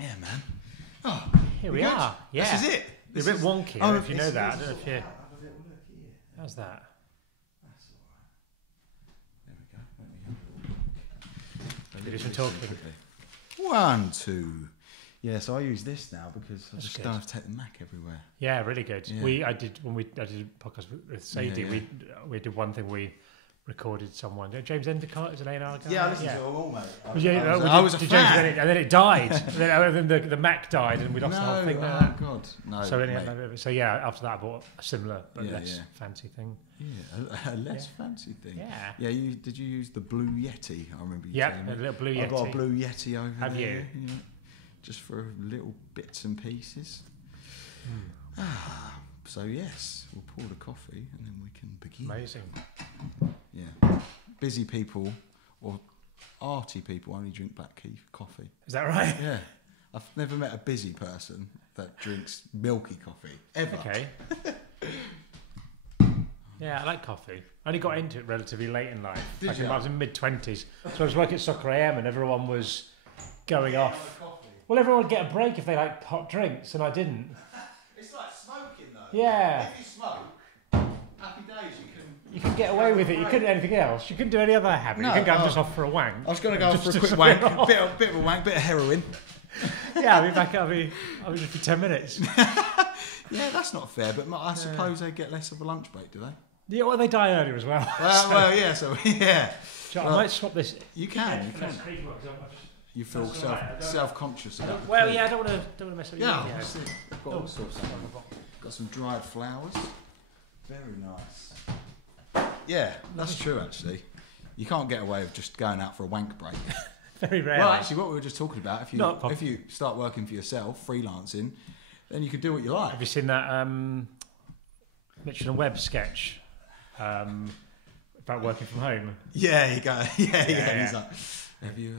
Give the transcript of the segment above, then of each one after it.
Yeah, man. Oh, here we are. Yeah, this is it. It's a bit wonky. If you know that, I don't know if you. How's that? That's all right. There we go. Let me Do some talking. 1, 2. Yeah, so I use this now because I That's just good. don't have to take the Mac everywhere. Yeah, really good. Yeah. I did a podcast with Sadie. Yeah. We did one thing. We recorded someone. James Endicott is an A&R guy. Yeah, I listened to it all, mate. I was a fan. fan. And then it died. and then the Mac died, and we lost the whole thing. Oh God, no. So yeah, after that I bought a similar but less fancy thing. Yeah, a less fancy thing. Yeah. Yeah. Did you use the Blue Yeti? I remember you Yeah, telling me. a little Blue Yeti. I've got a Blue Yeti over there. Have you? Yeah, just for little bits and pieces. So yes, we'll pour the coffee and then we can begin. Amazing. Yeah. Busy people or arty people only drink black coffee. Is that right? Yeah. I've never met a busy person that drinks milky coffee, ever. Okay. Yeah, I like coffee. I only got into it relatively late in life. Did you? I was in mid-20s. So I was working at Soccer AM and everyone was going off. Well, everyone would get a break if they like hot drinks, and I didn't. It's like smoking though. Yeah. If you smoke, happy days You could get away with it. You couldn't do anything else. You couldn't do any other habit. No, you couldn't go just off for a wank. I was going to go for a quick wank, bit of a wank, bit of heroin. Yeah, I'll be back. I'll be just for 10 minutes. Yeah, that's not fair, but I suppose they get less of a lunch break, do they? Yeah, well, they die earlier as well. Well, yeah, so yeah. I might swap this. You can. You feel self-conscious about Well, yeah, I don't want to mess up your Yeah, video. I've got all sorts of them. Got some dried flowers. Very nice. Yeah, that's true, actually. You can't get away with just going out for a wank break. Very rare. Well, actually, what we were just talking about, if you start working for yourself, freelancing, then you can do what you like. Have you seen that Mitchell and Webb sketch about working from home? Yeah, you go. Yeah. He's like, have you?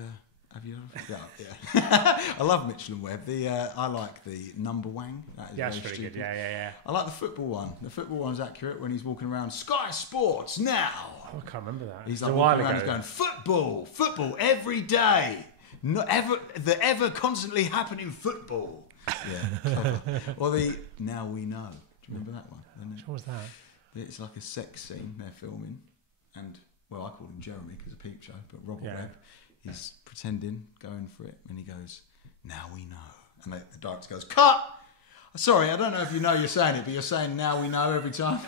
Yeah. I love Mitchell and Webb. I like the number wang. That is That's very pretty stupid. good. Yeah. I like the football one. The football one's accurate when he's walking around Sky Sports now. Oh, I can't remember that. He's It like was a while walking around, ago. he's going football every day. Not ever the ever constantly happening football. Yeah. Or the Now We Know. Do you remember that one? What was that? It's like a sex scene they're filming, and well, I call him Jeremy because of Peep Show, but Robert Webb, he's pretending, going for it, and he goes, "Now we know," and the director goes, "Cut." Sorry, I don't know if you know you're saying it, but you're saying "Now we know" every time.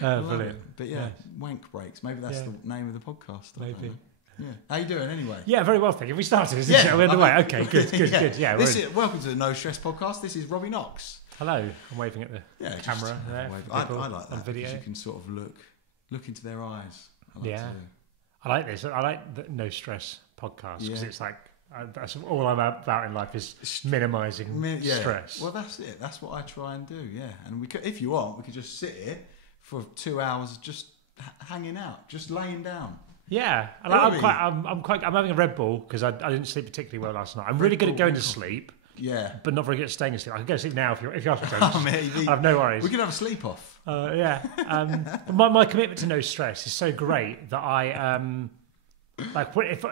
Brilliant. But yeah, wank breaks. Maybe that's the name of the podcast. I don't Maybe. know. Yeah. How you doing anyway? Yeah, very well, thank you. We started, isn't it? We're underway. Okay, good. Yeah, welcome to the No Stress podcast. This is Robbie Knox. hello. I'm waving at the camera there. I like that on video. because you can sort of look into their eyes. I like this. I like the No Stress podcast because it's like that's all I'm about in life is minimising stress. Well, that's it. That's what I try and do. Yeah, and we could, if you want, we could just sit here for 2 hours, just hanging out, just laying down. Yeah, and I'm having a Red Bull because I didn't sleep particularly well last night. I'm really good at going to sleep. Yeah, but not very good at staying asleep. I can go to sleep now if you ask me to. I have no worries. We can have a sleep off. But my commitment to no stress is so great that I if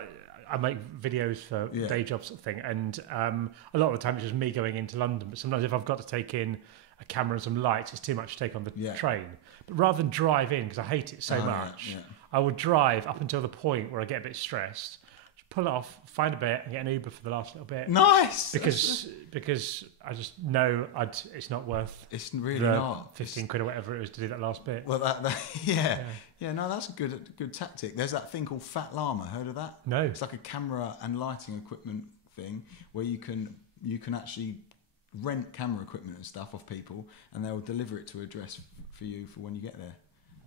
I make videos for day job sort of thing, and a lot of the time it's just me going into London. But sometimes if I've got to take in a camera and some lights, it's too much to take on the train. But rather than drive in, because I hate it so much, I would drive up until the point where I get a bit stressed, just pull it off, find a bit, and get an Uber for the last little bit. Nice! Because I just know it's not worth it's really not 15 quid or whatever it was to do that last bit. Well, no, that's a good tactic. There's that thing called Fat Llama. Heard of that? No. It's like a camera and lighting equipment thing where you can actually rent camera equipment and stuff off people, and they'll deliver it to an address for you for when you get there.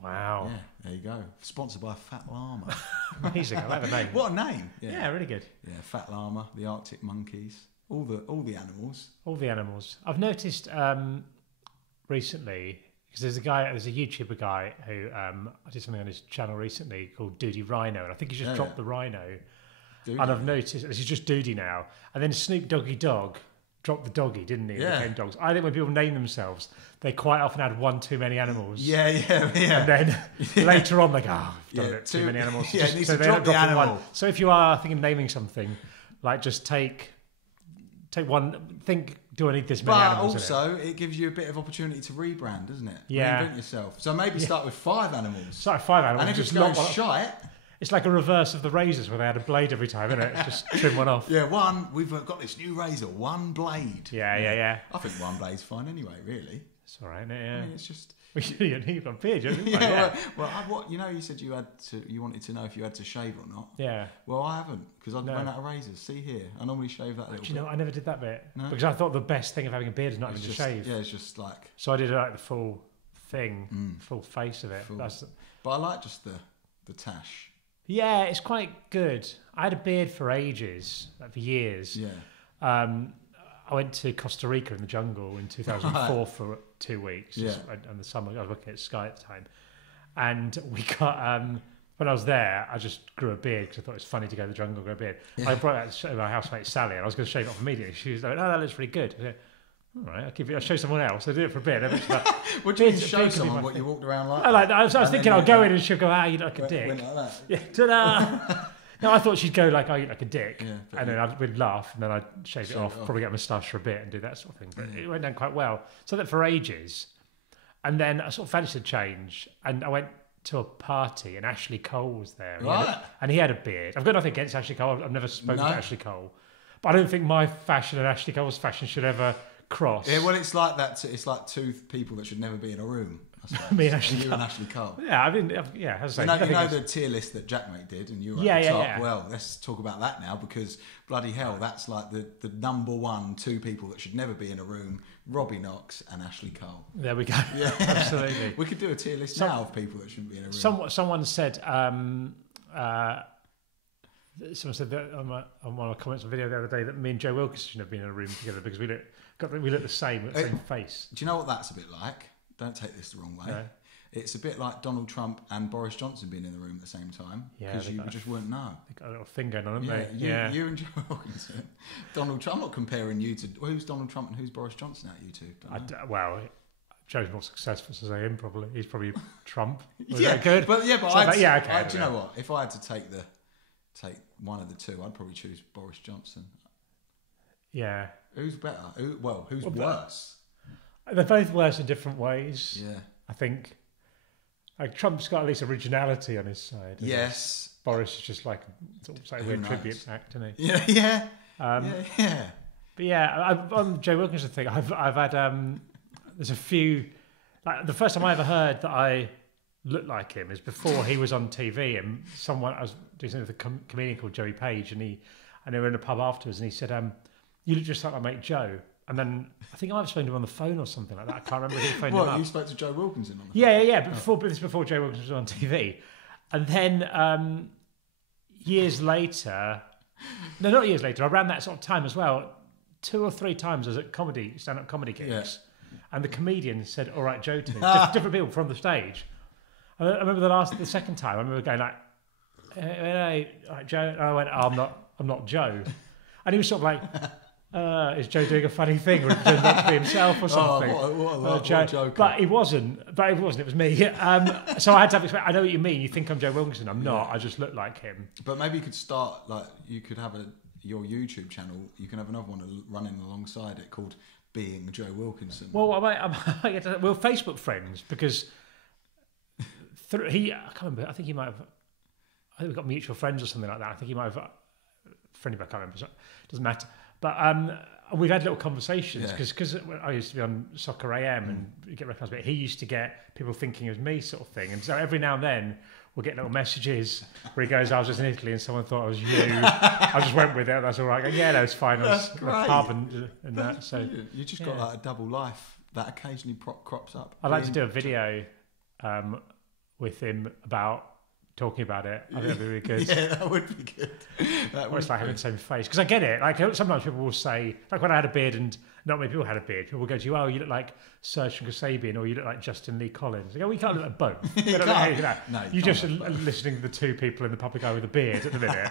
Wow. Yeah, there you go. Sponsored by Fat Llama. Amazing. I like the name. What a name. Yeah, really good. Yeah, Fat Llama, the Arctic monkeys, all the animals. All the animals. I've noticed recently, because there's a YouTuber guy who I did something on his channel recently called Doody Rhino, and I think he just dropped the rhino. Doody. And I've noticed this is just Doody now. And then Snoop Doggy Dog dropped the doggy, didn't he? Yeah. Became dogs. I think when people name themselves, they quite often had one too many animals. Yeah. And then later on, they go, I've done it, too many animals. Yeah, it needs to drop the animal. One. So if you are thinking of naming something, Like, just take one. Do I need this many but animals? Also, it gives you a bit of opportunity to rebrand, doesn't it? Yeah. Reinvent yourself. So maybe start with 5 animals. Start with 5 animals. And if it's going shite. It's like a reverse of the razors where they had a blade every time, isn't it? Just trim one off. Yeah, we've got this new razor, one blade. Yeah. I think one blade's fine anyway, really. It's all right, isn't it? Yeah. I mean, it's just... You've got a beard, haven't you? You said you wanted to know if you had to shave or not. Yeah. Well, I haven't, because I ran out of razors. See here, I normally shave that little bit. Do you know, I never did that bit. No? Because I thought the best thing of having a beard is not having to shave. Yeah, it's just like... So I did like the full thing, full face of it. But I like just the tash. Yeah, it's quite good. I had a beard for ages, like for years. Yeah. I went to Costa Rica in the jungle in 2004 for 2 weeks. Yeah. In the summer, I was working at Sky at the time. And we got, when I was there, I just grew a beard because I thought it was funny to go to the jungle and grow a beard. Yeah. I brought that to my housemate Sally and I was going to shave it off immediately. She was like, "Oh, that looks really good." I said, "All right, I'll show someone else." I did it for a bit. What do you mean show someone what you walked around like? I was thinking I'll go in and she'll go, "Ah, you look like a dick." Went like that. Yeah, ta-da! No, I thought she'd go like, "Oh, you look like a dick," yeah, and then we'd laugh, and then I'd shave it off, probably get a moustache for a bit and do that sort of thing. But it went down quite well. So that for ages, and then I sort of fancied a change, and I went to a party, and Ashley Cole was there, and he had a beard. I've got nothing against Ashley Cole. I've never spoken to Ashley Cole, but I don't think my fashion and Ashley Cole's fashion should ever cross. Yeah, well, it's like that. It's like 2 people that should never be in a room. Me and Ashley you Cole. And Ashley Cole. Yeah, I mean, yeah. As I say, you know the tier list that Jackmate did, and you were at the top. Well, let's talk about that now, because bloody hell, that's like the number 1 2 people that should never be in a room: Robbie Knox and Ashley Cole. There we go. Yeah, absolutely. We could do a tier list now of people that shouldn't be in a room. Someone said. Someone said that on one of my comments on the video the other day that me and Joe Wilkinson should have been in a room together because we look the same, with the same face. Do you know what that's a bit like? Don't take this the wrong way. No. It's a bit like Donald Trump and Boris Johnson being in the room at the same time, because you just wouldn't know. They got a little thing going on, haven't they? You and Joe Wilkinson. Donald Trump. I'm not comparing you to who's Donald Trump and who's Boris Johnson out of you two. Well, Joe's more successful, so him probably. He's probably Trump. Yeah, good. But yeah, but okay. Do you know what? If I had to take one of the two, I'd probably choose Boris Johnson. Yeah. Who's better? Who's worse? They're both worse in different ways. Yeah. I think. Like, Trump's got at least originality on his side. Yes. Boris is just like a weird tribute act, isn't he? Yeah. Yeah. But yeah, on Joe Wilkinson thing, I've had there's a few. Like, the first time I ever heard that I looked like him is before he was on TV, and I was doing something with a comedian called Joey Page, and they were in a pub afterwards, and he said, "You look just like my mate Joe." And then I think I might have spoken to him on the phone or something like that. I can't remember who phoned him up. You spoke to Joe Wilkinson on the phone? Yeah. But before Joe Wilkinson was on TV. And then years later, no, not years later, around that sort of time as well, 2 or 3 times I was at stand-up comedy gigs. Yeah. And the comedian said, "All right, Joe," to me. Different people from the stage. And I remember the second time, I remember going like, "Hey, all right, Joe." And I went, "Oh, I'm not Joe." And he was sort of like... is Joe doing a funny thing, or pretending not to be himself or something? What a joke! But he wasn't. It was me. So I had to have. I know what you mean. You think I'm Joe Wilkinson. I'm not. I just look like him. But maybe you could start you could have your YouTube channel. You can have another one running alongside it called Being Joe Wilkinson. Well, we're Facebook friends because I can't remember. I think he might have. I think we've got mutual friends or something like that. I think he might have friendly, but I can't remember. So it doesn't matter. But we've had little conversations because I used to be on Soccer AM and get recognised, but he used to get people thinking it was me, sort of thing. And so every now and then we'll get little messages where he goes, "I was just in Italy and someone thought I was you." I just went with it. That's all right. I go, "Yeah, no, it's fine." I was in the pub and that. So you just got like a double life that occasionally crops up. I'd like to do a video with him about talking about it. I think that'd be really good. Yeah, that would be good. It's like having the same face. Because I get it. Like, sometimes people will say, like when I had a beard and not many people had a beard, people will go to you, "Oh, you look like Serge Kasabian," or "You look like Justin Lee Collins." I go, "We can't look like both." You just listening to the 2 people in the public eye with a beard at the minute.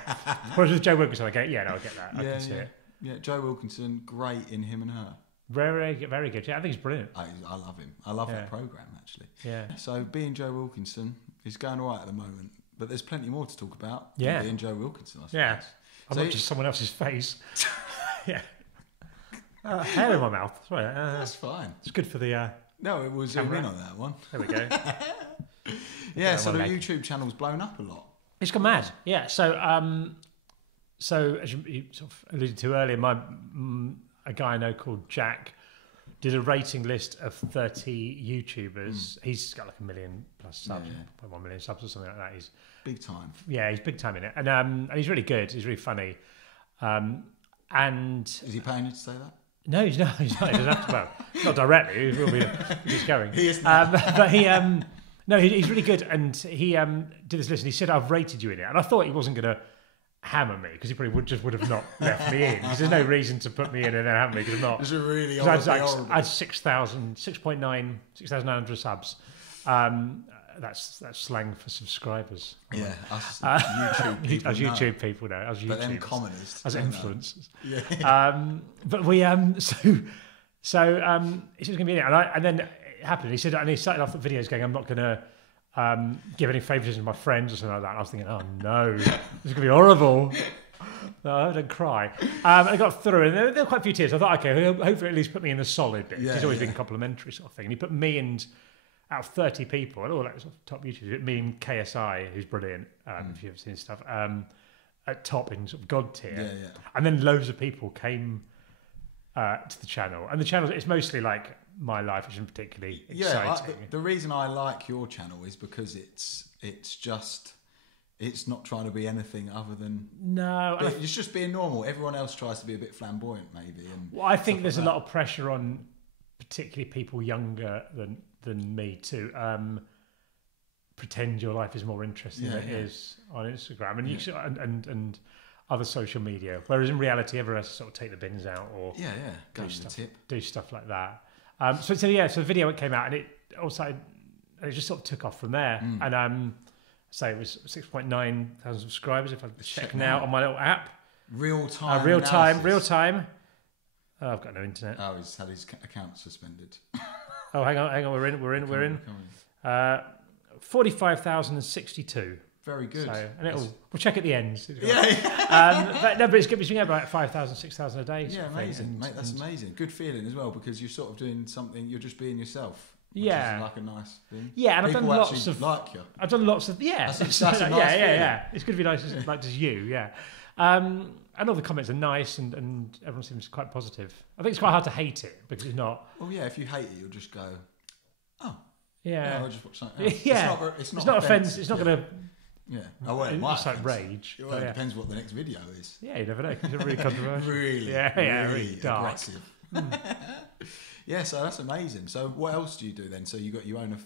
Whereas with Joe Wilkinson, I go, "Yeah, no, I get that. I can see it." Yeah, Joe Wilkinson, great in Him and Her. Very, very good. Yeah, I think he's brilliant. I love him. I love that programme, actually. Yeah. So Being Joe Wilkinson is going all right at the moment. But there's plenty more to talk about. Yeah. Being Joe Wilkinson, I suppose. Yeah. I'm not just someone else's face. Yeah. Hair in my mouth. Sorry, that's fine. It's good for the. No, it was zoom in on that one. There we go. Yeah, so the YouTube channel's blown up a lot. It's gone mad. Yeah. So as you sort of alluded to earlier, a guy I know called Jack did a rating list of 30 YouTubers. He's got like 1 million plus subs, 1 million subs or something like that. He's big time. Yeah, he's big time in it, and he's really good. He's really funny. And is he paying you to say that? No, he's not. He doesn't have to. Well, not directly. He will be. He's going. He is. But he. No, he's really good, and he did this list, and he said, "I've rated you in it," and I thought he wasn't going to hammer me because he probably would have not left me in because there's no reason to put me in and then hammer me because I'm not. It's a really I had 6,900 subs. That's slang for subscribers. Yeah, us YouTube people. As YouTube people know, as YouTubers, but them commoners, as influencers. Yeah. But we so he said he was going to be in it, and then it happened. He said, and he started off the videos going, "I'm not going to give any favouritism to my friends" or something like that. And I was thinking, "Oh no, this is going to be horrible." No, don't cry. I got through, and there were quite a few tears. I thought, okay, hopefully at least put me in the solid bit. He's always been complimentary sort of thing, and he put me and. Out of 30 people, and all that sort of top YouTubers, me and KSI, who's brilliant, if you've ever seen his stuff, at top in sort of God tier. Yeah. And then loads of people came to the channel. And the channel, it's mostly like my life, which isn't particularly exciting. The reason I like your channel is because it's not trying to be anything other than... No. It's just being normal. Everyone else tries to be a bit flamboyant, maybe. Well, I think there's a lot of pressure on particularly people younger than me to pretend your life is more interesting than it is on Instagram and other social media. Whereas in reality, everyone has to sort of take the bins out or do stuff like that. So the video came out and it just sort of took off from there. And it was 6.9 thousand subscribers. If I check now on my little app, real time. Oh, I've got no internet. Oh, he's had his account suspended. Oh, hang on. We're in. 45,062. Very good. So, and we'll check at the end. Yeah. But it's good. We get about 5,000, 6,000 a day. Yeah, amazing, mate. That's amazing. Good feeling as well because you're sort of doing something. You're just being yourself. Which is like a nice thing. Yeah, and People I've done lots of. Like you. I've done lots of. Yeah, that's a nice feeling. Yeah. It's good to be nice, like just you. Yeah. And all the comments are nice and everyone seems quite positive. I think it's quite hard to hate it because it's not... Well, yeah, if you hate it, you'll just go, oh. Yeah. I'll just watch something else. Yeah. It's not offensive. It's not going to... Yeah. Oh, well, it might. It's like rage. Well, it depends what the next video is. Yeah, you never know. It's really controversial. really dark. Aggressive. Yeah, so that's amazing. So what else do you do then? So you own a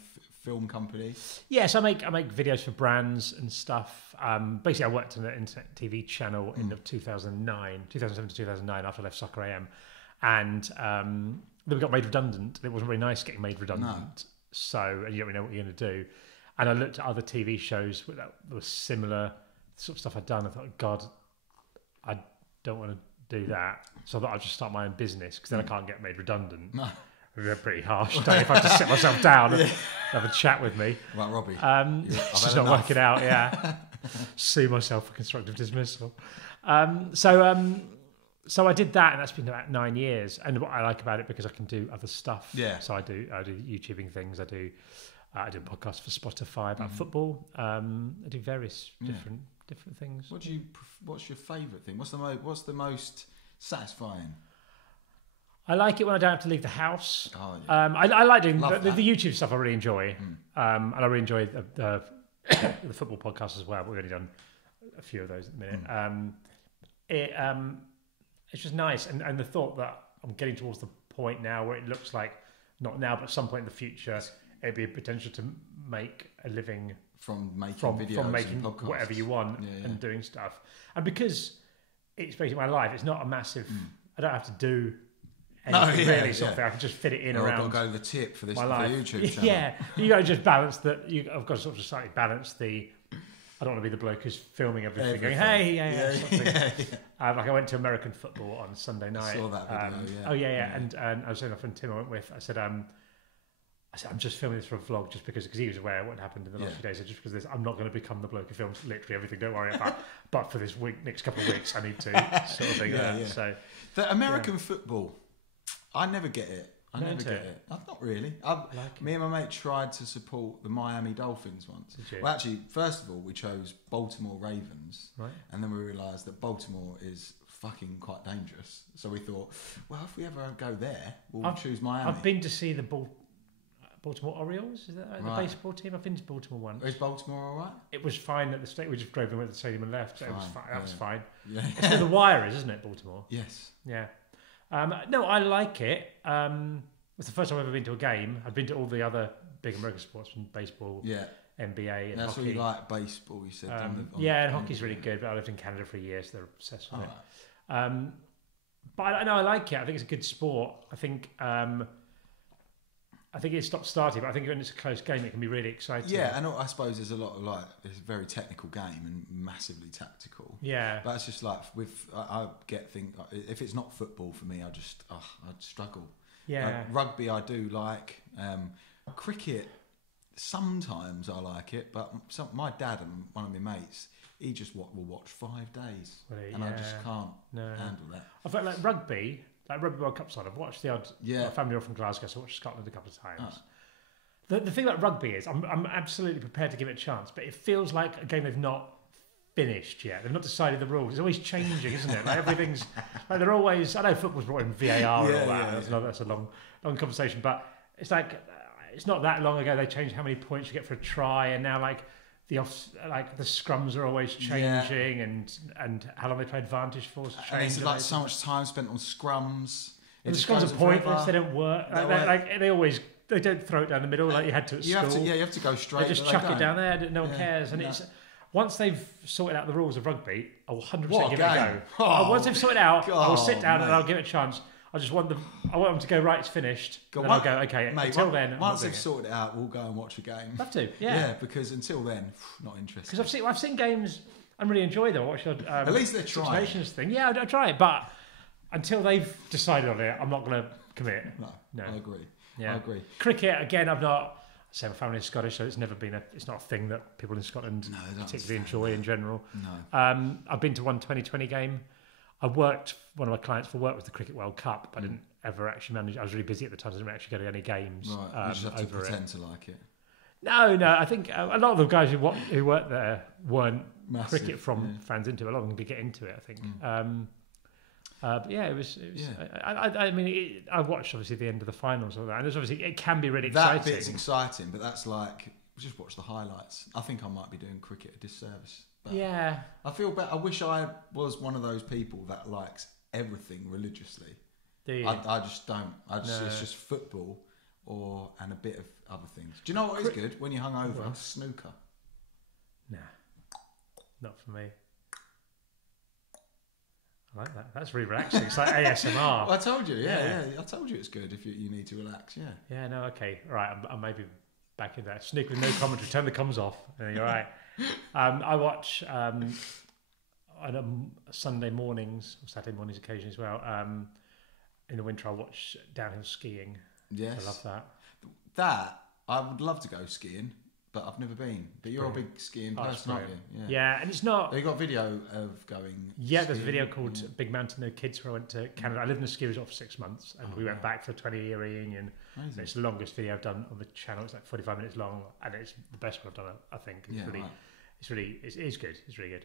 film company? Yeah, so I make videos for brands and stuff. Basically, I worked on an internet TV channel in 2007 to 2009 after I left Soccer AM. And then we got made redundant. It wasn't very nice getting made redundant. No. So you don't really know what you're going to do. And I looked at other TV shows that were similar sort of stuff I'd done. I thought, God, I don't want to do that. So I thought I'd just start my own business because then I can't get made redundant. No. They're pretty harsh. Don't if I have to sit myself down and have a chat with me. Right, Robbie. It's just not working out, yeah. Sue myself for constructive dismissal. So I did that, and that's been about 9 years. And what I like about it because I can do other stuff. Yeah. So I do YouTubing things. I do a podcast for Spotify about football. I do various different things. What's your favourite thing? What's the most satisfying? I like it when I don't have to leave the house. Oh, yeah. I like doing the YouTube stuff. I really enjoy, and I really enjoy the football podcast as well. We've already done a few of those at the minute. It's just nice, and the thought that I'm getting towards the point now where it looks like not now, but at some point in the future, it'd be a potential to make a living from making videos, from making and podcasts. Whatever you want and doing stuff. And because it's basically my life, it's not a massive. I don't have to do. Sort of thing. I can just fit it in around. I've got to go to the tip for this for YouTube channel. Yeah, you got to just balance that. I've got to sort of slightly balance the. I don't want to be the bloke who's filming everything. Going, hey, like I went to American football on Sunday night. I saw that video. And I was saying to my friend Tim I went with. I said, I said, I'm just filming this for a vlog just because he was aware of what happened in the last few days. So just because I'm not going to become the bloke who films literally everything, don't worry about. But for this next couple of weeks, I need to sort of thing. So the American football, I never get it. I never get it. Not really. Me and my mate tried to support the Miami Dolphins once. Well, actually, first of all, we chose Baltimore Ravens, right? And then we realised that Baltimore is fucking quite dangerous. So we thought, well, if we ever go there, we'll choose Miami. I've been to see the Baltimore Orioles. Is that the baseball team? I've been to Baltimore once. Is Baltimore all right? It was fine at the state. We just drove in at the stadium and left. So it was fine. That was fine. Yeah. It's where the Wire is, isn't it, Baltimore? Yes. Yeah. No, I like it. It's the first time I've ever been to a game. I've been to all the other big American sports, from baseball, NBA, and that's hockey. what you like, baseball, you said. And hockey's really good, but I lived in Canada for a year, so they're obsessed with it. But I like it. I think it's a good sport. I think it stopped starting, but I think when it's a close game, it can be really exciting. Yeah, and I suppose there's a lot of it's a very technical game and massively tactical. Yeah. But it's just like, I get things, if it's not football for me, I'd struggle. Yeah. Rugby I do like. Cricket, sometimes I like it, but my dad and one of my mates, he just will watch 5 days. Really? And I just can't handle that. I felt like Rugby World Cup side, I've watched the odd family from Glasgow, so I watched Scotland a couple of times. The thing about rugby is I'm absolutely prepared to give it a chance, but it feels like a game they've not finished yet. They've not decided the rules. It's always changing, isn't it? Like everything's like they're always. I know football's brought in VAR and all that. That's a long conversation, but it's like it's not that long ago they changed how many points you get for a try, and now the scrums are always changing, and how long they play advantage force change. And it's like so much time spent on scrums. And the scrums are pointless. They don't work. They don't throw it down the middle like you had to at school. You have to go straight. They just chuck it down there. No one cares. And it's once they've sorted out the rules of rugby, I'll 100% give it a go. Once they've sorted it out, I will sit down and I'll give it a chance. I want them to go, right, it's finished. Then I'll go, okay, mate, until then. Once they've sorted it out, we'll go and watch a game. Have to, yeah. Because until then, not interested. Because I've seen games and really enjoy them. I watch at least they're trying. Thing. Yeah, I try it, but until they've decided on it, I'm not going to commit. No, I agree. Yeah. I agree. Cricket, again, I've not. My family is Scottish, so it's never been it's not a thing that people in Scotland particularly enjoy in general. No. I've been to one 2020 game. One of my clients for work was the Cricket World Cup. I didn't ever actually manage. I was really busy at the time, so I didn't actually go to any games. Right, you just have to pretend to like it. No. I think a lot of the guys who worked there weren't massive, cricket fans into it. A lot of them did get into it, I think. But yeah, it was. I mean, I watched obviously the end of the finals and that, and obviously it can be really exciting. That bit's exciting, but that's like just watch the highlights. I think I might be doing cricket a disservice. But yeah, I feel bad. I wish I was one of those people that likes everything religiously. I just don't. It's just football and a bit of other things. Do you know what is good when you're hungover? Snooker. Nah, not for me. I like that. That's really relaxing. It's like ASMR. Well, I told you, yeah. I told you it's good if you need to relax, yeah. Yeah, no, okay. Right, I'm maybe back in that. Sneak with no commentary. Turn the comms off. And you're right. I watch on Sunday mornings, or Saturday mornings occasionally as well. In the winter, I watch downhill skiing. Yes. I love that. That, I would love to go skiing. But I've never been. But you're a big skiing person, aren't you? Yeah, and it's not. Have you got video of going? Yeah, there's a video called Big Mountain No Kids where I went to Canada. I lived in a ski resort for 6 months, and we went back for a 20-year reunion. And it's the longest video I've done on the channel. It's like 45 minutes long, and it's the best one I've done. I think it's good. It's really good.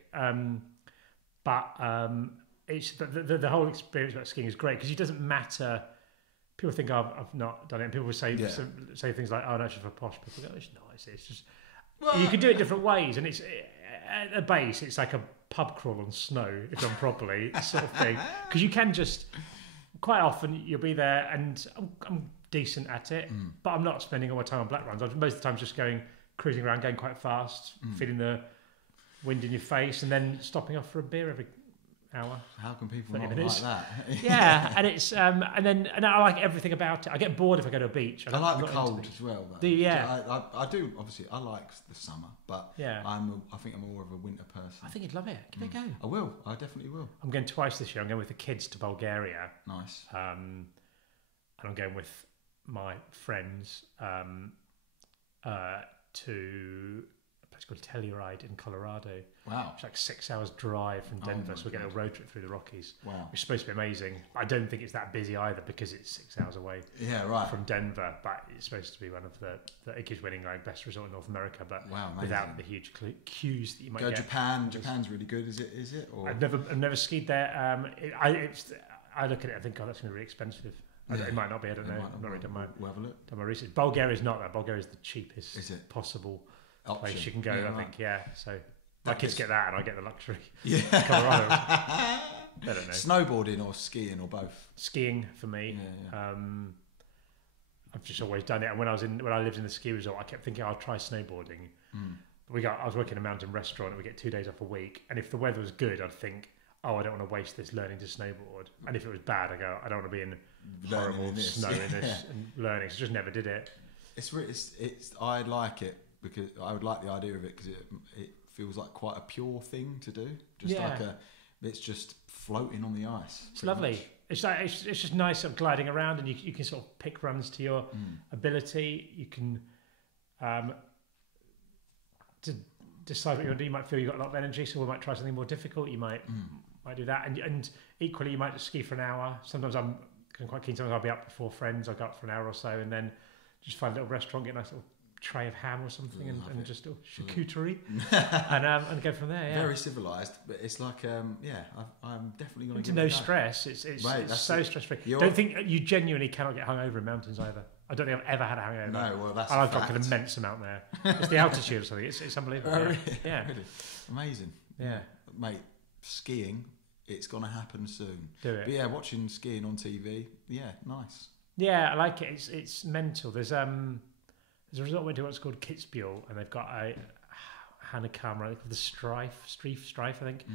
It's the whole experience about skiing is great because it doesn't matter. People think I've not done it, and people will say things like, "Oh, no, it's just for posh people." Go, it's not. It's just you can do it different ways, and it's at the base. It's like a pub crawl on snow if done properly, sort of thing. Because you can just quite often you'll be there, and I'm decent at it, but I'm not spending all my time on black runs. I'm most of the time just cruising around, going quite fast, feeling the wind in your face, and then stopping off for a beer every hour. How can people not like that? Yeah, and it's and I like everything about it. I get bored if I go to a beach. I like the cold as well. Though. I do. Obviously, I like the summer, but I think I'm more of a winter person. I think you'd love it. Give it a go. I will. I definitely will. I'm going twice this year. I'm going with the kids to Bulgaria. Nice. And I'm going with my friends to a place called Telluride in Colorado. Wow. It's like 6 hours drive from Denver, so we're getting a road trip through the Rockies. Wow. Which is supposed to be amazing. I don't think it's that busy either because it's 6 hours away from Denver, but it's supposed to be one of it keeps winning like best resort in North America, but without the huge queues that you might get. Japan. Japan's really good, is it? Or? I've never skied there. I look at it, I think, that's going to be really expensive. It might not be, I don't know. I've not really done my research. Bulgaria is not that. Bulgaria is the cheapest possible place you can go, I think. Yeah, so my kids get that and I get the luxury. Yeah. Colorado. I don't know. Snowboarding or skiing or both? Skiing for me. Yeah. I've just always done it. And when I lived in the ski resort, I kept thinking I'll try snowboarding. I was working in a mountain restaurant and we get 2 days off a week. And if the weather was good, I'd think, I don't want to waste this learning to snowboard. And if it was bad, I go, I don't want to be in horrible snow in this and learning. So I just never did it. I like it because I would like the idea of it because it feels like quite a pure thing to do. It's just floating on the ice. It's lovely. Much. It's just nice sort of gliding around, and you can sort of pick runs to your ability. You can to decide what you want to do. You might feel you've got a lot of energy, so we might try something more difficult. You might do that, and equally you might just ski for an hour. Sometimes I'm quite keen. Sometimes I'll be up before friends. I'll go up for an hour or so, and then just find a little restaurant, get a nice little tray of ham or something, and just a charcuterie, and go from there. Yeah. Very civilised, but it's like I'm definitely going to. No stress. It's so stress free. Don't think you genuinely cannot get hungover in mountains either. I don't think I've ever had a hangover. No, well that's. I've got an immense amount there. It's the altitude or something. It's unbelievable. Really? Yeah. Really? Amazing. Yeah, mate. Skiing, it's going to happen soon. Do it. But yeah, watching skiing on TV, nice. Yeah, I like it. It's mental. There's a resort we do what's called Kitzbühel, and they've got a Hanekammer, called the Strife, I think.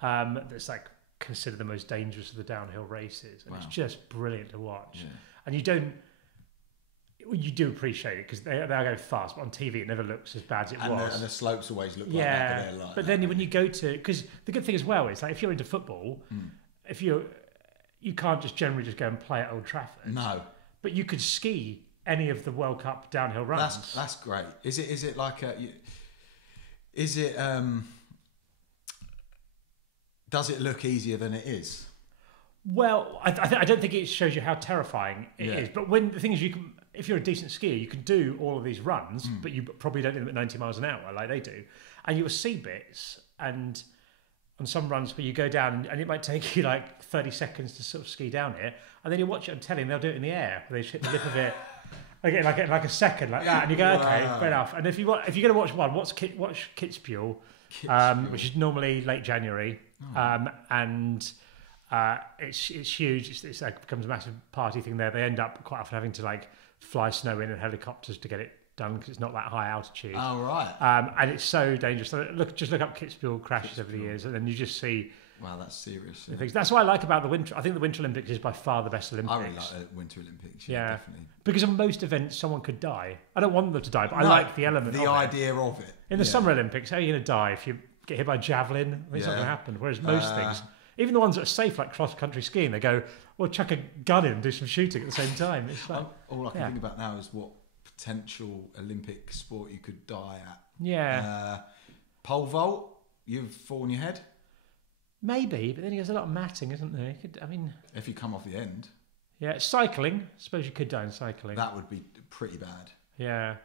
That's like considered the most dangerous of the downhill races, and it's just brilliant to watch. Yeah. And you do appreciate it because they go fast, but on TV it never looks as bad as it was. And the slopes always look like that. But then when you go to, because the good thing as well is like if you're into football, if you can't just generally just go and play at Old Trafford. No. But you could ski any of the World Cup downhill runs. That's great. Is it like does it look easier than it is? Well, I don't think it shows you how terrifying it is. But the thing is, if you're a decent skier, you can do all of these runs, but you probably don't do them at 90 miles an hour like they do. And you'll see bits, and on some runs where you go down, and it might take you like 30 seconds to sort of ski down it, and then you watch it on telly, and they'll do it in the air. They hit the lip of it. Again, like a second like that, and you go, okay, fair enough. And if you're going to watch one, watch Kitzbühel, which is normally late January, and it's huge. It's like becomes a massive party thing there. They end up quite often having to like fly snow in helicopters to get it done because it's not that high altitude. Oh right. And it's so dangerous. So look up Kitzbühel crashes over the years, and then you just see. Wow, that's serious. Yeah. That's what I like about the winter. I think the Winter Olympics is by far the best Olympics. I really like the Winter Olympics. Yeah, definitely. Because on most events, someone could die. I don't want them to die, but I like the element. The idea of it. In the Summer Olympics, how are you going to die if you get hit by a javelin? I mean, it's not going to happen. Whereas most things, even the ones that are safe, like cross-country skiing, they go, well, chuck a gun in and do some shooting at the same time. It's like, all I can think about now is what potential Olympic sport you could die at. Yeah. Pole vault, you've fallen your head. Maybe, but then there's a lot of matting, isn't there? If you come off the end. Yeah, cycling. I suppose you could die in cycling. That would be pretty bad. Yeah.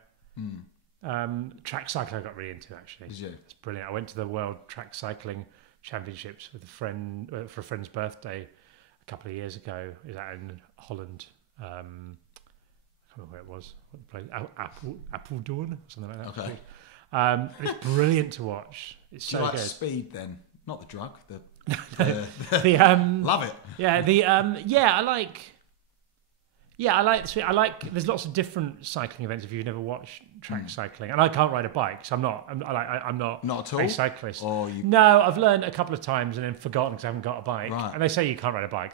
Track cycling I got really into, actually. Did you? It's brilliant. I went to the World Track Cycling Championships with a friend for a friend's birthday a couple of years ago. It was out in Holland. I can't remember where it was. What place? Apeldoorn or something like that. Okay. It's brilliant to watch. It's so Do you like good. Speed then? Not the drug. Love it. Yeah. I like. Yeah, I like. There's lots of different cycling events if you've never watched track cycling, and I can't ride a bike, so I'm not Not at all? a cyclist. Or No, I've learned a couple of times and then forgotten because I haven't got a bike. Right. And they say you can't ride a bike.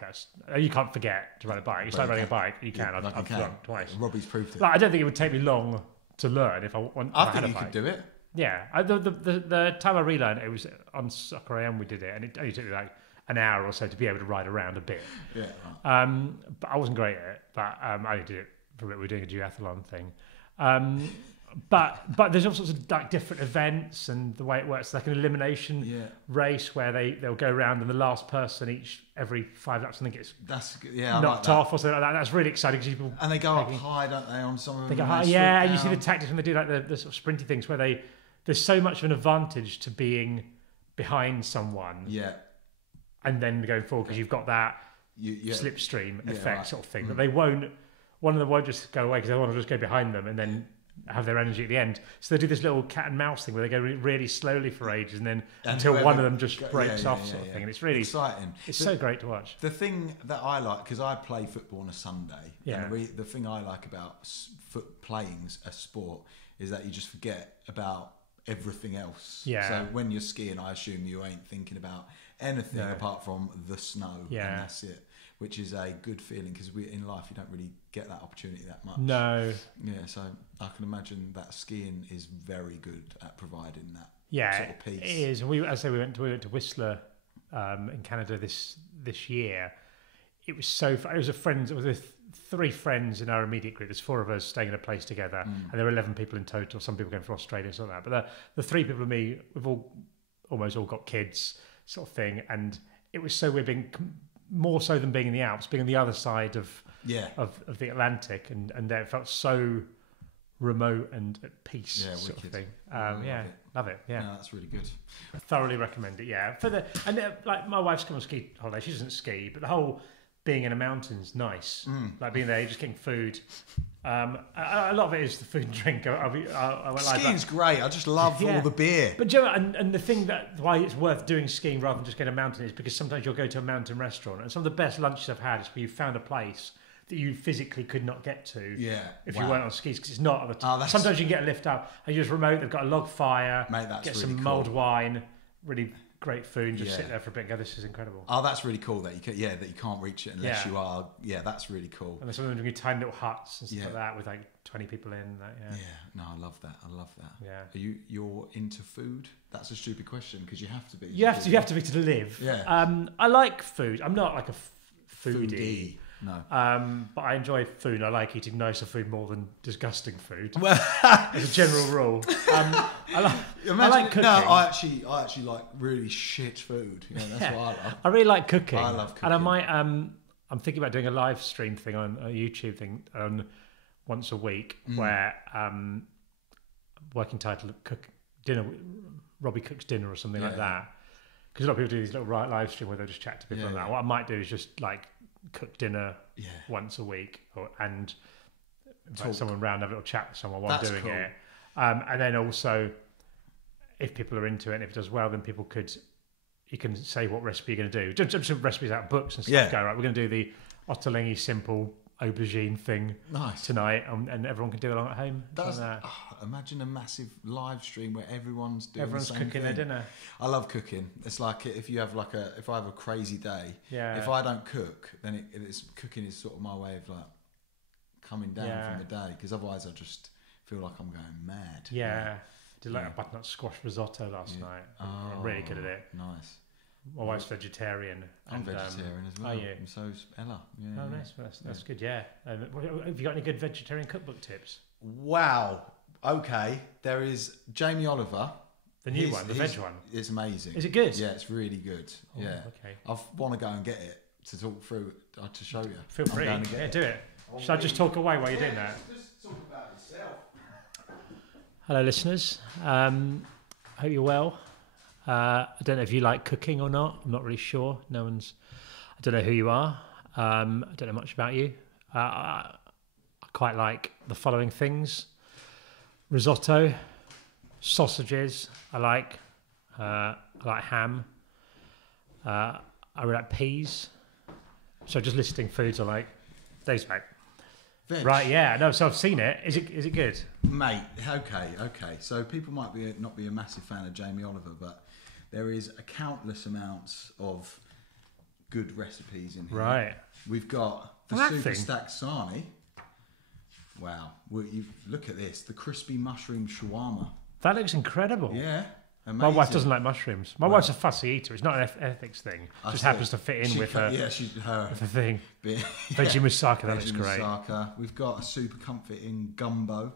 You can't forget to ride a bike. It's like riding a bike. You can. I've forgotten twice. Robbie's proved it. But I don't think it would take me long to learn if I want. I think you could do it. Yeah, the time I relearned it was on Soccer AM. We did it, and it only took me like an hour or so to be able to ride around a bit. Yeah. But I wasn't great at it. But I only did it for a bit. We're doing a duathlon thing. But there's all sorts of like different events, and the way it works, like an elimination race where they'll go around and the last person every 5 laps, I think it's knocked off or something like that. That's really exciting. And they go up high, don't they? On some of them. They go high, yeah. And you see the tactics when they do like the sort of sprinty things where there's so much of an advantage to being behind someone, and then going forward because you've got that slipstream effect sort of thing that they won't. One of them won't just go away because they want to just go behind them and then have their energy at the end. So they do this little cat and mouse thing where they go really slowly for ages and then until one of them just breaks off sort of thing. And it's really exciting. It's so great to watch. The thing that I like, because I play football on a Sunday, and the thing I like about playing a sport is that you just forget about everything else. Yeah. So when you're skiing, I assume you ain't thinking about anything apart from the snow, and that's it. Which is a good feeling because in life you don't really get that opportunity that much. No. Yeah, so I can imagine that skiing is very good at providing that sort of peace. It is. We went to Whistler in Canada this year. It was so fun. It was with 3 friends in our immediate group. There's 4 of us staying in a place together, and there were 11 people in total. Some people going from Australia, sort of that. But the 3 people and me, we've almost all got kids, sort of thing. And it was so weird being more so than being in the Alps, being on the other side of the Atlantic, and there it felt so remote and at peace, sort of thing. Love it. Yeah, no, that's really good. I thoroughly recommend it. Yeah, like my wife's come on ski holiday. She doesn't ski, but the whole being in a mountain's nice. Like being there, just getting food. A lot of it is the food and drink. Skiing's great. I just love all the beer. But you know, and the thing why it's worth doing skiing rather than just getting a mountain is because sometimes you'll go to a mountain restaurant and some of the best lunches I've had is where you found a place that you physically could not get to if you weren't on skis because it's not on the top. Sometimes you can get a lift up and you're just remote. They've got a log fire. Mate, that's get really some mulled wine. Really great food and just sit there for a bit and go, this is incredible. Oh, that's really cool that you can't reach it unless you are. Yeah, that's really cool. And there's some of them doing tiny little huts and stuff like that with like 20 people in. No, I love that. Yeah. Are you're into food? That's a stupid question because you have to be. You have to be to live. Yeah. I like food. I'm not like a foodie. No. But I enjoy food. I like eating nicer food more than disgusting food. As a general rule. I like cooking. No, I actually like really shit food. That's what I like. I really like cooking. I love cooking. And I might I'm thinking about doing a live stream thing on a YouTube thing once a week where working title cook dinner. Robbie cooks dinner or something like that. Because a lot of people do these little live stream where they just chat to people on that. What I might do is just like cook dinner once a week and invite someone round, have a little chat with someone while doing it. And then also, if people are into it and if it does well, then you can say what recipe you're going to do. Just some recipes out of books and stuff. Go, right, we're going to do the Ottolenghi simple aubergine thing tonight, and everyone can do it along at home. Imagine a massive live stream where everyone's cooking their dinner. I love cooking. It's like if I have a crazy day. If I don't cook, then cooking is sort of my way of like coming down from the day because otherwise I just feel like I'm going mad. Did like a butternut squash risotto last night. I'm really good at it. Nice. My wife's vegetarian. I'm vegetarian as well. Are you? And so's Ella. Nice. Well, that's good. Yeah. Have you got any good vegetarian cookbook tips? Wow. Okay. There is Jamie Oliver. The new one, the veg one. It's amazing. Is it good? Yeah, it's really good. Okay. I want to go and get it to talk through to show you. Feel free. Do it. Should I just talk away while you're doing that? Just talk about yourself. Hello, listeners. Hope you're well. I don't know if you like cooking or not. I'm not really sure. I don't know who you are. I don't know much about you. I quite like the following things: risotto, sausages. I like ham. I really like peas. So just listing foods I like. Dave's back. Veg. Right, yeah. No, so I've seen it. Is it good? Mate, okay. So people might not be a massive fan of Jamie Oliver, but there is a countless amounts of good recipes in here. Right. We've got the super stacked sarnie. Wow. You look at this. The crispy mushroom shawarma. That looks incredible. Yeah. Amazing. My wife doesn't like mushrooms. My wife's a fussy eater. It's not an ethics thing. Just happens to fit in with her. Yeah, she's her. With the thing. Bit, Veggie moussaka, that looks great. Moussaka. We've got a super comforting gumbo.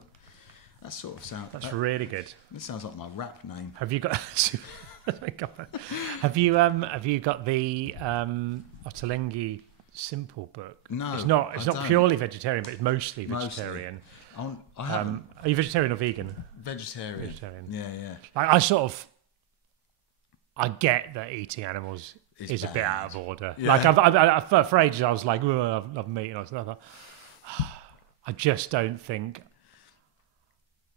That sort of sounds. That's really good. This sounds like my rap name. Have you got? have you got the Ottolenghi Simple book? No, it's not. It's not purely vegetarian, but it's mostly vegetarian. I haven't. Are you vegetarian or vegetarian? Vegetarian. Yeah. Like I get that eating animals is a bit out of order. Yeah. Like for ages I was like, I love meat, and I thought, I just don't think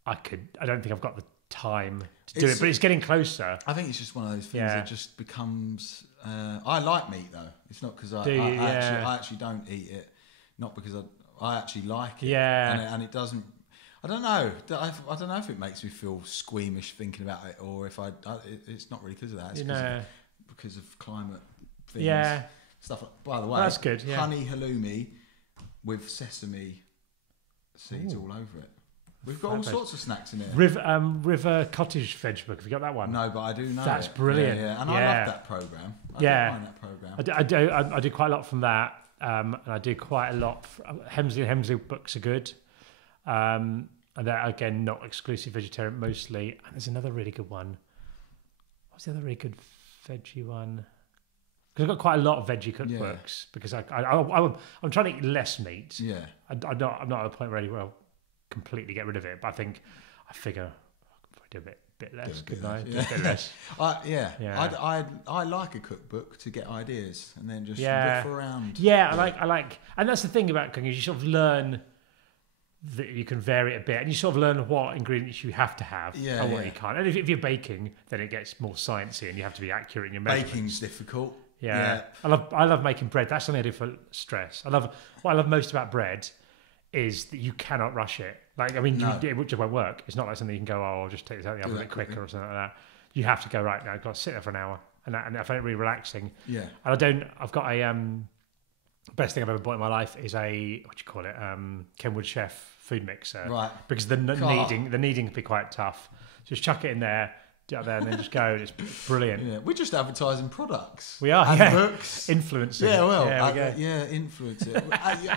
I could. I don't think I've got the time to do it. But it's getting closer. I think it's just one of those things that just becomes. I like meat though. It's not because I actually don't eat it. Not because I actually like it. Yeah. And it doesn't. I don't know. I don't know if it makes me feel squeamish thinking about it, or if it's not really because of that. It's because of climate things. Yeah. Stuff. By the way, that's good. Yeah. Honey halloumi with sesame seeds all over it. We've got all sorts of snacks in it. River Cottage Veg Book. Have you got that one? No, but I do know. That's brilliant. Yeah. And I love that program. I don't mind that program. I do quite a lot from that, and I do quite a lot. Hemsley books are good. And they're, again, not exclusive vegetarian, mostly. And there's another really good one. What's the other really good veggie one? Because I've got quite a lot of veggie cookbooks because I'm trying to eat less meat. Yeah. I'm not at the point where I'll completely get rid of it, but I figure I'll probably do a bit less, couldn't I? Yeah. A bit less. I like a cookbook to get ideas and then just riff around. Yeah, I like, and that's the thing about cooking is you sort of learn that you can vary it a bit, and you sort of learn what ingredients you have to have and what you can't. And if you're baking, then it gets more sciencey, and you have to be accurate in your measurements. Baking's difficult. Yeah. I love making bread. That's something I do for stress. What I love most about bread is that you cannot rush it. Like, I mean, it just won't work. It's not like something you can go, I'll just take this out of the oven a bit quicker or something like that. You have to go, right now, I've got to sit there for an hour, and I find it really relaxing. Yeah. And I've got a best thing I've ever bought in my life is a Kenwood Chef food mixer, right? Because the kneading can be quite tough. Just chuck it in there, do it there, and then just go. It's brilliant. Yeah, we're just advertising products. We are, and books, influencing. Yeah, well, influence it.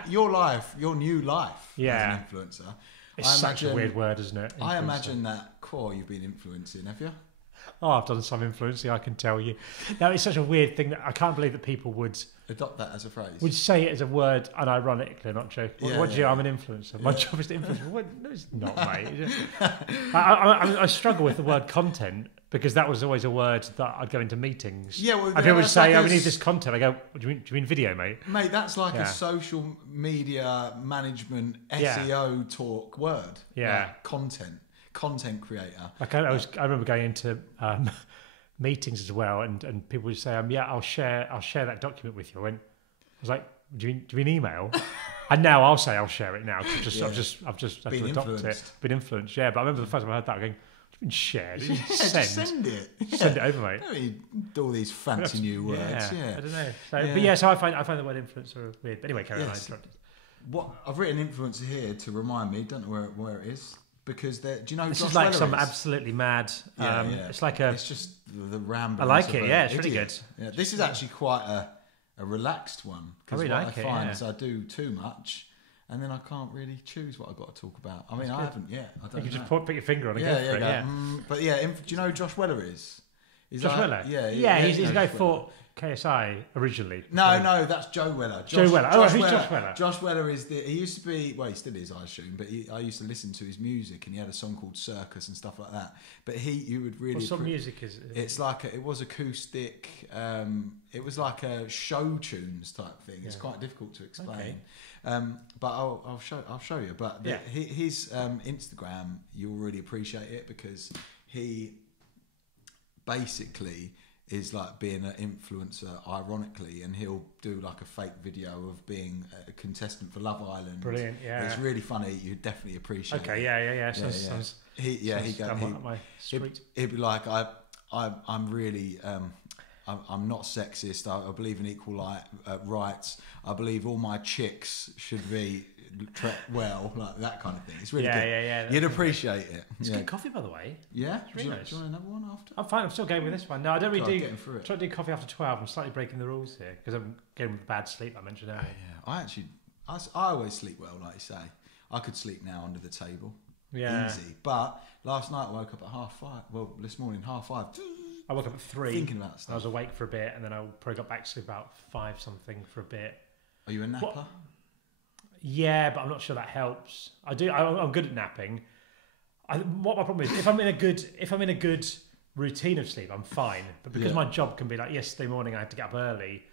Your life, your new life, as an influencer. It's such a weird word, isn't it? Influencer. I imagine that you've been influencing, have you? Oh, I've done some influencing, I can tell you. Now, it's such a weird thing that I can't believe that people would adopt that as a phrase. Would say it as a word, unironically, not joking. I'm an influencer. My job is to influence. No, it's not, mate. I struggle with the word content because that was always a word that I'd go into meetings. Yeah, well, and people would say, we need this content. I go, do you mean video, mate? Mate, that's like a social media management SEO talk word. Yeah. Like content creator. Like I remember going into meetings as well, and people would say, I'll share that document with you. I was like, do you mean email? And now I'll say I'll share it now. I've just had to adopt it. Been influenced, yeah. But I remember the first time I heard that, I was going, been shared. Just send it. Send it over, mate. I mean, do all these fancy new words. Yeah. I don't know. So I find the word influencer weird. But anyway, carry on. What I've written influencer here to remind me. Don't know where it is. Because do you know this Josh is like Weller some absolutely mad. It's like it's just the ramble. I like it. Yeah, it's really good. Yeah, this is actually quite a relaxed one because what I find is I do too much, and then I can't really choose what I've got to talk about. I mean, I haven't yet. I don't. You can just put your finger on it. Yeah. But do you know who Josh Weller is? Josh Weller. Yeah. He's the guy who fought KSI originally. No, that's Joe Weller. Joe Weller. Who's Josh Weller? Josh Weller is he used to be, well, he still is, I assume, but I used to listen to his music, and he had a song called Circus and stuff like that. But you would really. What sort of music is it? It's like it was acoustic. It was like a show tunes type thing. It's quite difficult to explain. Okay. But I'll show you. But his Instagram, you'll really appreciate it because he basically is like being an influencer ironically, and he'll do like a fake video of being a contestant for Love Island. Brilliant, yeah. It's really funny. You'd definitely appreciate it. Okay, yeah. He'd be like, I'm really I'm not sexist. I believe in equal rights. I believe all my chicks should be well, like that kind of thing. It's really good. Yeah. You'd appreciate it. It's good coffee, by the way. Yeah? It's really nice. Do you want another one after? I'm fine. I'm still going with this one. No, I don't really Getting try to do coffee after 12. I'm slightly breaking the rules here because I'm getting with bad sleep. I mentioned earlier. I always sleep well, like you say. I could sleep now under the table. Yeah. Easy. But last night I woke up at 5:30. Well, this morning 5:30. I woke up at 3. Thinking about stuff. I was awake for a bit, and then I probably got back to sleep about 5 something for a bit. Are you a napper? Yeah, but I'm not sure that helps. I'm good at napping. What my problem is, if I'm in a good routine of sleep, I'm fine. But because my job can be like yesterday morning, I had to get up early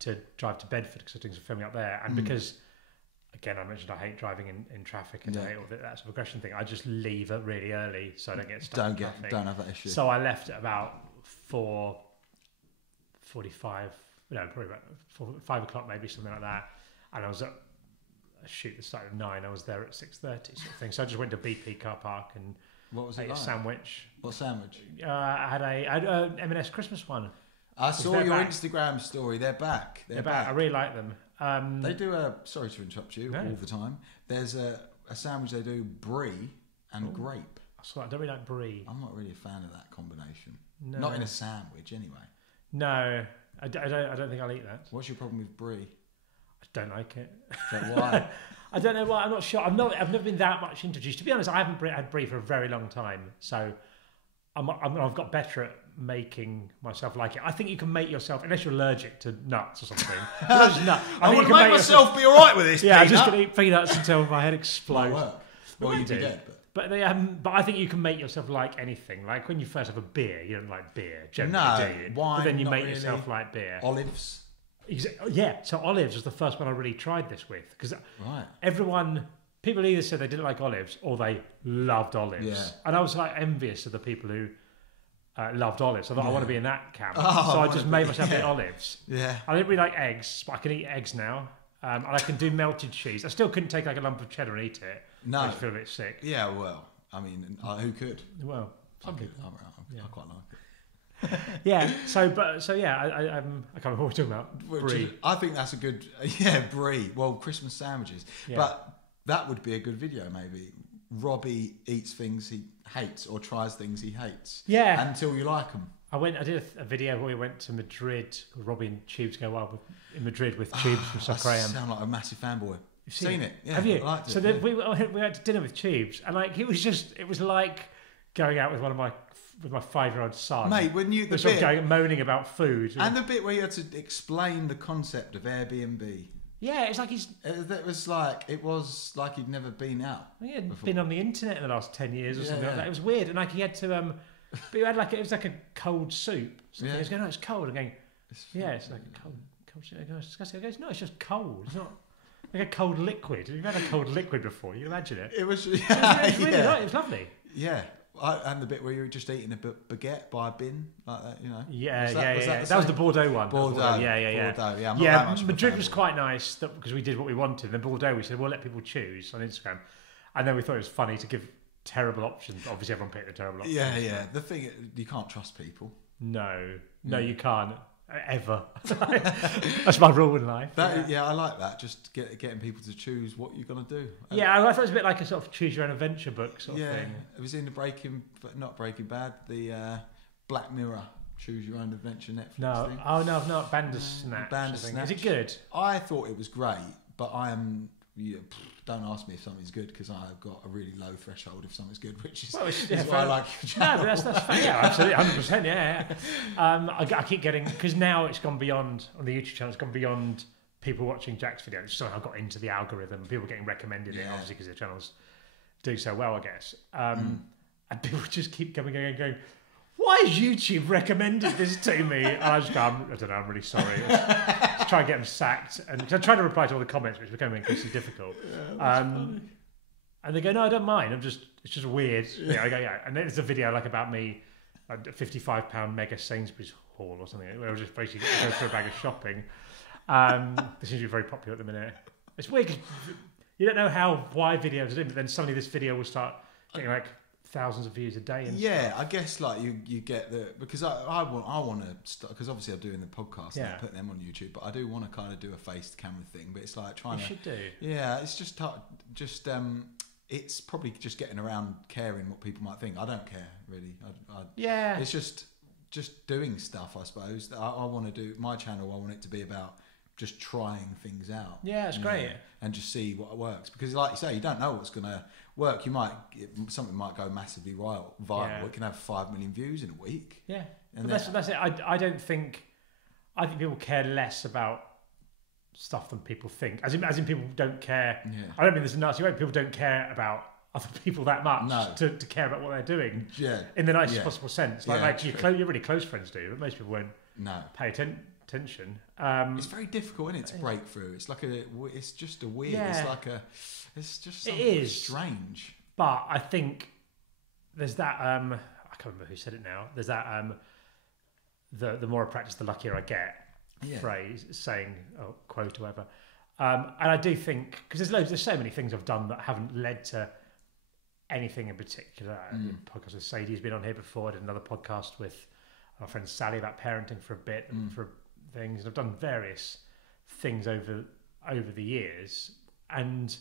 to drive to Bedford because I was doing some filming up there, and because again I mentioned I hate driving in traffic and I hate all that sort of aggression thing. I just leave it really early so I don't get stuck. Don't have that issue. So I left at about 4:45. No, probably about 5 o'clock, maybe something like that. And I was at a shoot that started at 9. I was there at 6:30, sort of thing. So I just went to BP car park and ate a sandwich. What sandwich? I had a M&S Christmas one. I saw your Instagram story. They're back. They're back. I really like them. They do sorry to interrupt you all the time. There's a sandwich they do, brie and grape. I don't really like brie. I'm not really a fan of that combination. No. Not in a sandwich, anyway. No, I don't think I'll eat that. What's your problem with brie? I don't like it. Why? I don't know why. I'm not sure. I've never been that much introduced. To be honest, I haven't had brie for a very long time, so I've got better at making myself like it. I think you can make yourself, unless you're allergic to nuts or something. I would make myself be all right with this. Yeah, I'm just going to eat peanuts until my head explodes. Well, you'd be dead. But I think you can make yourself like anything. Like when you first have a beer, you don't like beer generally, do you? Wine, but then you make yourself like beer. Olives. Yeah, so olives was the first one I really tried this with because people either said they didn't like olives or they loved olives. Yeah. And I was like envious of the people who loved olives. I thought I want to be in that camp. So I just made myself eat olives. Yeah. I didn't really like eggs, but I can eat eggs now. And I can do melted cheese. I still couldn't take like a lump of cheddar and eat it. No. I just feel a bit sick. Yeah, well, I mean, who could? Well, some people. I quite like it. I can't remember what we're talking about. Brie. I think that's a good, brie. Well, Christmas sandwiches. Yeah. But that would be a good video, maybe. Robbie eats things he hates or tries things he hates. Yeah. Until you like them. I did a video where we went to Madrid. Robbie and Tubes go wild in Madrid with Tubes from Soccer. I sound like a massive fanboy. You've seen it? Yeah. Have you? I liked it. So then we went to dinner with Tubes, and like it was like going out with my 5-year-old son. Mate, when you moaning about food and the bit where you had to explain the concept of Airbnb. Yeah, it's like it was like he'd never been out. He had been on the internet in the last 10 years or something like that. It was weird, and like he had to but you had it was like a cold soup. So he was going, no, it's cold. I'm going, it's like a cold soup. I go, it's disgusting. I go, no, it's just cold. It's not like a cold liquid. You've had a cold liquid before. You imagine it. It was, it was really nice. It was lovely. Yeah. And the bit where you were just eating a baguette by a bin, like that, you know. That was the Bordeaux one. Bordeaux. Yeah. Madrid was quite nice because we did what we wanted. Then Bordeaux, we said we'll let people choose on Instagram, and then we thought it was funny to give terrible options. Obviously, everyone picked the terrible options. Yeah. The thing, you can't trust people. No, you can't ever. That's my rule in life. I like that. Just getting people to choose what you're going to do. Yeah, I thought it was a bit like a sort of choose your own adventure book sort of thing. It was in the not Breaking Bad, the Black Mirror Choose Your Own Adventure Netflix thing. Oh no, not Bandersnatch. Is it good? I thought it was great, but I am. Don't ask me if something's good because I've got a really low threshold if something's good, which is why I like your channel. No, that's fine. Yeah, absolutely, 100%. Yeah. I keep getting because now it's gone beyond on the YouTube channel. It's gone beyond people watching Jack's videos. So I got into the algorithm. People getting recommended it obviously because the channel's doing so well, I guess. And people just keep going. Why has YouTube recommended this to me? And I just go, I don't know, I'm really sorry. Just try and get them sacked. And I tried to reply to all the comments, which became increasingly difficult. And they go, no, I don't mind. It's just weird. I go, yeah. And then there's a video about me, a £55 mega Sainsbury's haul or something, where I was just basically going through a bag of shopping. This seems to be very popular at the minute. It's weird because you don't know why videos are doing, but then suddenly this video will start getting thousands of views a day. And stuff. I guess like you get the, because I want to start, because obviously I'm doing the podcast and I put them on YouTube, but I do want to kind of do a faced camera thing. But it's like trying to. You should do. Yeah, it's just it's probably just getting around caring what people might think. I don't care really. It's just doing stuff. I suppose I want to do my channel. I want it to be about just trying things out. Yeah, it's great. And just see what works, because like you say, you don't know what's going to work. Something might go massively viral. It can have 5 million views in a week. Yeah, and that's it. I think people care less about stuff than people think. As in people don't care. Yeah. I don't mean this in a nasty way. People don't care about other people that much to care about what they're doing. Yeah. In the nicest possible sense. Like your really close friends do, but most people won't pay attention. It's very difficult, isn't it, to break through? It's like it's just a weird. It's just something strange. But I think there's that. I can't remember who said it now. There's that. The more I practice, the luckier I get. Phrase saying, quote or whatever. And I do think, because there's so many things I've done that haven't led to anything in particular. The podcast with Sadie's been on here before. I did another podcast with our friend Sally about parenting for a bit for things, and I've done various things over the years, and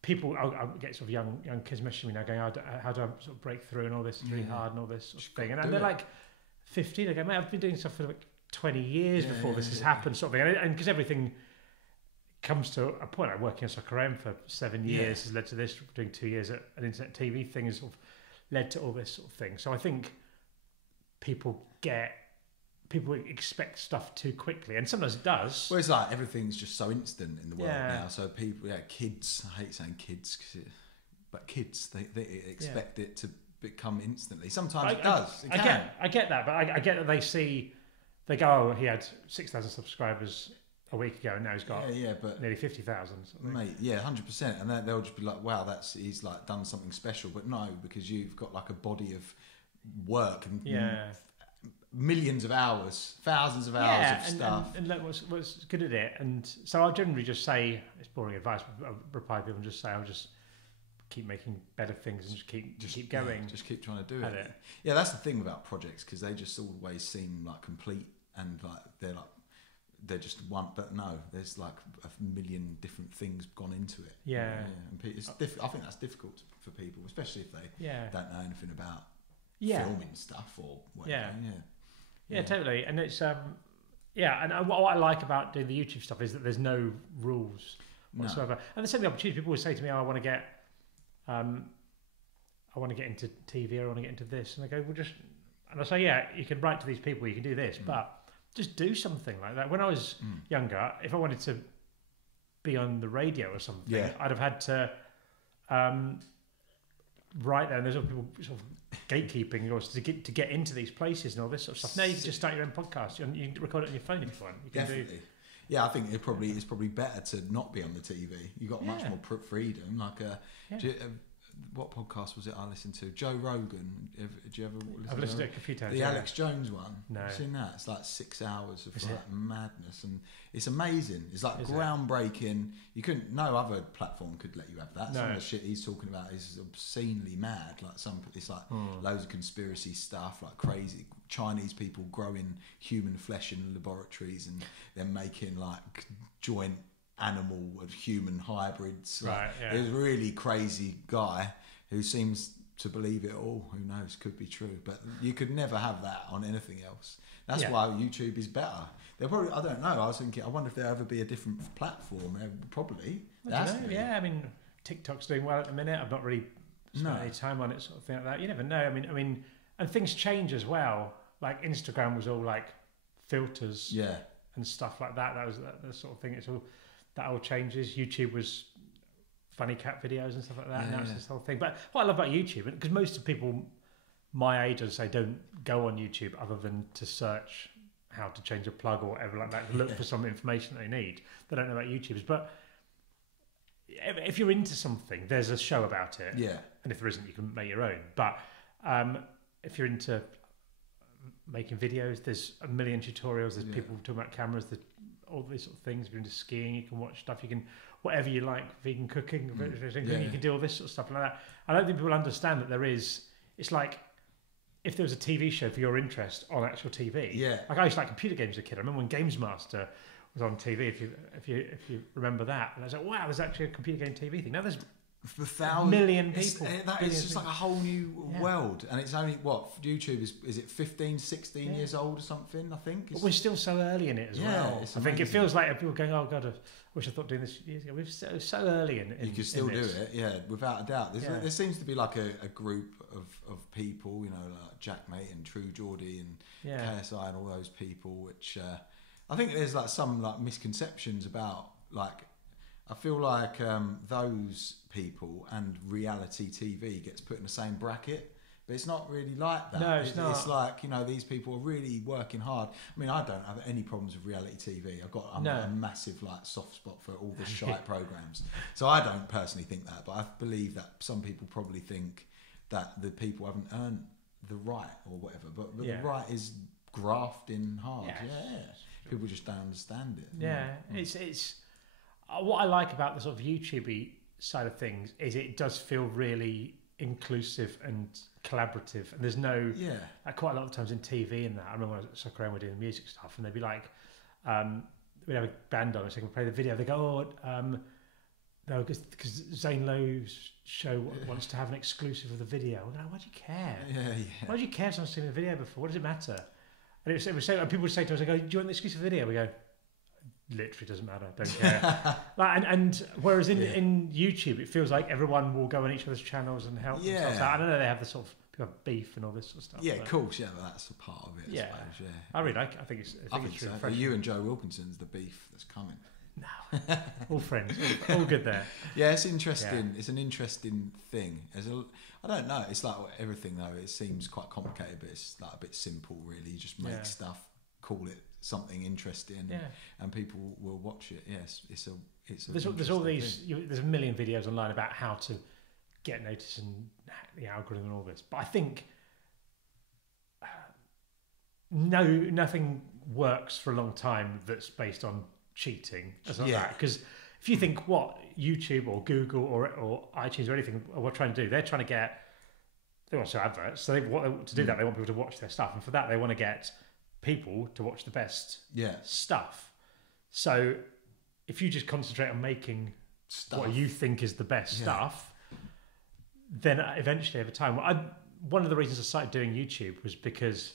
people I'll get sort of young kids messaging me now going, how do I sort of break through and all this, it's really hard and all this sort of thing, and they're like 15, they go, mate, I've been doing stuff for like 20 years before this has happened, sort of thing, and because everything comes to a point, like working as Soccer M for 7 years has led to this, doing 2 years at an internet TV thing has sort of led to all this sort of thing. So I think people expect stuff too quickly, and sometimes it does. Well, it's like everything's just so instant in the world now. So people, kids, I hate saying kids, but kids, they expect it to become instantly. Sometimes it does. I get that, but I get that they go, he had 6,000 subscribers a week ago, and now he's got but nearly 50,000. Mate, 100%, and they'll just be like, wow, he's like done something special. But no, because you've got like a body of work and millions of hours, thousands of hours of stuff. And look, what's good at it. And so I'll generally just say, it's boring advice, but I'll reply to people and just say, I'll just keep making better things and just keep going. Just keep trying to do it. Yeah, that's the thing about projects, because they just always seem like complete and like they're just one, but no, there's like a million different things gone into it. And it's I think that's difficult for people, especially if they don't know anything about filming stuff or whatever. Yeah, totally. And it's and what I like about doing the YouTube stuff is that there's no rules whatsoever. And there's certainly opportunities. People always say to me, I want to get into TV, or I want to get into this, and I go, and I say, you can write to these people, you can do this, but just do something like that. When I was younger, if I wanted to be on the radio or something, I'd have had to write there, and there's all people sort of gatekeeping or to get into these places and all this sort of stuff. Now you can just start your own podcast. You can record it on your phone if you want. You can Definitely. Yeah, I think it's probably better to not be on the TV. You got much more freedom. Like what podcast was it I listened to? Joe Rogan. Did you ever listen? I've listened to it a few times. The Alex Jones one. No. Have you seen that? It's like 6 hours of madness, and it's amazing. It's like groundbreaking. No other platform could let you have that. Some of the shit he's talking about is obscenely mad. Like it's like loads of conspiracy stuff, like crazy Chinese people growing human flesh in laboratories and then making like joint animal and human hybrids. It was a really crazy guy who seems to believe it all. Who knows, could be true, but you could never have that on anything else. That's why YouTube is better. They'll probably, I don't know, I was thinking, I wonder if there'll ever be a different platform. Probably. I don't know. I mean, TikTok's doing well at the minute. I've not really spent any time on it, sort of thing like that. You never know. I mean, and things change as well. Like Instagram was all like filters and stuff like that. That was the sort of thing. That all changes. YouTube was funny cat videos and stuff like that. And now it's this whole thing. But what I love about YouTube, because most of people my age, I'd say, don't go on YouTube other than to search how to change a plug or whatever like that, look for some information they need. They don't know about YouTubers. But if you're into something, there's a show about it. Yeah. And if there isn't, you can make your own. But if you're into making videos, there's a million tutorials. There's people talking about cameras. There's all these sort of things. If you're into skiing, you can watch stuff. You can, whatever you like, vegan cooking, you can do all this sort of stuff like that. I don't think people understand that there is it's like if there was a TV show for your interest on actual TV. Yeah. Like I used to like computer games as a kid. I remember when Games Master was on TV. If you remember that, and I was like, wow, there's actually a computer game TV thing. Now there's for thousands, million people. It's just like a whole new world, and it's only YouTube is it 15, 16 years old or something? I think. But we're still so early in it as well. I think it feels like people are going, oh god, I wish I thought doing this years ago. We're so early in you can still do it, without a doubt. There seems to be like a group of people, like Jack Mate and True Geordie and KSI and all those people, which I think there's like some like misconceptions about like. I feel like those people and reality TV gets put in the same bracket, but it's not really like that. No, it's not. It's like, these people are really working hard. I mean, I don't have any problems with reality TV. I'm a massive like soft spot for all the shite programs. So I don't personally think that, but I believe that some people probably think that the people haven't earned the right or whatever. But the right is grafting hard. Yeah. People just don't understand it. Yeah, it's what I like about the sort of YouTube side of things is it does feel really inclusive and collaborative, and there's no like quite a lot of times in TV and that. I remember when I was at Soccer Around, we're doing the music stuff, and they'd be like, we'd have a band on, so they can play the video. They go, no, because Zane Lowe's show wants to have an exclusive of the video. We're like, why do you care? Why do you care if someone's seen the video before? What does it matter? And it was so, people would say to us, "I go, do you want the exclusive video?" We go, literally doesn't matter, don't care. and whereas in YouTube, it feels like everyone will go on each other's channels and help themselves out. I don't know, they have the sort of people have beef and all this sort of stuff. Yeah, of course, but that's a part of it. I suppose, I really like it. I think it's really so. For you and Joe Wilkinson's the beef that's coming. No, all friends, all good there. Yeah, it's interesting. Yeah. It's an interesting thing. I don't know. It's like everything though. It seems quite complicated, but it's like a bit simple, really. You just make stuff, call it something interesting, and people will watch it. Yes, it's a. There's all these. There's a million videos online about how to get noticed and the algorithm and all this. But I think nothing works for a long time that's based on cheating as like that. Because if you think what YouTube or Google or iTunes or anything are trying to do, they're trying to get. They want to adverts, so to do that, they want people to watch their stuff, and for that, they want to get people to watch the best stuff. So if you just concentrate on making what you think is the best stuff, then eventually over time, one of the reasons I started doing YouTube was because,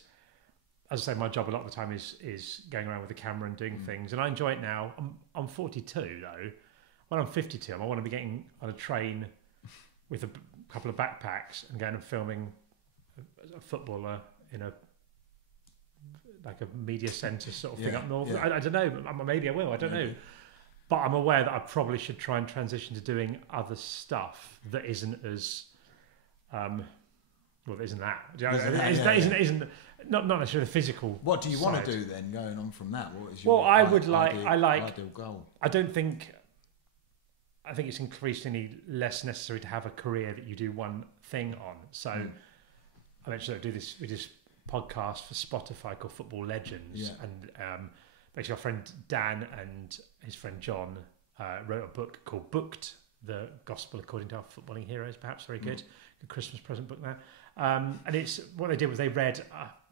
as I say, my job a lot of the time is going around with the camera and doing things, and I enjoy it now. I'm 42 though. When I'm 52, I want to be getting on a train with a couple of backpacks and going and filming a footballer in a media centre sort of thing up north. I don't know. Maybe I will. I don't know. But I'm aware that I probably should try and transition to doing other stuff that isn't as isn't that. Isn't not necessarily the physical. What do you want to do then? Going on from that, what is your ideal goal? I think it's increasingly less necessary to have a career that you do one thing on. So I mentioned we do this podcast for Spotify called Football Legends, and basically our friend Dan and his friend John wrote a book called Booked, the Gospel According to Our Footballing Heroes, perhaps very good Christmas present book there. And it's what they did was they read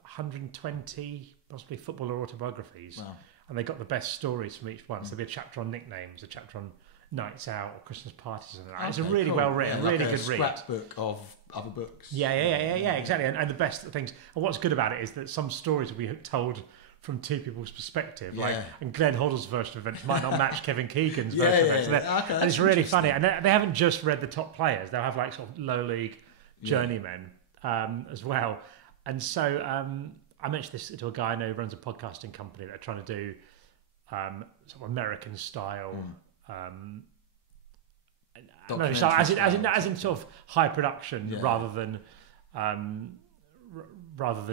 120 possibly footballer autobiographies, and they got the best stories from each one. So there'd be a chapter on nicknames, a chapter on nights out or Christmas parties and that. It's a really well written, really good read. Scrapbook of other books. Yeah, exactly. And the best things. And what's good about it is that some stories will be told from two people's perspective. And Glenn Hoddle's version of events might not match Kevin Keegan's version of events. And it's really funny. And they haven't just read the top players. They'll have sort of low league journeymen as well. And so I mentioned this to a guy I know who runs a podcasting company that are trying to do sort of American style. As in sort of high production rather than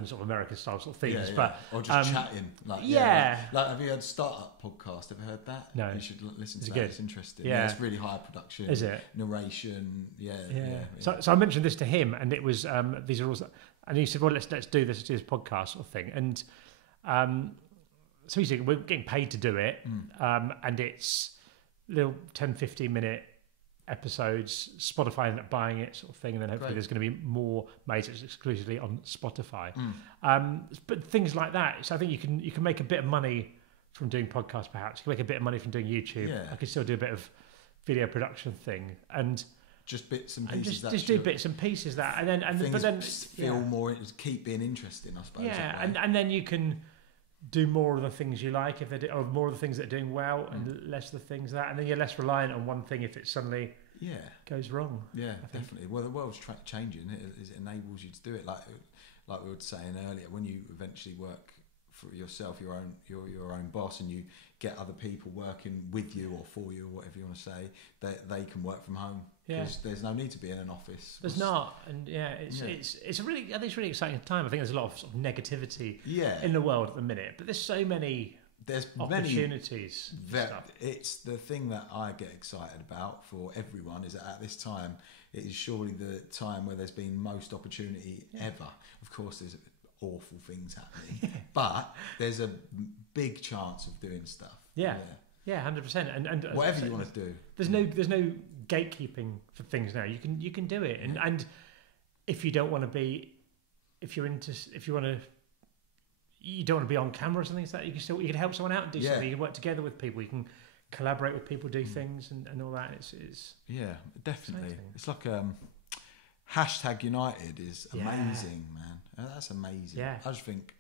sort of American style sort of themes, or just chatting. Like have you heard Startup Podcast? Have you heard that? No, you should listen to that. It's interesting. Yeah, it's really high production. Is it narration? Yeah. So I mentioned this to him, and it was these are all, and he said, "Well, let's do this podcast sort of thing." And so he said, "We're getting paid to do it, and it's little 10-15 minute episodes. Spotify ended up buying it, sort of thing, and then hopefully there's going to be more made exclusively on Spotify. But things like that. So I think you can make a bit of money from doing podcasts. Perhaps you can make a bit of money from doing YouTube. I could still do a bit of video production thing and just bits and pieces. Just do bits and pieces that, and then feel more. Keep being interesting, I suppose. Yeah, and then you can do more of the things you like if they or more of the things that are doing well, and less of the things that, and then you're less reliant on one thing if it suddenly goes wrong. Yeah, definitely. Well, the world's changing. It enables you to do it. Like we were saying earlier, when you eventually work for yourself, your own boss, and you get other people working with you or for you or whatever you want to say, they can work from home. Because there's no need to be in an office. There's not, and it's a really, I think it's a really exciting time. I think there's a lot of, sort of negativity in the world at the minute, but there's so many opportunities. It's the thing that I get excited about for everyone is that at this time, it is surely the time where there's been most opportunity ever. Of course, there's awful things happening, but there's a big chance of doing stuff. Yeah, 100%. And whatever you want to do, there's no gatekeeping for things now. You can do it, and if you don't want to be, you don't want to be on camera or something like that, you can help someone out and do something. You can work together with people. You can collaborate with people, do things, and all that. It's definitely exciting. It's like #United is amazing, man. That's amazing. I just think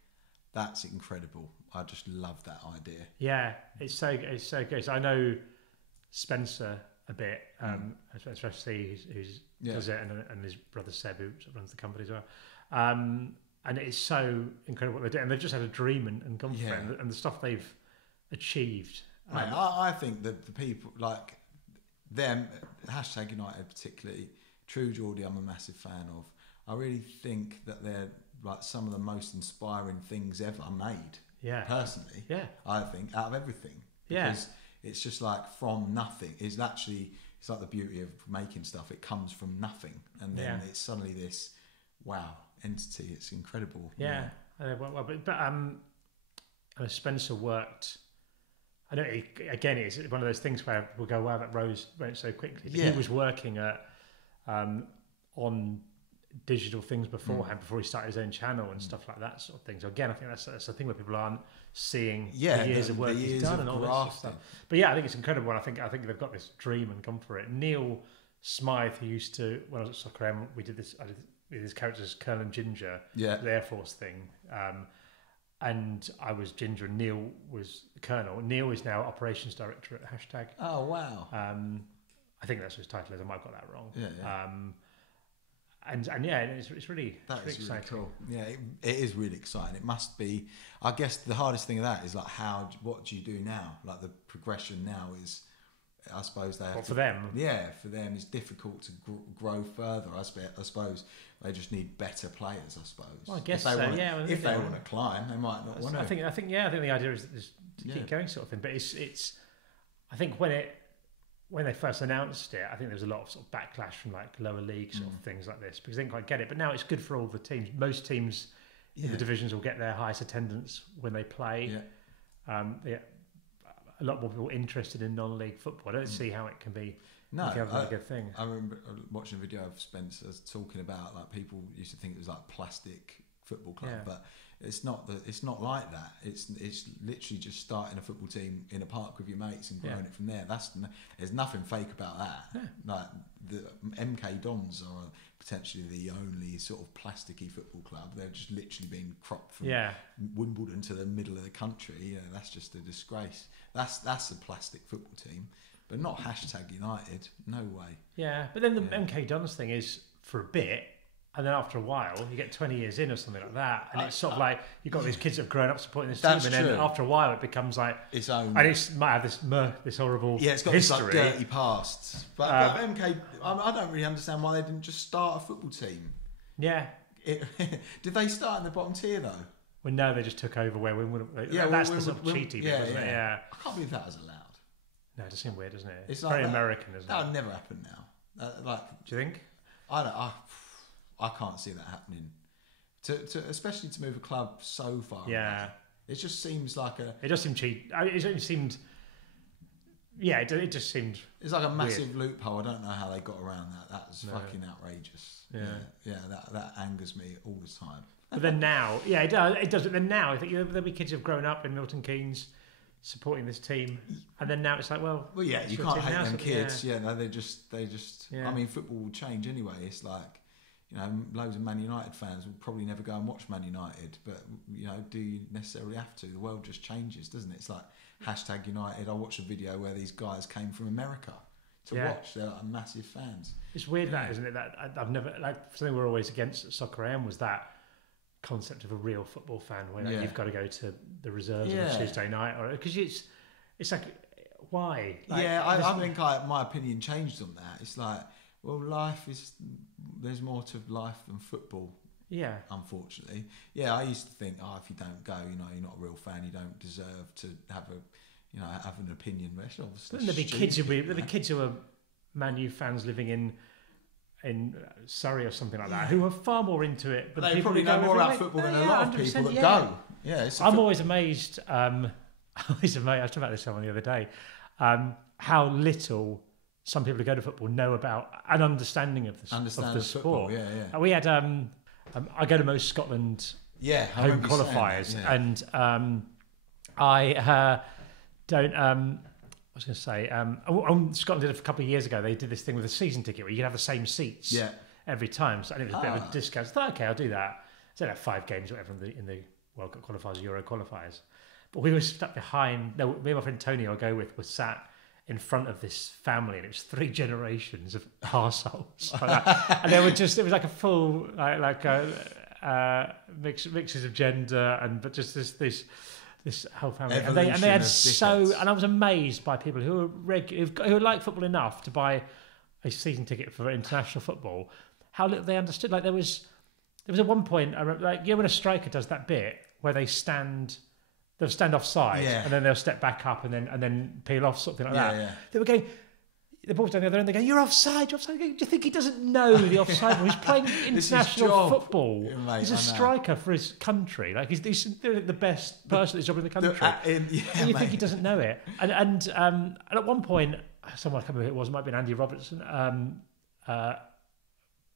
that's incredible. I just love that idea. Yeah, it's so good. So I know Spencer a bit, especially who's does it, and his brother Seb, who runs the company as well. And it's so incredible what they do, and they've just had a dream and gone for it, and the stuff they've achieved. I think that the people like them, #United particularly, True Geordie, I'm a massive fan of. I really think that they're like some of the most inspiring things ever made. Personally, I think out of everything, because it's just like from nothing. It's like the beauty of making stuff. It comes from nothing, and then it's suddenly this entity. It's incredible. But Spencer worked. I know. Again, it's one of those things where we'll go, "Wow, that went so quickly." But he was working at on digital things beforehand, before he started his own channel and stuff like that sort of thing. So again, I think that's the thing where people aren't seeing the years of work he's done and all that sort of stuff. But I think it's incredible, and I think they've got this dream and come for it. Neil Smythe, who used to, when I was at Soccer M, I did his characters as Colonel and Ginger, the Air Force thing, and I was Ginger and Neil was the Colonel. Neil is now Operations Director at #. Oh wow! I think that's what his title is. I might have got that wrong. It's really exciting. Really cool. Yeah, it is really exciting. It must be. I guess the hardest thing of that is like what do you do now? Like the progression now is, I suppose they have for them. Yeah, for them it's difficult to grow further. I suppose they just need better players. I suppose. Well, I guess if they want to climb, they might not want to. I think the idea is to keep going, sort of thing. But it's. I think when they first announced it, I think there was a lot of sort of backlash from like lower league sort of things like this, because they didn't quite get it. But now it's good for all the teams. Most teams in the divisions will get their highest attendance when they play. A lot more people interested in non-league football. I don't see how it can be a good thing. I remember watching a video of Spencer talking about like people used to think it was like plastic football club, but it's not like that. It's literally just starting a football team in a park with your mates and growing it from there. There's nothing fake about that. Like the MK Dons are potentially the only sort of plasticky football club. They've just literally been cropped from Wimbledon to the middle of the country. That's just a disgrace. That's a plastic football team, but not #United. No way. Yeah, but then the MK Dons thing is for a bit. And then after a while, you get 20 years in or something like that, and it's sort of like you've got these kids that have grown up supporting this team, and then after a while, it becomes like its own. And it might have this horrible it's got history. This like dirty past. But MK, I don't really understand why they didn't just start a football team. Yeah. Did they start in the bottom tier though? Well, no, they just took over where Wimbledon. That's the sort of cheaty bit, wasn't it? Yeah. I can't believe that was allowed. No, it does seem weird, doesn't it? It's very American, isn't it? That would never happen now. Do you think? I can't see that happening. Especially to move a club so far. Yeah. Away. It just seems like It does seem cheap. It only seemed Yeah, it just seemed. It's like a massive loophole. I don't know how they got around that. That was fucking outrageous. Yeah. That angers me all the time. But then now, it does. But then now, I think there'll be kids who've grown up in Milton Keynes supporting this team, and then now it's like, well, yeah, you can't hate them kids. Yeah. No, they just. I mean, football will change anyway. It's like, loads of Man United fans will probably never go and watch Man United, but do you necessarily have to? The world just changes, doesn't it? It's like #United. I watched a video where these guys came from America to watch. They're like massive fans. It's weird that, isn't it? That I've never something we're always against at Soccer AM was that concept of a real football fan where you've got to go to the reserves on a Tuesday night, or because it's like why? I think my opinion changed on that. It's like, well, there's more to life than football. Yeah. Unfortunately. Yeah, I used to think, if you don't go, you're not a real fan, you don't deserve to have an opinion. Which obviously there'll be kids who are Man U fans living in Surrey or something like that, who are far more into it. But they probably know more about football than a lot of people that go. Yeah, I'm always amazed. I was talking about this someone the other day. How little some people who go to football know about an understanding of the sport. Yeah. We had I go to most Scotland home qualifiers, and I don't. I was going to say, Scotland did it a couple of years ago. They did this thing with a season ticket where you could have the same seats every time. So, and it was a bit of a discount. So I thought, okay, I'll do that. So they had 5 games or whatever in the World Cup qualifiers, Euro qualifiers. But we were stuck behind. No, me and my friend Tony, I go with, was sat in front of this family, and it was 3 generations of arseholes. And they were just, it was like a full, mixes of gender, but just this whole family, and they had and I was amazed by people who who like football enough to buy a season ticket for international football, how little they understood. Like there was at one point, I remember, when a striker does that bit where they'll stand offside and then they'll step back up and then peel off, something like that. Yeah. They were going. The ball's down the other end. They're going, "You're offside. You're offside." Do you think he doesn't know the offside? He's playing international football. Mate, he's a striker for his country. Like he's the best person at his job in the country. And you think he doesn't know it? And at one point, someone I can't remember who it was. It might have been Andy Robertson.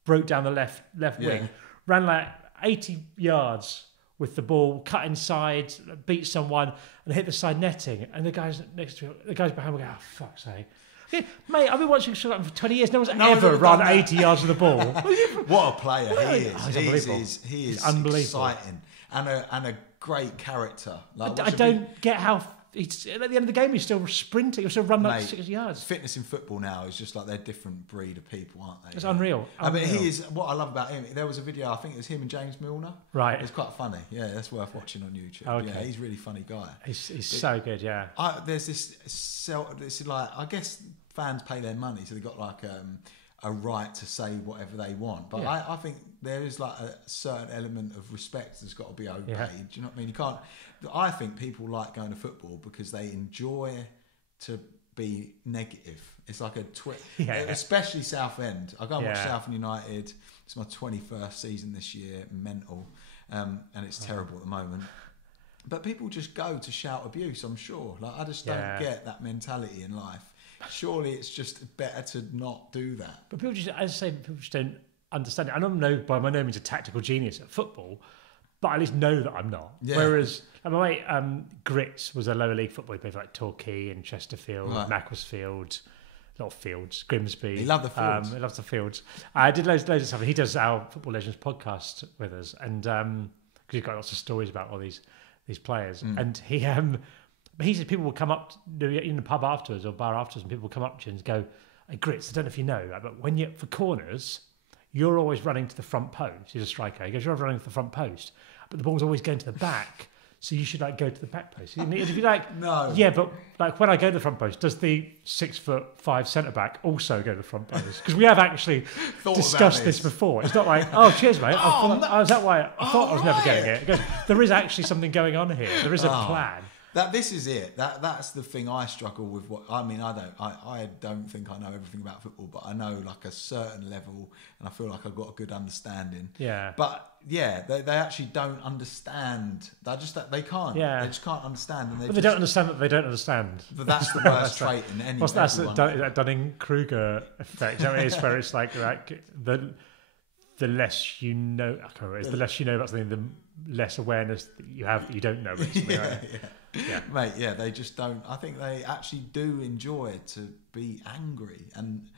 Broke down the left wing, ran like 80 yards with the ball, cut inside, beat someone, and hit the side netting. And the guys next to him, the guys behind, will go, "Oh, fuck's sake." Yeah, mate, I've been watching Scotland for 20 years. No one's ever run 80 yards with the ball. What a player he is. He's unbelievable. He is unbelievable. Exciting and a great character. Like, I don't get how... at the end of the game, he's still sprinting. He's still run like 6 yards. Fitness in football now is just like they're a different breed of people, aren't they? It's unreal. I mean, he is... What I love about him, there was a video, I think it was him and James Milner. Right. It's quite funny. Yeah, that's worth watching on YouTube. Okay. Yeah, he's a really funny guy. He's so good, yeah. There's this like, I guess... Fans pay their money, so they've got like a right to say whatever they want. But I think there is like a certain element of respect that's got to be obeyed. Yeah. Do you know what I mean? You can't. I think people like going to football because they enjoy to be negative. It's like a especially Southend. I go and watch Southend United. It's my 21st season this year. Mental, and it's terrible at the moment. But people just go to shout abuse. I'm sure. Like I just don't get that mentality in life. Surely it's just better to not do that. But people just, as I say, people just don't understand it. I don't know by no means a tactical genius at football, but I at least know that I'm not. Yeah. Whereas my mate Grits was a lower league football. He played for like Torquay and Chesterfield, Macclesfield, a lot of fields, Grimsby. He loved the fields. He loves the fields. I did loads of stuff. He does our Football Legends podcast with us, and because he's got lots of stories about all these players, and he said people will come up in the pub afterwards or bar afterwards, and people will come up to you and go, "Hey, Grits, I don't know if you know, but when you're for corners, you're always running to the front post." He's a striker. He goes, "You're always running to the front post, but the ball's always going to the back, so you should like go to the back post." And if you're like, "No, yeah, but like when I go to the front post, does the 6'5" centre back also go to the front post?" Because we have actually discussed this before. It's not like, "Oh, cheers, mate. I thought I was never getting it." Because there is actually something going on here. There is a plan. This is it. That's the thing I struggle with. I don't think I know everything about football, but I know like a certain level, and I feel like I've got a good understanding. Yeah. But yeah, they actually don't understand. They can't. Yeah. They just can't understand. But they don't understand that they don't understand. But that's the worst trait in any. What's that's that Dunning-Kruger effect? That is where it's like the less you know. I can't remember. It's the less you know about something, the less awareness that you have that you don't know. Yeah. Mate, yeah, they just don't. I think they actually do enjoy to be angry. And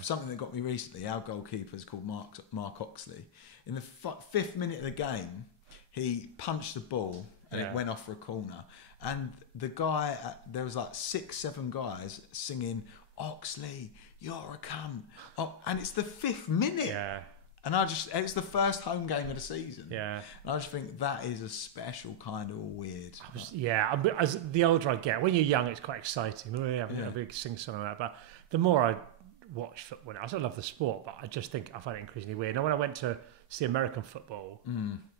something that got me recently, our goalkeeper is called Mark Oxley. In the 5th minute of the game, he punched the ball and it went off for a corner. And the guy, there was like 6-7 guys singing, "Oxley, you're a cunt." Oh, and it's the 5th minute. Yeah. And it's the first home game of the season. Yeah. And I just think that is a special kind of weird. As the older I get, when you're young, it's quite exciting. A big sing-song and that. But the more I watch football, I still love the sport, but I just think I find it increasingly weird. And when I went to see American football,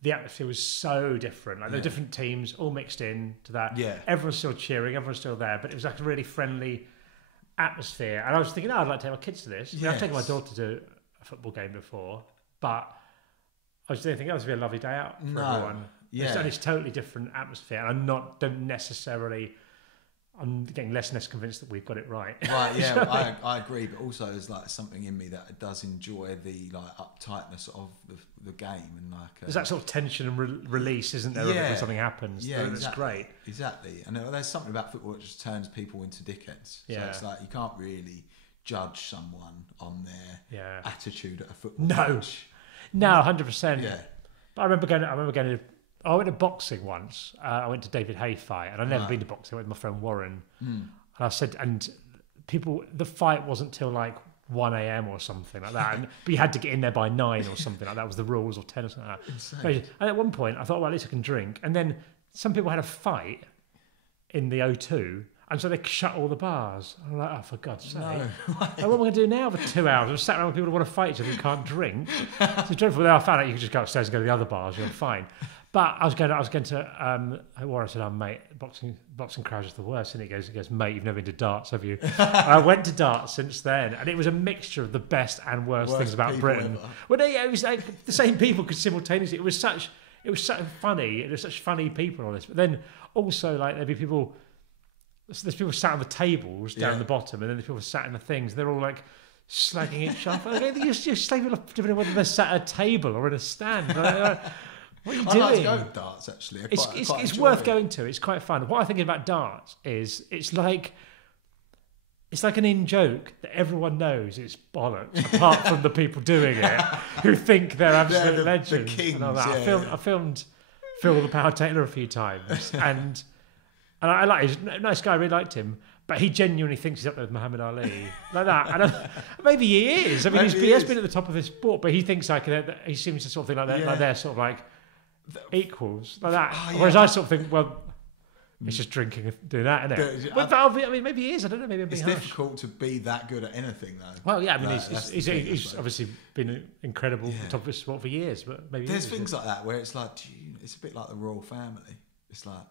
the atmosphere was so different. Like there were different teams all mixed in to that. Yeah. Everyone's still cheering, everyone's still there, but it was like a really friendly atmosphere. And I was thinking, I'd like to take my kids to this. I've taken my daughter to a football game before, but I was thinking that would be a lovely day out for everyone. Yeah. It's totally different atmosphere, and I'm getting less and less convinced that we've got it right. Right, yeah, I agree, but also there's like something in me that does enjoy the like uptightness of the game, and like there's that sort of tension and release, isn't there? When something happens, that's great. Exactly, and there's something about football that just turns people into dickheads. So it's like you can't really judge someone on their attitude at a football match. No, 100%. Yeah, but I remember going to. I went to boxing once. I went to David Hay fight, and I'd never been to boxing. I went with my friend Warren, and I said, the fight wasn't till like 1 a.m. or something like that, but you had to get in there by 9 or something like that was the rules, or 10 or something like that. Insane. And at one point, I thought, well, at least I can drink. And then some people had a fight in the O2, and so they shut all the bars. I'm like, oh, for God's sake. Like, what am I going to do now for 2 hours? I'm sat around with people who want to fight each other who can't drink. It's dreadful. Then I found out you could just go upstairs and go to the other bars, you're fine. But I was going to Warren said, "Oh, mate, boxing crowds is the worst." And he goes, "Mate, you've never been to darts, have you?" I went to darts since then, and it was a mixture of the best and worst things about Britain. Well, it was like the same people could simultaneously. It was so funny. It was such funny people on this. But then also like there'd be people. There's people sat on the tables down the bottom, and then there's people sat in the things. They're all like slagging each other. You're slagging people whether they're sat at a table or in a stand. What are you doing? I'd like to go to darts, actually. It's worth going to. It's quite fun. What I think about darts is it's like an in-joke that everyone knows it's bollocks, apart from the people doing it who think they're absolute legends. The kings, and all that. I filmed Phil the Power Taylor a few times, and I like he's a nice guy. I really liked him. But he genuinely thinks he's up there with Muhammad Ali, like that. And maybe he is. I mean, he has been at the top of this sport, but he thinks like he seems to sort of think like that, like they're sort of like equals, like that. Whereas I sort of think, well, it's just drinking and doing that, isn't it? But I mean, maybe he is. I don't know. Maybe I'm being harsh. It's difficult to be that good at anything, though. Well, yeah. I mean, he's obviously been incredible at the top of his sport for years. But maybe there's things like that where it's like, it's a bit like the royal family. It's like,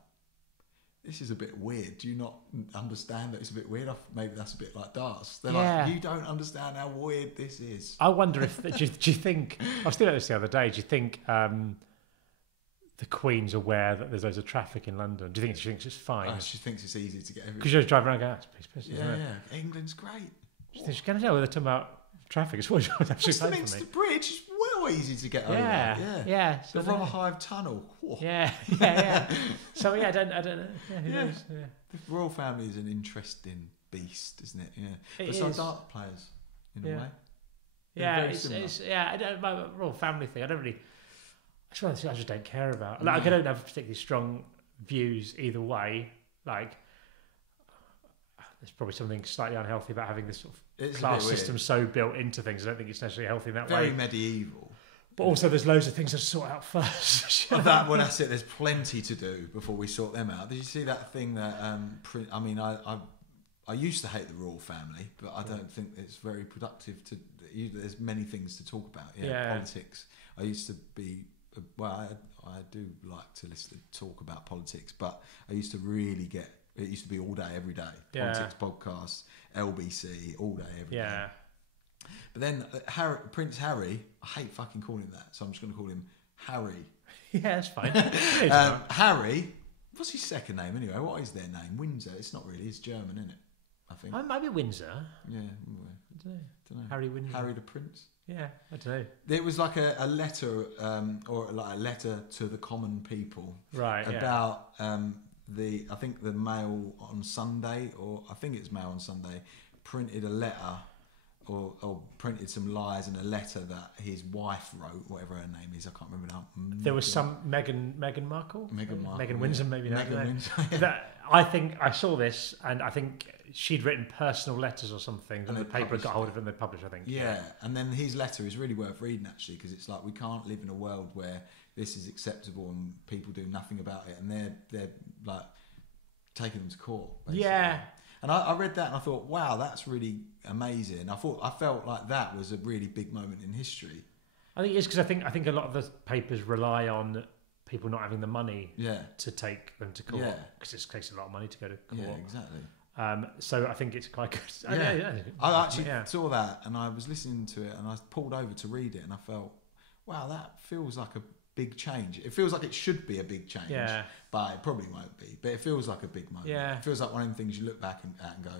this is a bit weird. Do you not understand that it's a bit weird? Maybe that's a bit like darts. They're like, you don't understand how weird this is. I wonder if, do you think, I was thinking about this the other day, do you think the Queen's aware that there's loads of traffic in London? Do you think she thinks it's fine? She thinks it's easy to get everything. Because you're driving around going, that's a piece of piss, yeah. England's great. Do you think she's going to know? They're talking about traffic. It's what the Minster Bridge is well easy to get over. Yeah. The Rawhide Tunnel. Whoa. Yeah. So I don't know. Yeah, who knows? Yeah. The royal family is an interesting beast, isn't it? Yeah. But some dart players, in a way. Yeah, it's I don't, my royal family thing. I just don't care about. Like, I don't have particularly strong views either way. Like, there's probably something slightly unhealthy about having this sort of class system so built into things. I don't think it's necessarily healthy in that way. Very medieval. But also there's loads of things to sort out first. That's it. There's plenty to do before we sort them out. Did you see that thing that, I used to hate the royal family, but I don't think it's very productive to, there's many things to talk about. Politics. I used to be well, I do like to listen to talk about politics, but I used to really get. It used to be all day, every day. Politics podcasts, LBC, all day, every day. But then Prince Harry, I hate fucking calling him that, so I'm just going to call him Harry. Yeah, that's fine. Harry, what's his second name anyway? What is their name? Windsor. It's not really. It's German, isn't it? I think. Maybe Windsor. Yeah. I don't know. Harry Windsor. Harry the Prince. Yeah, I don't know. There was like a letter, or like a letter to the common people, right? About I think the Mail on Sunday, or I think it's Mail on Sunday, printed a letter, or printed some lies in a letter that his wife wrote, whatever her name is. I can't remember now. There was some Meghan Markle, Meghan Windsor, maybe. Meghan Windsor. That, I think I saw this, and I think she'd written personal letters or something, and the paper got hold of it and they published, I think. Yeah, and then his letter is really worth reading, actually, because it's like, we can't live in a world where this is acceptable and people do nothing about it, and they're like taking them to court, basically. Yeah. And I read that and I thought, wow, that's really amazing. I felt like that was a really big moment in history. I think it's because I think a lot of the papers rely on people not having the money to take them to court, because it takes a lot of money to go to court. Yeah, exactly. So I think it's quite good. I actually saw that and I was listening to it and I pulled over to read it and I felt, wow, that feels like a big change. It feels like it should be a big change, but it probably won't be. But it feels like a big moment. Yeah. It feels like one of the things you look back at and go,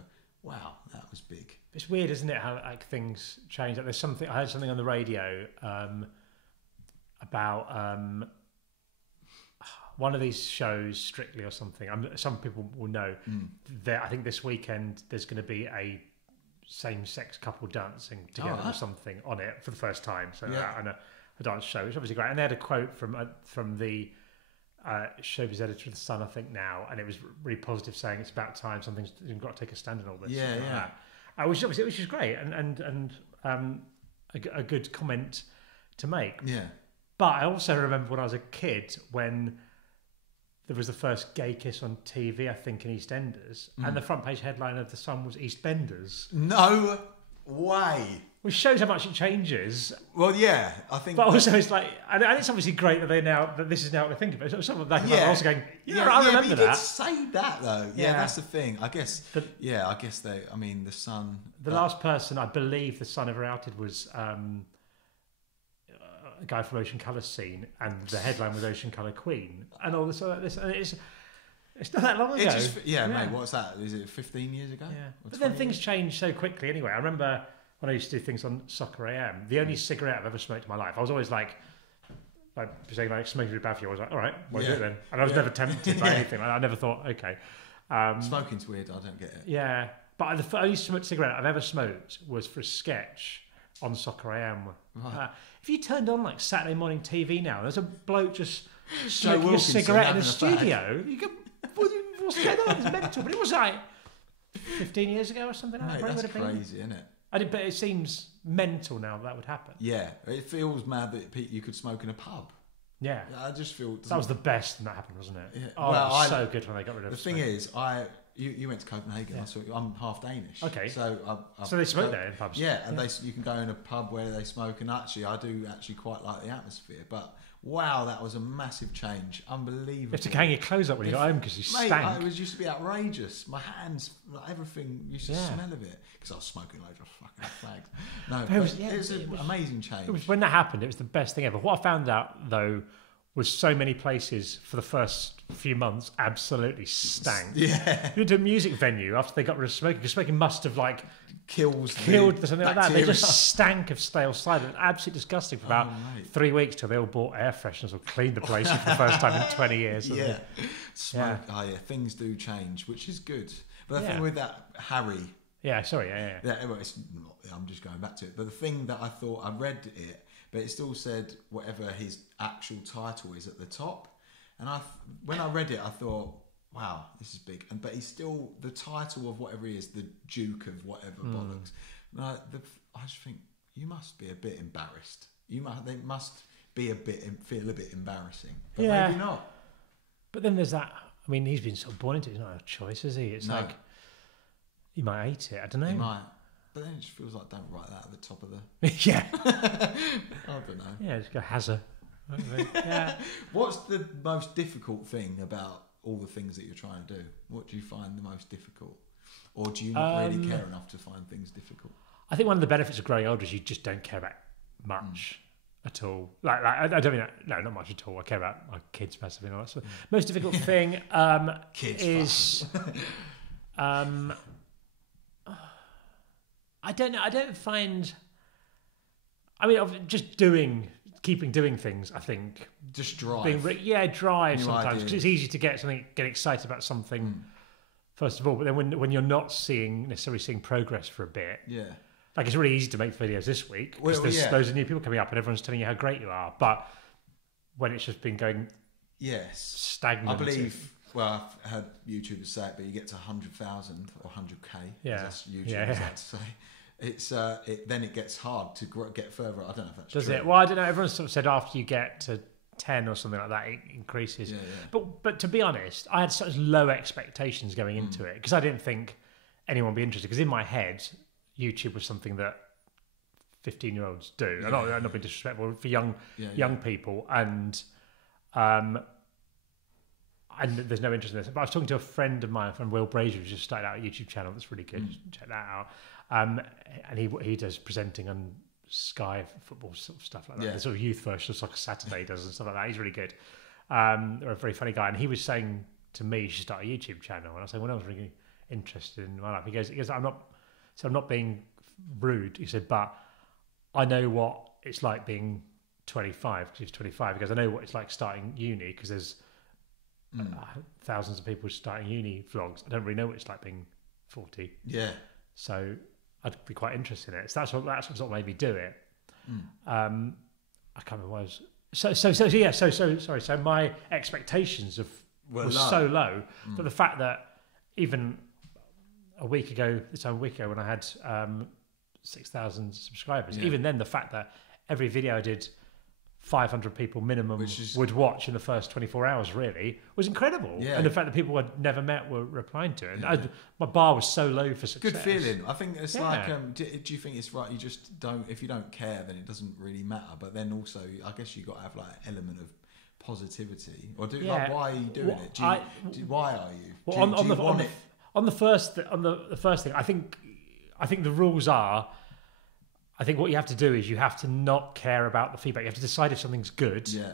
wow, that was big. It's weird, isn't it, how like things change? Like there's something, I heard something on the radio about one of these shows, Strictly or something. Some people will know that I think this weekend there's going to be a same-sex couple dancing together or something on it for the first time. So and a dance show, which is obviously great. And they had a quote from the showbiz editor of The Sun, I think now, and it was really positive, saying it's about time something's got to take a stand on all this. Which is great and a good comment to make. Yeah. But I also remember when I was a kid when there was the first gay kiss on TV, I think, in EastEnders, and the front page headline of The Sun was EastBenders. No way. Which shows how much it changes. Well, yeah, I think. But also, it's like, and it's obviously great that this is now what they're thinking about. Someone back I also going, I remember that. You did say that though. Yeah, that's the thing. I guess. The Sun. The last person I believe The Sun ever outed was a guy from Ocean Colour Scene, and the headline was Ocean Colour Queen, and all this. And it's not that long ago. Mate. What's that? Is it 15 years ago? Yeah. But then things change so quickly. Anyway, I remember when I used to do things on Soccer AM, the only cigarette I've ever smoked in my life, I was always like saying like smoking would be bad for you. I was like, all right, what do you do then? And I was never tempted by anything. I never thought, okay. Smoking's weird. I don't get it. Yeah, but the only cigarette I've ever smoked was for a sketch on Soccer AM. Right. If you turned on like Saturday morning TV now, there's a bloke just smoking a cigarette in a studio. You go, what's going on? It's mental. But it was like 15 years ago or something. Mate, that's crazy, isn't it? But it seems mental now that would happen. Yeah, it feels mad that you could smoke in a pub. Yeah, I just feel that was the best when that happened, wasn't it? Yeah. Oh, well, it was so good when they got rid of it. The thing is, you went to Copenhagen. Yeah. I'm half Danish. Okay, so they smoke there in pubs. Yeah, and you can go in a pub where they smoke, and I do quite like the atmosphere, but. Wow, that was a massive change. Unbelievable. You have to hang your clothes up when you got home because you stank. It used to be outrageous. My hands, everything, used to smell of it because I was smoking loads of fucking fags. No, it was an amazing change. When that happened, it was the best thing ever. What I found out, though, was so many places for the first few months absolutely stank. Yeah. You went to a music venue after they got rid of smoking, because smoking must have killed something like that. They just stank of stale cider. Absolutely disgusting for about 3 weeks till they all bought air fresheners or cleaned the place for the first time in 20 years. Yeah. Smoke. Oh yeah, things do change, which is good. But the thing with that Harry. Yeah, sorry, yeah. Well, I'm just going back to it. But the thing that I thought, I read it, but it still said whatever his actual title is at the top. And when I read it, I thought, wow, this is big. But he's still, the title of whatever he is, the Duke of whatever bollocks. I just think, you must be a bit embarrassed. They must be feel a bit embarrassing. But maybe not. But then there's that, I mean, he's been sort of born into it. He's not a choice, is he? It's like, he might hate it. I don't know. He might. But then it just feels like, don't write that at the top of the... Yeah. I don't know. Yeah, just go Hazza. Yeah. What's the most difficult thing about all the things that you're trying to do? What do you find the most difficult? Or do you not really care enough to find things difficult? I think one of the benefits of growing older is you just don't care about much at all. Like I don't mean that, no, not much at all. I care about my kids massively and all that stuff. Most difficult thing Kids is I don't know. I don't find. I mean, just keeping doing things. I think just drive. Drive New sometimes because it's easy to get excited about something. First of all, but then when you're not necessarily seeing progress for a bit, like it's really easy to make videos this week because there's loads of new people coming up and everyone's telling you how great you are. But when it's just been going, stagnant. I believe. Well, I've heard YouTubers say it, but you get to 100,000 or 100k. Yeah, that's YouTubers like to say. It's then it gets hard to get further. I don't know if that's Does true. it? Well, I don't know. Everyone sort of said after you get to 10 or something like that, it increases. But to be honest, I had such low expectations going into it because I didn't think anyone would be interested. Because in my head, YouTube was something that 15-year-olds do. I'm not being disrespectful for young people, and there's no interest in this. But I was talking to a friend of mine, from Will Brazier, who's just started out a YouTube channel that's really good. Check that out. And he does presenting on Sky football sort of stuff like that. The sort of youth version, it's like a Saturday does and stuff like that. He's really good. They're a very funny guy. And he was saying to me, you should start a YouTube channel. And I was saying, well, I was really interested in my life. He goes, I'm not being rude. He said, but I know what it's like being 25, because he's 25. He goes, I know what it's like starting uni, because there's thousands of people starting uni vlogs. I don't really know what it's like being 40. Yeah. So I'd be quite interested in it. So that's what sort of made me do it. I can't remember what I was. Sorry. So my expectations were so low that the fact that even a week ago when I had 6,000 subscribers, even then the fact that every video I did 500 people minimum would watch in the first 24 hours really was incredible. And the fact that people I'd never met were replying to it. And my bar was so low for success. Good feeling. I think it's like, do you think it's right? You just don't, if you don't care, then it doesn't really matter. But then also, I guess you got to have like an element of positivity. Or like, why are you doing it? Why are you? Well, on the first thing, I think the rules are, I think what you have to do is you have to not care about the feedback. You have to decide if something's good. Yeah.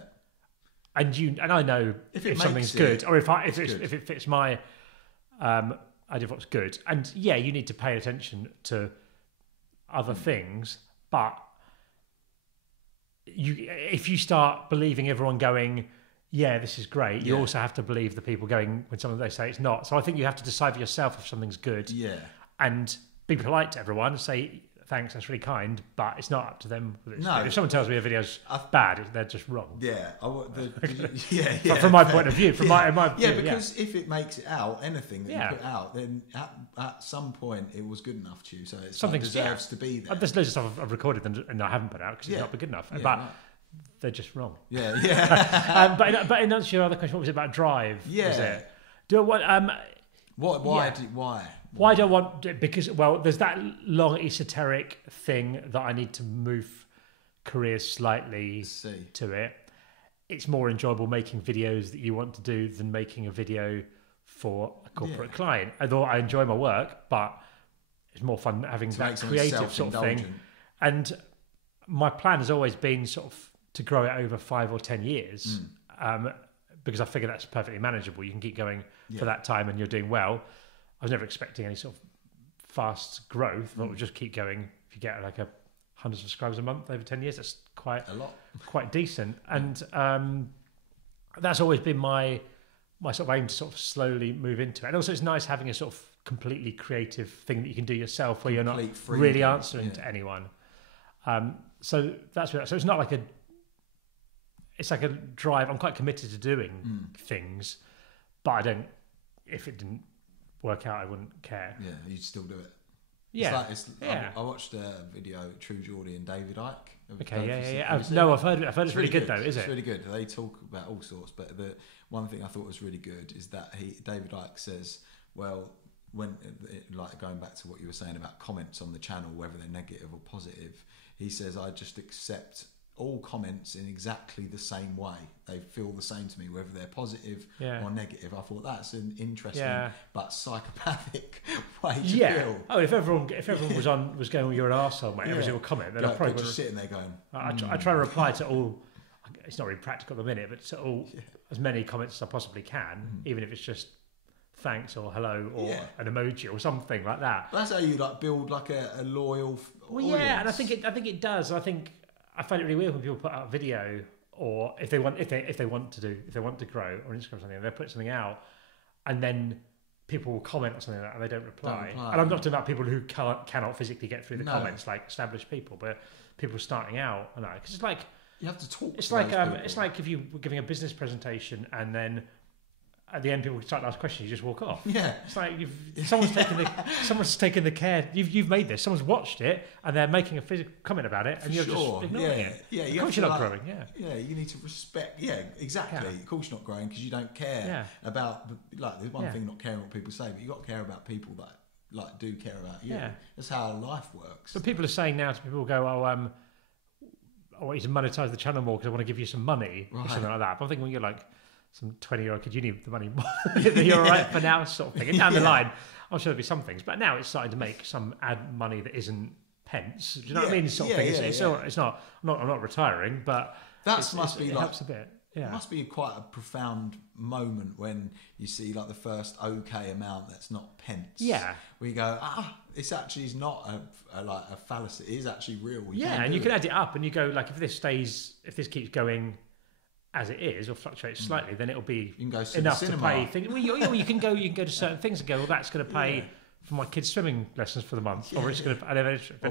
And I know if something's good, or if it fits my idea of what's good. And you need to pay attention to other things, but if you start believing everyone going, yeah, this is great, you also have to believe the people going when they say it's not. So I think you have to decide for yourself if something's good. Yeah. And be polite to everyone, say, thanks, that's really kind, but it's not up to them. If someone tells me a video's bad, they're just wrong. Yeah, from my point of view, because if it makes it out, anything that you put out, then at some point it was good enough to you, so it deserves to be there. There's loads of stuff I've recorded and I haven't put out because it's not been good enough, but they're just wrong. But in answer to your other question, what was it about drive? Yeah, was it? Why do I want it? Because, there's that long esoteric thing that I need to move careers slightly to it. It's more enjoyable making videos that you want to do than making a video for a corporate client. Although I enjoy my work, but it's more fun having that creative sort of thing. And my plan has always been sort of to grow it over 5 or 10 years because I figure that's perfectly manageable. You can keep going for that time and you're doing well. I was never expecting any sort of fast growth. I thought we'd just keep going. If you get like 100 subscribers a month over 10 years, that's quite a lot, quite decent. And that's always been my sort of aim to sort of slowly move into it. And also it's nice having a sort of completely creative thing that you can do yourself where you're not really answering to anyone. So that's what, so it's not like it's like a drive. I'm quite committed to doing things, but if it didn't work out, I wouldn't care. Yeah, you'd still do it. Yeah. I watched a video, True Geordie and David Icke. Okay, no, I've heard it's really good though, is it? It's really good. They talk about all sorts, but the one thing I thought was really good is that David Icke says, well, when like going back to what you were saying about comments on the channel, whether they're negative or positive, he says, I just accept all comments in exactly the same way. They feel the same to me, whether they're positive or negative. I thought that's an interesting but psychopathic way to feel. Oh, if everyone was going, "You're an arsehole, mate," every single comment, then I probably just sitting there going. I try to reply to all. It's not really practical at the minute, but to all as many comments as I possibly can, even if it's just thanks or hello or an emoji or something like that. But that's how you build a loyal. Audience. And I think it does. I find it really weird when people put out a video, or if they want to grow on Instagram or something, they put something out, and then people will comment or something like that, and they don't reply. And I'm not talking about people who cannot physically get through the comments, like established people, but people starting out. I know, because it's like you have to talk. It's like if you were giving a business presentation and then at the end people start to ask questions, you just walk off. Yeah, it's like someone's taken the care. You've made this. Someone's watched it and they're making a physical comment about it, and you're just ignoring it. Yeah, of course you're not growing. Yeah, you need to respect. Yeah, exactly. Yeah. Of course you're not growing because you don't care about there's one thing not caring what people say, but you got to care about people that do care about you. Yeah. That's how life works. But people are saying now to people go, I want you to monetize the channel more because I want to give you some money or something like that. But I think when you're like some 20-year-old kid, you need the money more. You're all right for now, sort of thing. And down the line, I'm sure there'll be some things. But now it's starting to make some ad money that isn't pence. Do you know what I mean? Sort of thing. It's not. I'm not retiring, but it helps a bit. Yeah. It must be quite a profound moment when you see the first okay amount that's not pence. Yeah. Where you go, it's actually not a fallacy. It is actually real. And you can add it up, and you go if this keeps going as it is or fluctuates slightly, then it'll be enough to pay things. Well, you can go to certain things and go, well, that's going to pay for my kids' swimming lessons for the month, or it's going to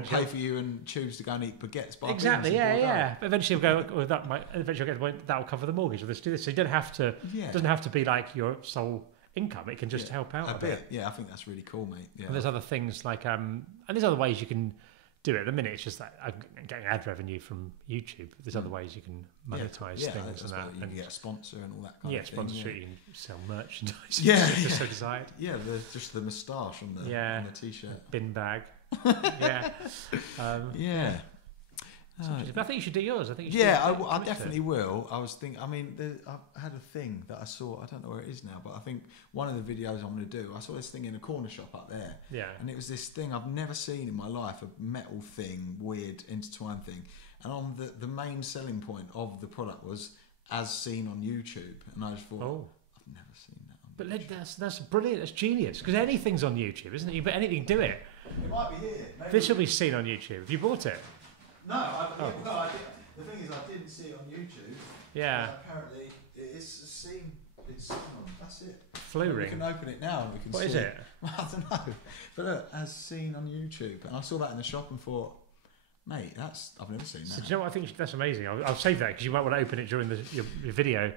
pay for you and choose to go and eat baguettes. Exactly, yeah. But eventually, we'll go. Eventually, I'll get the point that will cover the mortgage. Or let's do this. So you don't have to. It doesn't have to be like your sole income. It can just help out a bit. Yeah, I think that's really cool, mate. Yeah. And there's other things and there's other ways you can do it. At the minute, it's just that I'm getting ad revenue from YouTube. There's other ways you can monetize things and that. You can get a sponsor and all that kind of thing. Sponsorship. You can sell merchandise. So decide. Yeah, there's just the moustache on the t-shirt. Bin bag. But I think you should do yours. I think you should I definitely will. I was thinking. I mean, I had a thing that I saw. I don't know where it is now, but I think one of the videos I'm going to do. I saw this thing in a corner shop up there. Yeah. And it was this thing I've never seen in my life, a metal thing, weird intertwined thing. And on the main selling point of the product was as seen on YouTube, and I just thought, I've never seen that. But that's brilliant. That's genius, because anything's on YouTube, isn't it? You bet anything, do it. It might be here. This will be seen on YouTube. Have you bought it? No, I didn't. The thing is, I didn't see it on YouTube. Yeah. Apparently, it's seen. It's seen on. That's it. Flu ring. We can open it now and we can see. What is it? I don't know. But look, as seen on YouTube, and I saw that in the shop and thought, mate, I've never seen that. So do you know what I think? That's amazing. I'll save that because you might want to open it during your video.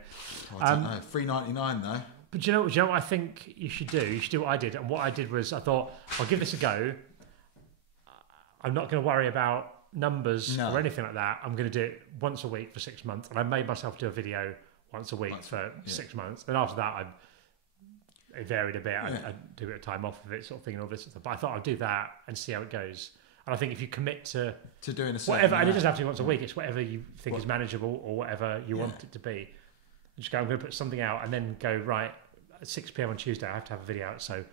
I don't know. $3.99 though. But do you know what I think you should do? You should do what I did. And what I did was I thought, I'll give this a go. I'm not going to worry about numbers or anything like that. I'm going to do it once a week for 6 months, and I made myself do a video once a week for 6 months. Then after that, it varied a bit. I'd do a bit of time off of it, sort of thing, and all this stuff. But I thought I'd do that and see how it goes. And I think if you commit to doing whatever, and it doesn't have to be once a week. It's whatever you think is manageable or whatever you want it to be. And just go, I'm going to put something out, and then go right at 6 p.m. on Tuesday. I have to have a video out, so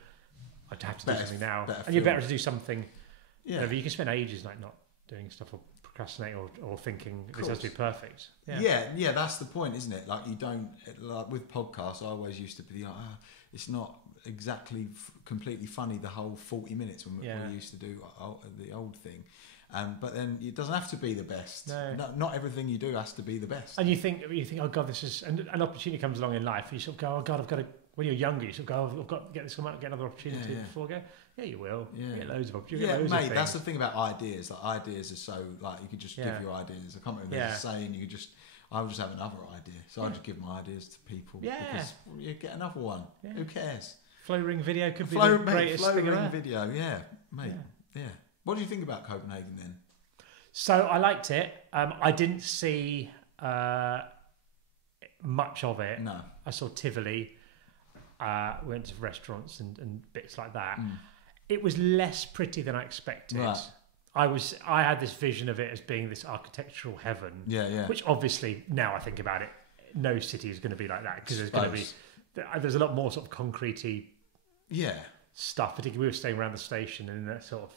I have to do something now. And you're better to do something. Yeah, you can spend ages not doing stuff or procrastinating or thinking this has to be perfect. Yeah, that's the point, isn't it? You don't with podcasts. I always used to be like, it's not exactly completely funny the whole 40 minutes when we used to do the old thing. But then it doesn't have to be the best. No. Not everything you do has to be the best. And you think, oh God, this is an opportunity comes along in life. And you sort of go, oh God, I've got to. When you're younger, you sort of go, I've got to get this, get another opportunity before I go. Yeah, you will. Yeah. You get loads of opportunities. Yeah, mate, that's the thing about ideas. Ideas are so, you could just give your ideas. I can't remember there's a saying, I would just have another idea. So I just give my ideas to people. Yeah. Because you get another one. Yeah. Who cares? Flow ring video could be the greatest thing ever. Flow ring video, mate. Yeah. What do you think about Copenhagen then? So I liked it. I didn't see much of it. No. I saw Tivoli. Went to restaurants and bits like that. It was less pretty than I expected. Right. I had this vision of it as being this architectural heaven. Yeah. Which obviously, now I think about it, no city is going to be like that, because there's a lot more sort of concretey stuff. Particularly, we were staying around the station in that sort of,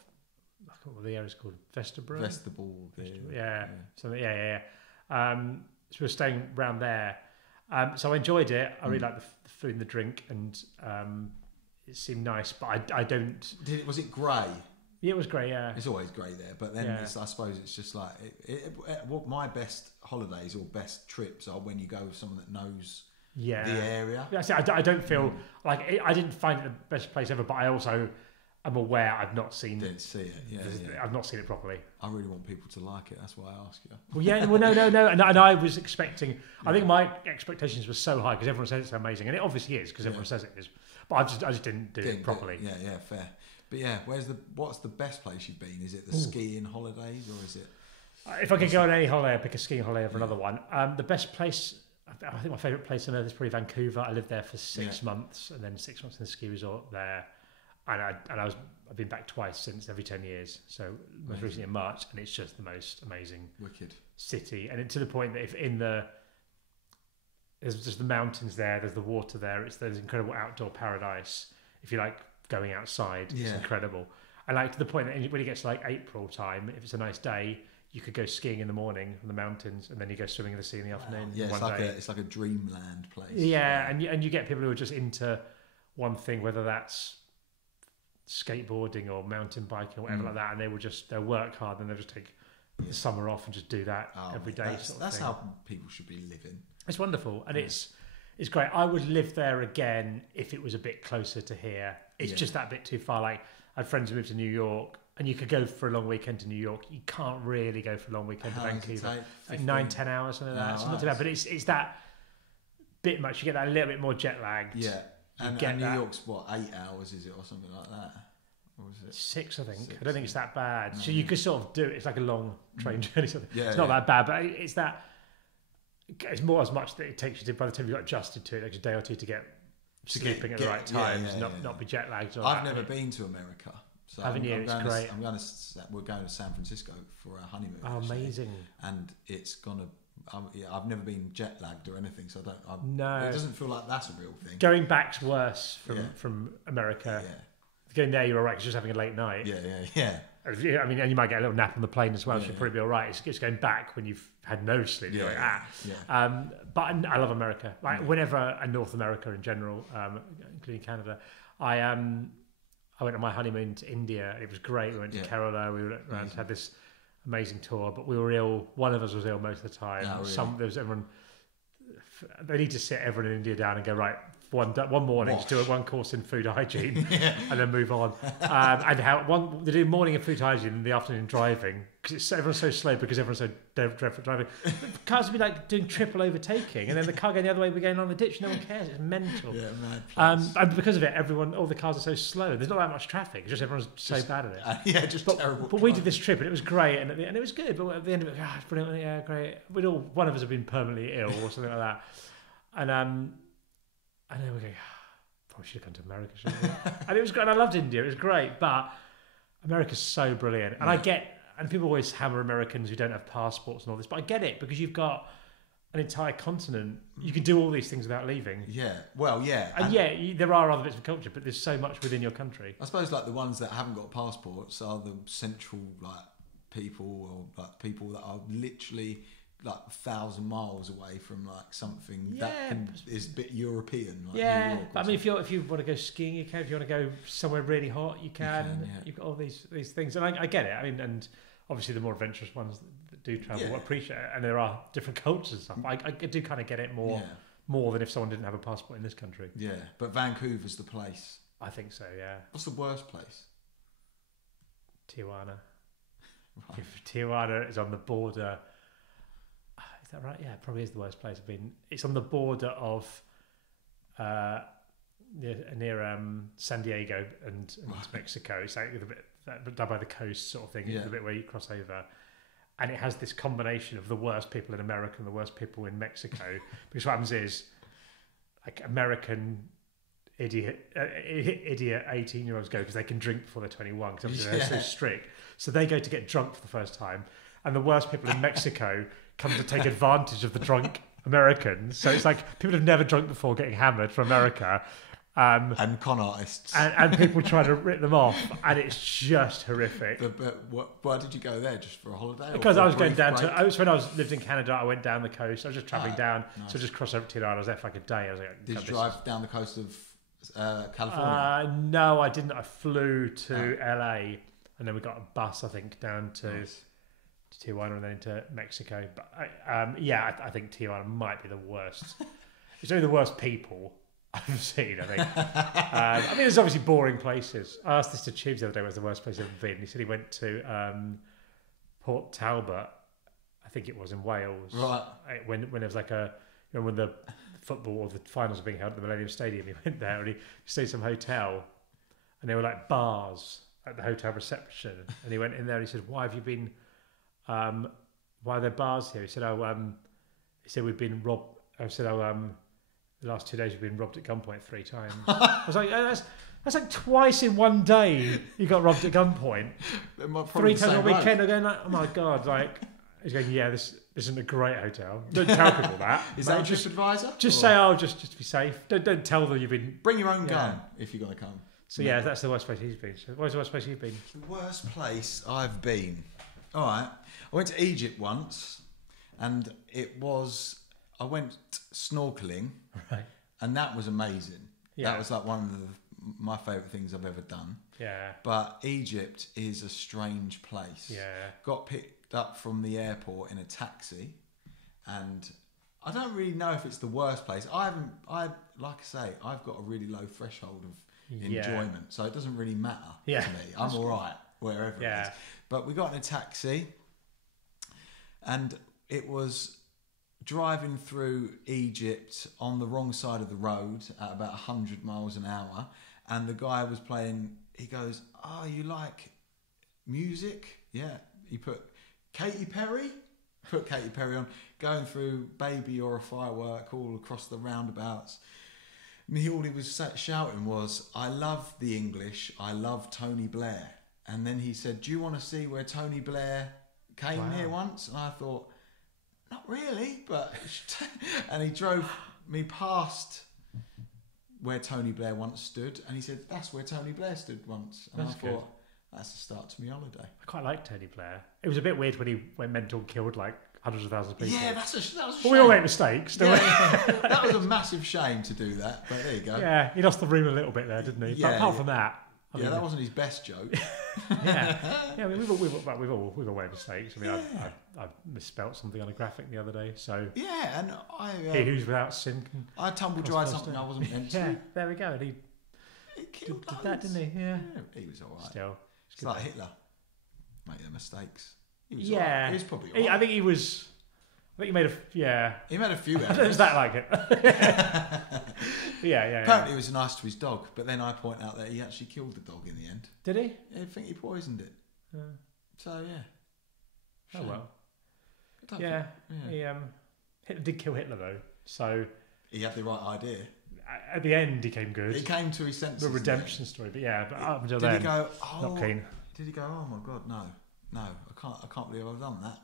I can't remember what the area's called, Vestibule. Yeah. So so we were staying around there. So I enjoyed it. I really liked the food and the drink, and it seemed nice. But I don't. Was it grey? Yeah, it was grey. Yeah, it's always grey there. But then I suppose it's just like what my best holidays or best trips are when you go with someone that knows the area. Yeah, I don't feel like I didn't find it the best place ever, but I also am aware I've not seen. Didn't see it. Yeah. I've not seen it properly. I really want people to like it. That's why I ask you. Well, yeah. Well, no. And I was expecting. I think my expectations were so high because everyone says it's amazing, and it obviously is because everyone says it is. But I just didn't do it properly. Yeah, fair. But yeah, what's the best place you've been? Is it the skiing holidays, or is it? If I could go on any holiday, I'd pick a skiing holiday over another one. The best place, I think my favourite place on earth is probably Vancouver. I lived there for 6 months, and then 6 months in the ski resort there. And I've been back twice since, every 10 years. So most recently in March, and it's just the most amazing city. And to the point that there's just the mountains there, there's the water there, there's incredible outdoor paradise. If you like going outside, it's incredible. And like to the point that when it gets to like April time, if it's a nice day, you could go skiing in the morning in the mountains, and then you go swimming in the sea in the afternoon. Yeah, it's like a dreamland place. Yeah, and you get people who are just into one thing, whether that's skateboarding or mountain biking or whatever like that, and they'll work hard and they'll just take the summer off and just do that every day. That's how people should be living. It's wonderful, and it's great. I would live there again if it was a bit closer to here. It's just that bit too far. Like I had friends who moved to New York, and you could go for a long weekend to New York. You can't really go for a long weekend to Vancouver. Like 9-10 hours, something like that. It's not too bad, but it's that bit much. You get that a little bit more jet lagged. Yeah. And New York's 8 hours, is it, or something like that? Or is it 6? I think. I don't think it's that bad. No. So you could sort of do it. It's like a long train journey. It's not that bad, but it's that. It's more as much that it takes you to, by the time you got adjusted to it, like a day or two to get sleeping at the right times, not be jet lagged. I've never been to America. So haven't you? It's great. We're going to San Francisco for our honeymoon. Oh, amazing! And it's gonna. I've never been jet lagged or anything, so No, it doesn't feel like that's a real thing. Going back's worse from America. Yeah. Going there, you're all right. It's just having a late night. Yeah. I mean, and you might get a little nap on the plane as well. So you'll probably be all right. It's going back when you've had no sleep. You're like, But I love America. Like whenever, and North America in general, including Canada. I went on my honeymoon to India. It was great. We went to Kerala. We went around, had this amazing tour. But we were ill. One of us was ill most of the time. Oh, really? There was everyone. They need to sit everyone in India down and go, right, one morning, just do one course in food hygiene and then move on. And they do morning in food hygiene and the afternoon driving, because everyone's so slow because everyone's so dreadful driving. Cars would be like doing triple overtaking, and then the car going the other way, we're going on the ditch, no one cares. It's mental. And because of it, all the cars are so slow. There's not that much traffic. It's just everyone's so bad at it. Terrible. But we did this trip and it was great, and it was good. But at the end of it, it's brilliant. Yeah, great. One of us had been permanently ill or something like that, and then we go, probably should have gone to America, shouldn't we? And it was great. And I loved India. It was great, but America's so brilliant. And and people always hammer Americans who don't have passports and all this, but I get it, because you've got an entire continent. You can do all these things without leaving. Yeah, well, yeah. And there are other bits of culture, but there's so much within your country. I suppose like the ones that haven't got passports are the central people, or like people that are literally like 1,000 miles away from like something that is a bit European. Like New York, but I mean, if you want to go skiing, you can. If you want to go somewhere really hot, you can. You've got all these things, and I get it. I mean, and obviously the more adventurous ones that do travel appreciate it, and there are different cultures and stuff. I do kind of get it more than if someone didn't have a passport in this country. Yeah, but Vancouver's the place. I think so. Yeah. What's the worst place? Tijuana. Right. Tijuana is on the border. Is that right? Yeah, it probably is the worst place I've been. It's on the border of near San Diego and Mexico. It's like the bit down by the coast sort of thing, the bit where you cross over. And it has this combination of the worst people in America and the worst people in Mexico. Because what happens is, like, American idiot 18-year-olds go because they can drink before they're 21 because obviously they're so strict. So they go to get drunk for the first time, and the worst people in Mexico come to take advantage of the drunk Americans. So it's like people who've never drunk before getting hammered from America. And con artists. And people try to rip them off, and it's just horrific. But why did you go there? Just for a holiday? Because I was going down to... when I lived in Canada, I went down the coast. I was just travelling down. Nice. So I just crossed over to Tirana. I was there for like a day. I was like, did you drive down the coast of California? No, I didn't. I flew to LA, and then we got a bus, I think, down to Tijuana and then into Mexico. But I think Tijuana might be the worst. It's only the worst people I've seen, I think. I mean, there's obviously boring places. I asked this to Tubes the other day, where's the worst place I've ever been? He said he went to Port Talbot, I think it was, in Wales. Right. When there was like when the football or the finals were being held at the Millennium Stadium, he went there and he stayed in some hotel, and there were like bars at the hotel reception. And he went in there and he said, why have you been, why are there bars here? He said, we've been robbed. I said, the last 2 days we've been robbed at gunpoint 3 times. I was like, that's like twice in one day you got robbed at gunpoint. 3 times on a weekend. I'm going like, oh my God, like, he's going, yeah, this isn't a great hotel. Don't tell people that. Is that just advisor? Just say, just to be safe. Don't tell them you've been... Bring your own gun if you're going to come. So yeah, that's the worst place he's been. So what's the worst place you've been? The worst place I've been. All right. I went to Egypt once, and I went snorkeling, right, and that was amazing. Yeah. That was like one of my favourite things I've ever done. Yeah. But Egypt is a strange place. Yeah. Got picked up from the airport in a taxi, and I don't really know if it's the worst place. Like I say, I've got a really low threshold of enjoyment, so it doesn't really matter to me. I'm all right wherever it is. But we got in a taxi, and it was driving through Egypt on the wrong side of the road at about 100 miles an hour, and the guy was playing. He goes, "Oh, you like music?" Yeah. He put Katy Perry. Put Katy Perry on, going through "Baby You're a Firework" all across the roundabouts. And all he was shouting was, "I love the English. I love Tony Blair." And then he said, "Do you want to see where Tony Blair came here once?" And I thought, not really, but... And he drove me past where Tony Blair once stood, and he said, "That's where Tony Blair stood once." And I thought, that's the start to my holiday. I quite like Tony Blair. It was a bit weird when he went mental and killed like hundreds of thousands of people. Yeah, that was a shame. Well, we all make mistakes, don't we? That was a massive shame to do that, but there you go. Yeah, he lost the room a little bit there, didn't he? Yeah, but apart from that... that wasn't his best joke. Yeah, I mean, we've all made mistakes. I mean, I misspelt something on a graphic the other day, so... Yeah, and he who's without sin can... I tumble-dried something I wasn't meant to. Yeah, there we go. And he killed did that, didn't he? Yeah. He was all right. Still. It's like Hitler. Make their mistakes. He was yeah. all right. He was probably all right. I think he was... I think he made a... Yeah. He made a few errors. It was that like it. Yeah. Apparently he was nice to his dog, but then I point out that he actually killed the dog in the end. Did he? Yeah, I think he poisoned it. So, yeah. Oh, well. Yeah. He Hitler did kill Hitler, though. So... He had the right idea. At the end, he came good. He came to his senses. The redemption story, but yeah, but up until then... Did he go, not keen. Did he go, "Oh my God, no, I can't believe I've done that"?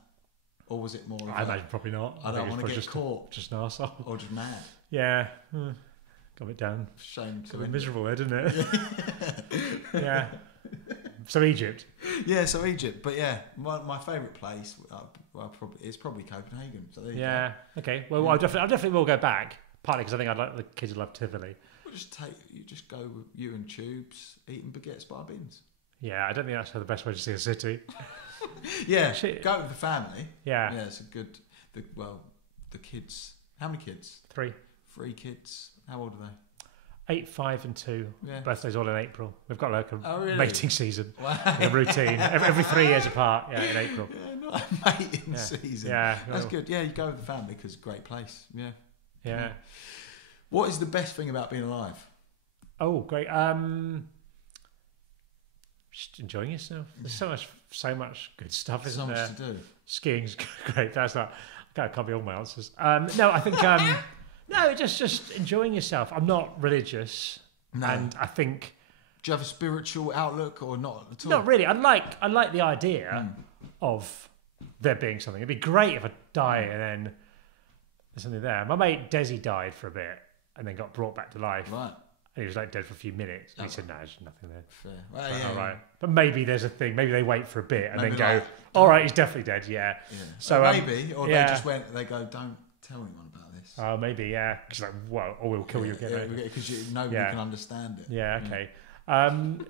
Or was it more of I imagine probably not. I don't want to get caught. Just an arsehole. Or just mad. Yeah. Got it down. Shame to be miserable there, didn't it? Yeah. So Egypt. Yeah, so Egypt. But yeah, my favourite place is probably Copenhagen. So there you go. Okay. Well, I definitely will go back. Partly because I think I'd like the kids who love Tivoli. We'll just go with you and Tubes eating baguettes by bins. Yeah, I don't think that's the best way to see a city. Yeah, go with the family. Yeah. Yeah, it's a good... The kids... How many kids? 3. 3 kids. How old are they? 8, 5 and 2. Yeah. Birthdays all in April. We've got like a really? mating season. Wow. A routine. Every 3 years apart, in April. Yeah, not a mating season. Yeah. That's good. Yeah, you go with the family because it's a great place. Yeah. What is the best thing about being alive? Oh, great. Just enjoying yourself. There's so much good stuff, isn't there? So much to do. Skiing's great. That's not... That can't be all my answers. No, I think... no, just enjoying yourself. I'm not religious, No. And I think... Do you have a spiritual outlook or not at all? Not really. I like the idea of there being something. It'd be great if I die and then there's something there. My mate Desi died for a bit and then got brought back to life. Right. And he was like dead for a few minutes. And he said, no, there's nothing there. Fair. Well, All right. But maybe there's a thing. Maybe they wait for a bit and maybe then go, all right, he's definitely dead. Yeah. So maybe, or they just went. They go, don't tell anyone about this. Oh, maybe, yeah. Because like, well, or we'll kill you again. Because nobody can understand it. Yeah. Okay.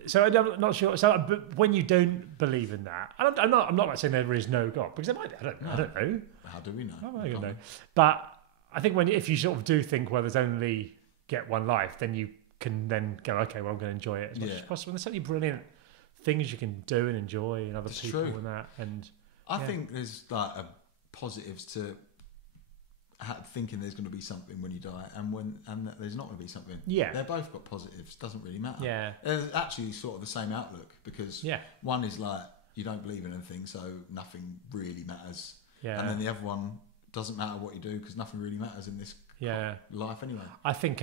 So I'm not sure. So, but when you don't believe in that, I'm not like saying there is no God, because there might be. I don't know. How do we know? I don't know. But I think if you sort of do think, well, there's only get one life, then you can then go, okay, well, I'm going to enjoy it as much as possible. And there's so many brilliant things you can do and enjoy, and other people and that. And I think there's like positives to thinking there's going to be something when you die, and that there's not going to be something. Yeah, they're both got positives. Doesn't really matter. Yeah, it's actually sort of the same outlook, because one is like you don't believe in anything, so nothing really matters. Yeah, and then the other one doesn't matter what you do because nothing really matters in this life anyway. I think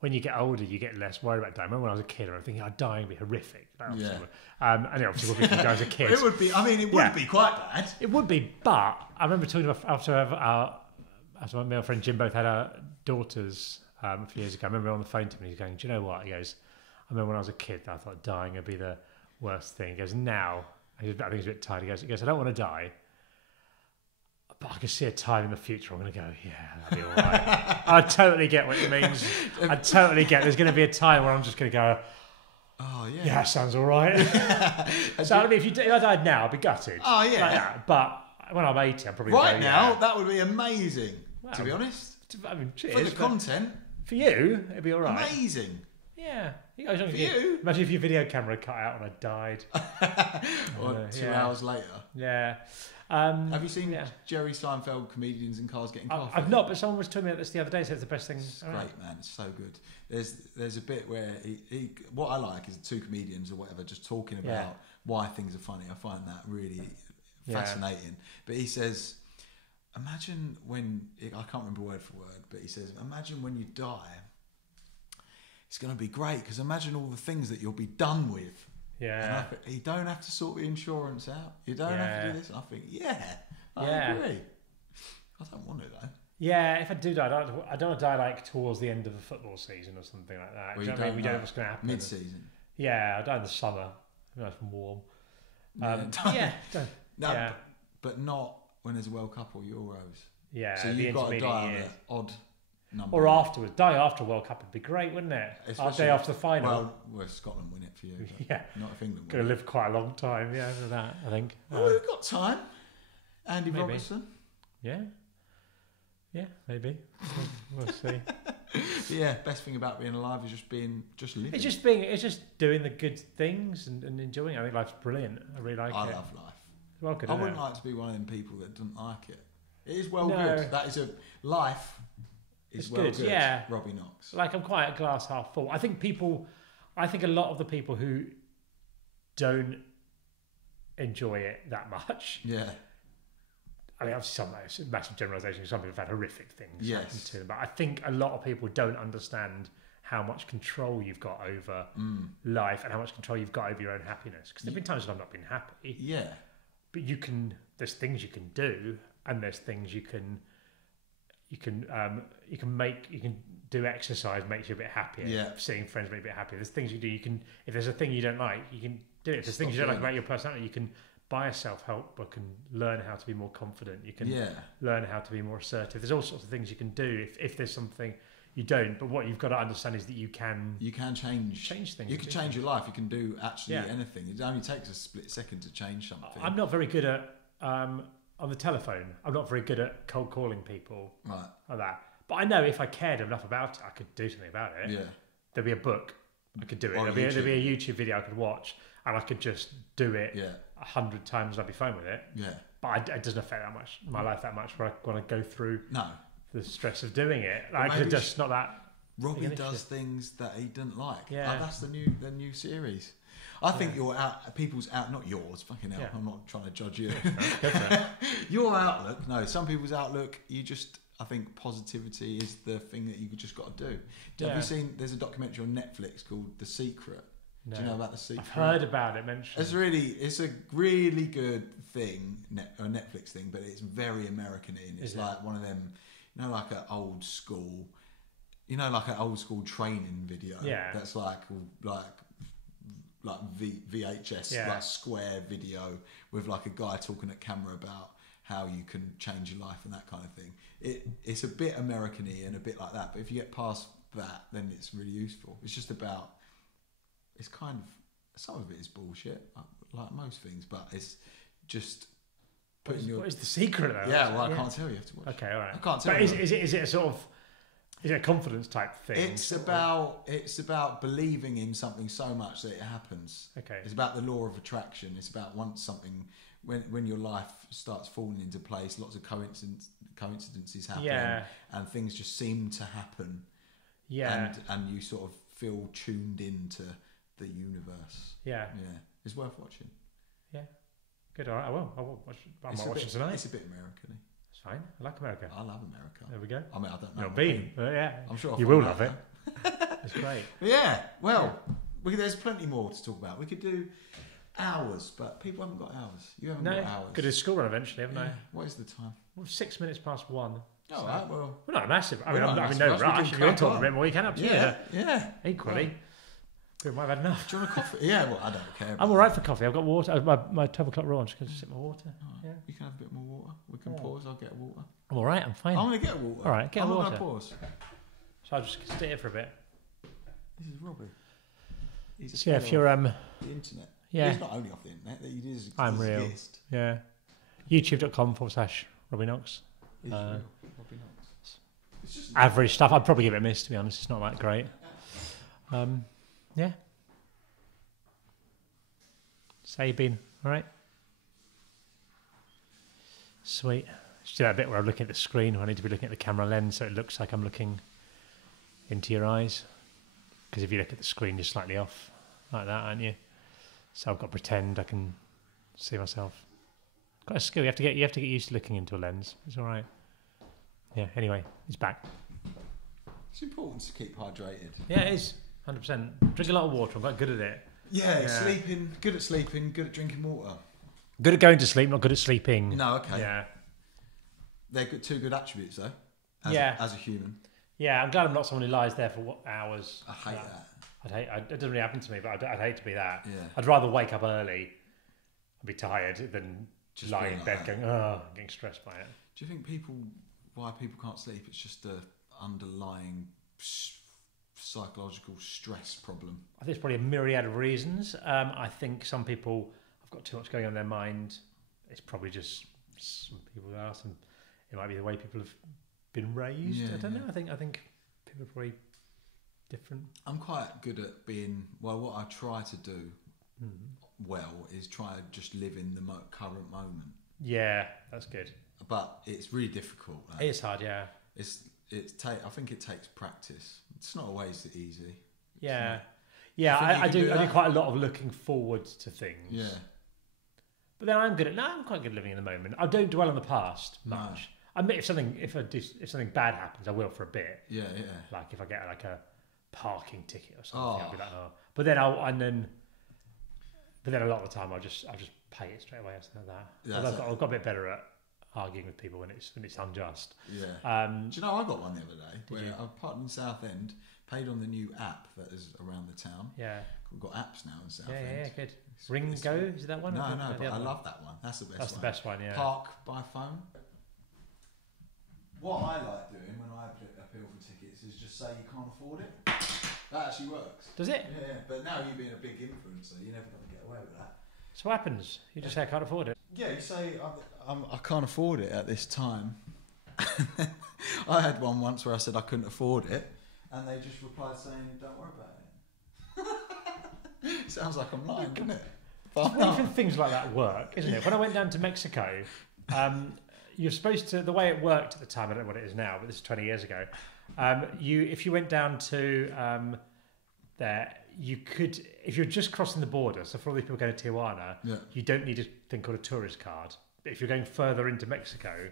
when you get older, you get less worried about dying. I remember when I was a kid, I was thinking, dying would be horrific. And it obviously would be if I was a kid. It would be. I mean, it would be quite bad. It would be, but I remember talking about after my friend Jim both had our daughters a few years ago. I remember on the phone to him, he's going, "Do you know what?" He goes, "I remember when I was a kid, I thought dying would be the worst thing." He goes, "Now," I think he's a bit tired. He goes, "I don't want to die. But I can see a time in the future I'm going to go, yeah, that'll be all right." I totally get what it means. I totally get there's going to be a time where I'm just going to go, oh, yeah, that sounds all right. So I mean, if I died now, I'd be gutted. Oh, yeah. Like that. But when I'm 80, I'm probably right now, that would be amazing, to be honest. I mean, cheers, for the content. For you, it'd be all right. Amazing. Yeah. For you? Imagine if your video camera cut out and I died. Or 2 hours later. Yeah. Have you seen Jerry Seinfeld Comedians in Cars Getting Coffee? I've not, but someone was telling me about this the other day. Said it's the best thing. It's great, man. It's so good. There's a bit where he what I like is the two comedians or whatever just talking about why things are funny. I find that really fascinating. But he says, imagine when I can't remember word for word, but he says, imagine when you die. It's going to be great because imagine all the things that you'll be done with. Yeah, and you don't have to sort the insurance out. You don't have to do this. I think, I agree. I don't want it though. Yeah, if I do die, I don't want to die like towards the end of the football season or something like that. Well, we don't know what's going to happen. Mid-season. Yeah, I die in the summer. Nice and warm. But not when there's a World Cup or Euros. Yeah, so you've got to die on an odd number. Or afterwards. Die after World Cup would be great, wouldn't it? Day after the final. Well, Scotland win it for you. Yeah. Not if England win. Going to live quite a long time, for that, I think. Well, we've got time. Andy Robertson. Yeah. Yeah, maybe. We'll see. Best thing about being alive is just living. It's just doing the good things and enjoying it. I think life's brilliant. I really like it. I love life. Well good, I wouldn't like to be one of them people that doesn't like it. It is good. That is life is well good. Yeah. Robbie Knox. Like, I'm quite a glass half full. I think a lot of the people who don't enjoy it that much. Yeah. I mean, obviously, some massive generalisation. Some people have had horrific things happen to them, but I think a lot of people don't understand how much control you've got over life and how much control you've got over your own happiness. Because there've been times when I've not been happy. Yeah. But there's things you can do, and there's things you can do. Exercise makes you a bit happier. Yeah. Seeing friends makes you a bit happier. There's things you do. If there's a thing you don't like, you can do it. If there's things you don't like about your personality, you can buy a self-help book and learn how to be more confident. You can learn how to be more assertive. There's all sorts of things you can do if there's something you don't. But what you've got to understand is that you can change things. You can change your life. You can do anything. It only takes a split second to change something. I'm not very good at on the telephone. I'm not very good at cold calling people like that. But I know if I cared enough about it, I could do something about it. Yeah. There'd be a book. I could do it. There'd be a YouTube video I could watch, and I could just do it 100 times and I'd be fine with it. Yeah. But it doesn't affect my life that much where I want to go through the stress of doing it. Like, it's just not that. Robbie does things that he didn't like. Yeah. That's the new series. I think people's not yours, fucking hell. Yeah. I'm not trying to judge you. Your outlook, some people's outlook, you just I think positivity is the thing that you just got to do. Have you seen? There's a documentary on Netflix called The Secret. No. Do you know about The Secret? I've heard about it mentioned. It's a really good thing, a Netflix thing, but it's very American-y. It's like one of them, like an old school, like an old school training video. Yeah. That's like VHS, like square video with like a guy talking at camera about how you can change your life and that kind of thing. It's a bit American-y and a bit like that, but if you get past that, then it's really useful. It's just about, it's kind of, some of it is bullshit, like most things, but it's just putting what is the secret though? Yeah, well, I can't tell you. You have to watch. Okay, all right. I can't tell but you. Is it a sort of, is it a confidence type thing? It's about believing in something so much that it happens. Okay. It's about the law of attraction. It's about once something, when your life starts falling into place, lots of coincidences happen, and things just seem to happen. Yeah. And you sort of feel tuned into the universe. Yeah. Yeah. It's worth watching. Yeah. Good. All right. I will watch. I might watch it tonight. It's a bit American-y. It's fine. I like America. I love America. There we go. I mean, I don't know. Not been, but yeah. I'm sure you will love it. It's great. Yeah. Well, there's plenty more to talk about. We could do hours, but people haven't got hours. You haven't got hours. Got to school run eventually, haven't I? What is the time? Well, 6 minutes past 1. Oh, right, well. We're not massive. I mean, no rush. If you want to talk a bit more, you can. Up to you. Yeah. Equally. We might have had enough. Do you want a coffee? Yeah, well, I don't care. I'm all right for coffee. I've got water. My 12 o'clock roll. I'm just going to sip my water. Right. Yeah. You can have a bit more water. We can pause. I'll get water. I'm all right. I'm fine. I'm going to get water. All right, get water. I'm going to pause. So I'll just stay here for a bit. This is Robbie. So if you're the internet. Yeah. He's not only off the internet. He is. I'm real. Exist. Yeah. YouTube.com/Robbie Knox. Robbie Knox. It's just average stuff. I'd probably give it a miss, to be honest. It's not that great. Yeah. So you been all right? Sweet. Just do that bit where I'm looking at the screen. Where I need to be looking at the camera lens, so it looks like I'm looking into your eyes. Because if you look at the screen, you're slightly off like that, aren't you? So I've got to pretend I can see myself. Got a skill. You have to get used to looking into a lens. It's all right. Yeah. Anyway, he's back. It's important to keep hydrated. Yeah, it is. 100%. Drink a lot of water. I'm quite good at it. Yeah, sleeping. Good at sleeping. Good at drinking water. Good at going to sleep. Not good at sleeping. No. Okay. Yeah. They're two good attributes, though. As a human. Yeah, I'm glad I'm not someone who lies there for hours. I hate that. It doesn't really happen to me, but I'd hate to be that. Yeah. I'd rather wake up early and be tired than just lying in bed going, getting stressed by it. Do you think why people can't sleep? It's just the underlying psychological stress problem. I think it's probably a myriad of reasons. I think some people have got too much going on in their mind. It's probably just some people are. It might be the way people have been raised. I don't know. I think people are probably different. I'm quite good at being. Well, what I try to do is try to just live in the current moment. Yeah, that's good. But it's really difficult. It is hard. Yeah. I think it takes practice. It's not always easy. Yeah. I do quite a lot of looking forward to things. Yeah. But then I'm quite good at living in the moment. I don't dwell on the past much. No. I admit if something bad happens, I will for a bit. Yeah. Like if I get like a parking ticket or something, I'll be like, oh. But then a lot of the time I'll just pay it straight away or something like that. I've got a bit better at arguing with people when it's unjust. Yeah. Do you know I got one the other day where I parked in Southend, paid on the new app that is around the town. Yeah. We've got apps now in Southend. Yeah, good. Ring Go, is it that one? No, but I love that one. That's the best one. That's the best one, yeah. Park by phone. What I like doing when I appeal for tickets is just say you can't afford it. That actually works. Does it? Yeah. But now you being a big influencer, you're never going to get away with that. So what happens? You just say I can't afford it? Yeah, you say I can't afford it at this time. I had one once where I said I couldn't afford it, and they just replied saying, "Don't worry about it." Sounds like I'm lying, doesn't it? Even things like that work, isn't it? When I went down to Mexico, you're supposed to. The way it worked at the time, I don't know what it is now, but this is 20 years ago. If you went down to there, you could, if you're just crossing the border. So for all these people going to Tijuana, you don't need a thing called a tourist card. But if you're going further into Mexico,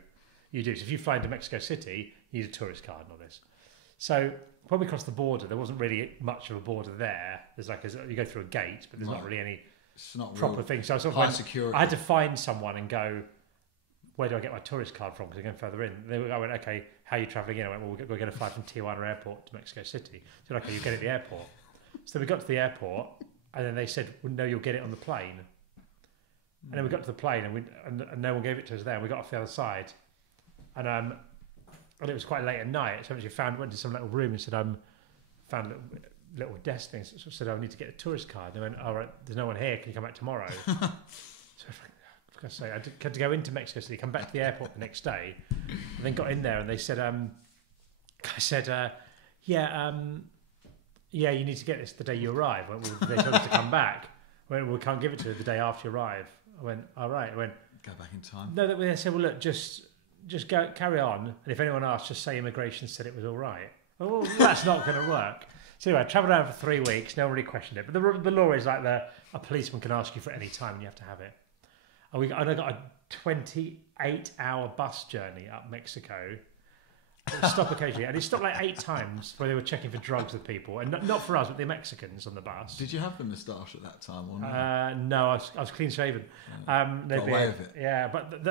you do. So if you fly into Mexico City, you need a tourist card and all this. So when we crossed the border, there wasn't really much of a border there. There's like you go through a gate, but there's not really any proper thing. So I sort of high security. I had to find someone and go, where do I get my tourist card from? Because they're going further in. I went, okay, how are you travelling in? I went, well, we're going to fly from Tijuana Airport to Mexico City. So okay, you get it at the airport. So we got to the airport, and then they said, well, no, you'll get it on the plane. And then we got to the plane, and no one gave it to us there. We got off the other side, and it was quite late at night. So I went to some little room and said, found a little desk thing. So I said, I need to get a tourist card. And they went, all right, there's no one here. Can you come back tomorrow? So for God's sake, I had to go into Mexico City, come back to the airport the next day, and then got in there, and they said, yeah, you need to get this the day you arrive. I went, well, they told us to come back. I went, well, we can't give it to you the day after you arrive. I went, all right. I went, go back in time. No, they said, well, look, just go, carry on, and if anyone asks, just say immigration said it was all right. Well, that's not going to work. So anyway, I travelled around for 3 weeks. No one really questioned it. But the law is like a policeman can ask you for any time, and you have to have it. And I got a 28-hour bus journey up Mexico. It would stop occasionally, and it stopped like 8 times where they were checking for drugs with people, and not for us, but the Mexicans on the bus. Did you have the moustache at that time, or not? No, I was clean shaven. Got away with it. Yeah, but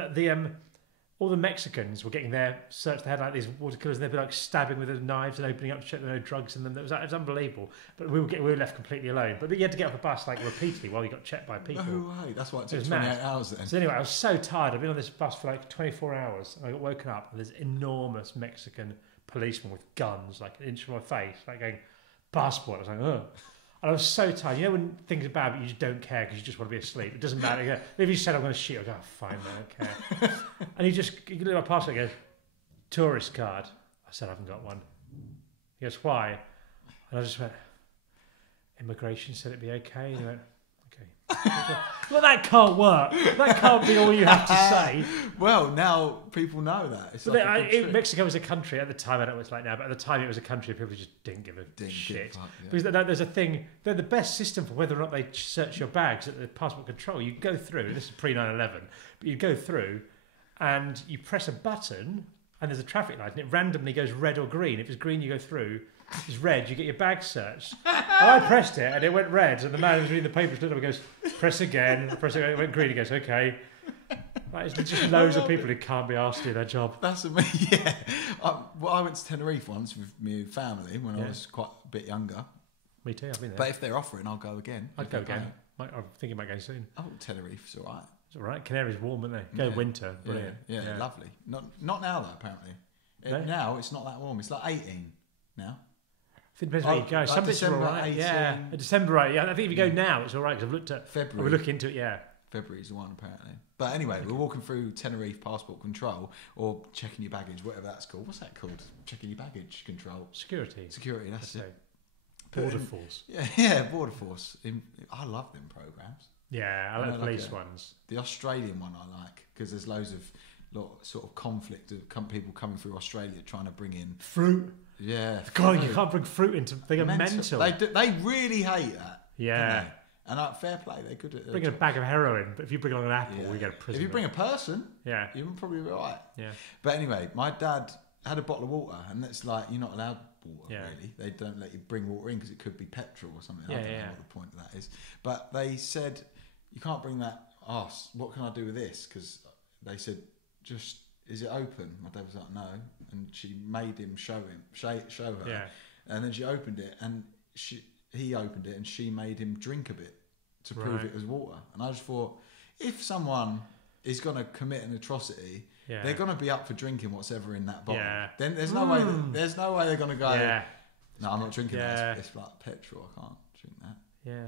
all the Mexicans were getting their search. They had like these water coolers, and they'd be like stabbing with their knives and opening up to check there were no drugs in them. It was unbelievable. But we were left completely alone. But you had to get off the bus like repeatedly while you got checked by people. No way. That's why it took 28 hours then. So anyway, I was so tired. I've been on this bus for like 24 hours. And I got woken up, and there's enormous Mexican policemen with guns like an inch from my face, like going, passport. I was like, ugh. And I was so tired. You know when things are bad, but you just don't care because you just want to be asleep. It doesn't matter. If you said I'm going to shoot, I go, oh, fine, I don't care. And you look at my passport and goes, tourist card. I said, I haven't got one. He goes, why? And I just went, immigration said it'd be okay. And he went, okay. Well, that can't work. That can't be all you have to say. Well, now people know that. It's like Mexico was a country at the time. I don't know what it's like now, but at the time it was a country people just didn't give a shit. Because there's a thing. They're the best system for whether or not they search your bags at the passport control. You go through. This is pre 9/11, but you go through, and you press a button, and there's a traffic light, and it randomly goes red or green. If it's green, you go through. If it's red, you get your bag searched. And I pressed it, and it went red. And the man who's reading the papers looked up and goes, press again. Press again. It went green. He goes, okay. Like, it's just loads of people who can't be asked to do their job. That's amazing. Yeah. I went to Tenerife once with my family when I was quite a bit younger. Me too, I've been there. But if they're offering, I'll go again. I'd go again. I'm thinking about going soon. Oh, Tenerife's all right. It's all right. Canary's warm, aren't they? Go winter. Brilliant. Yeah, lovely. Not now, though, apparently. No? Now, it's not that warm. It's like 18 now. I think it depends where you go. Some bits are all right. 18. Yeah, December, right. Yeah, I think if you go now, it's all right because I've looked at February. We're looking into it. Yeah, February's the one apparently. But anyway, we're walking through Tenerife passport control or checking your baggage, whatever that's called. What's that called? Checking your baggage control. Security. That's it. Border Force. Yeah, Border Force. I love them programs. Yeah, I like the police ones. The Australian one I like because there's loads of sort of conflict of people coming through Australia trying to bring in fruit. Yeah, God, you can't bring fruit into. They are mental. They really hate that. Yeah, and fair play, they're good at. Bring a bag of heroin, but if you bring along an apple, we go to prison. If you bring a person, you're probably right. Yeah. But anyway, my dad had a bottle of water, and that's like you're not allowed water really. They don't let you bring water in because it could be petrol or something. I don't know what the point of that is. But they said you can't bring that. Asked, what can I do with this? Because they said just. Is it open? My dad was like, no. And she made him show her. Yeah. And then she opened it and he opened it and she made him drink a bit to prove it was water. And I just thought, if someone is going to commit an atrocity, they're going to be up for drinking whatever in that bottle. Yeah. Then there's no way they're going to go, no, I'm not drinking that. It's like petrol. I can't drink that. Yeah.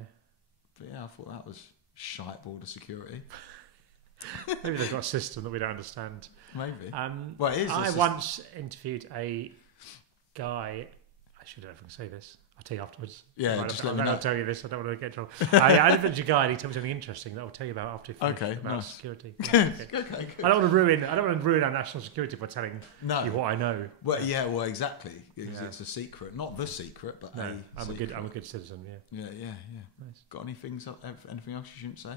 But I thought that was shite border security. Maybe they've got a system that we don't understand. Maybe. Well, it is. I once interviewed a guy. I should have to say this. I'll tell you afterwards. Yeah, just let me know. I'll tell you this. I don't want to get in trouble. I interviewed a guy and he told me something interesting that I'll tell you about after. About security. Okay, good. I don't want to ruin our national security by telling you what I know. Well, well, exactly. It's a secret, not the secret, but I'm a good citizen. Yeah. Nice. Got anything else you shouldn't say?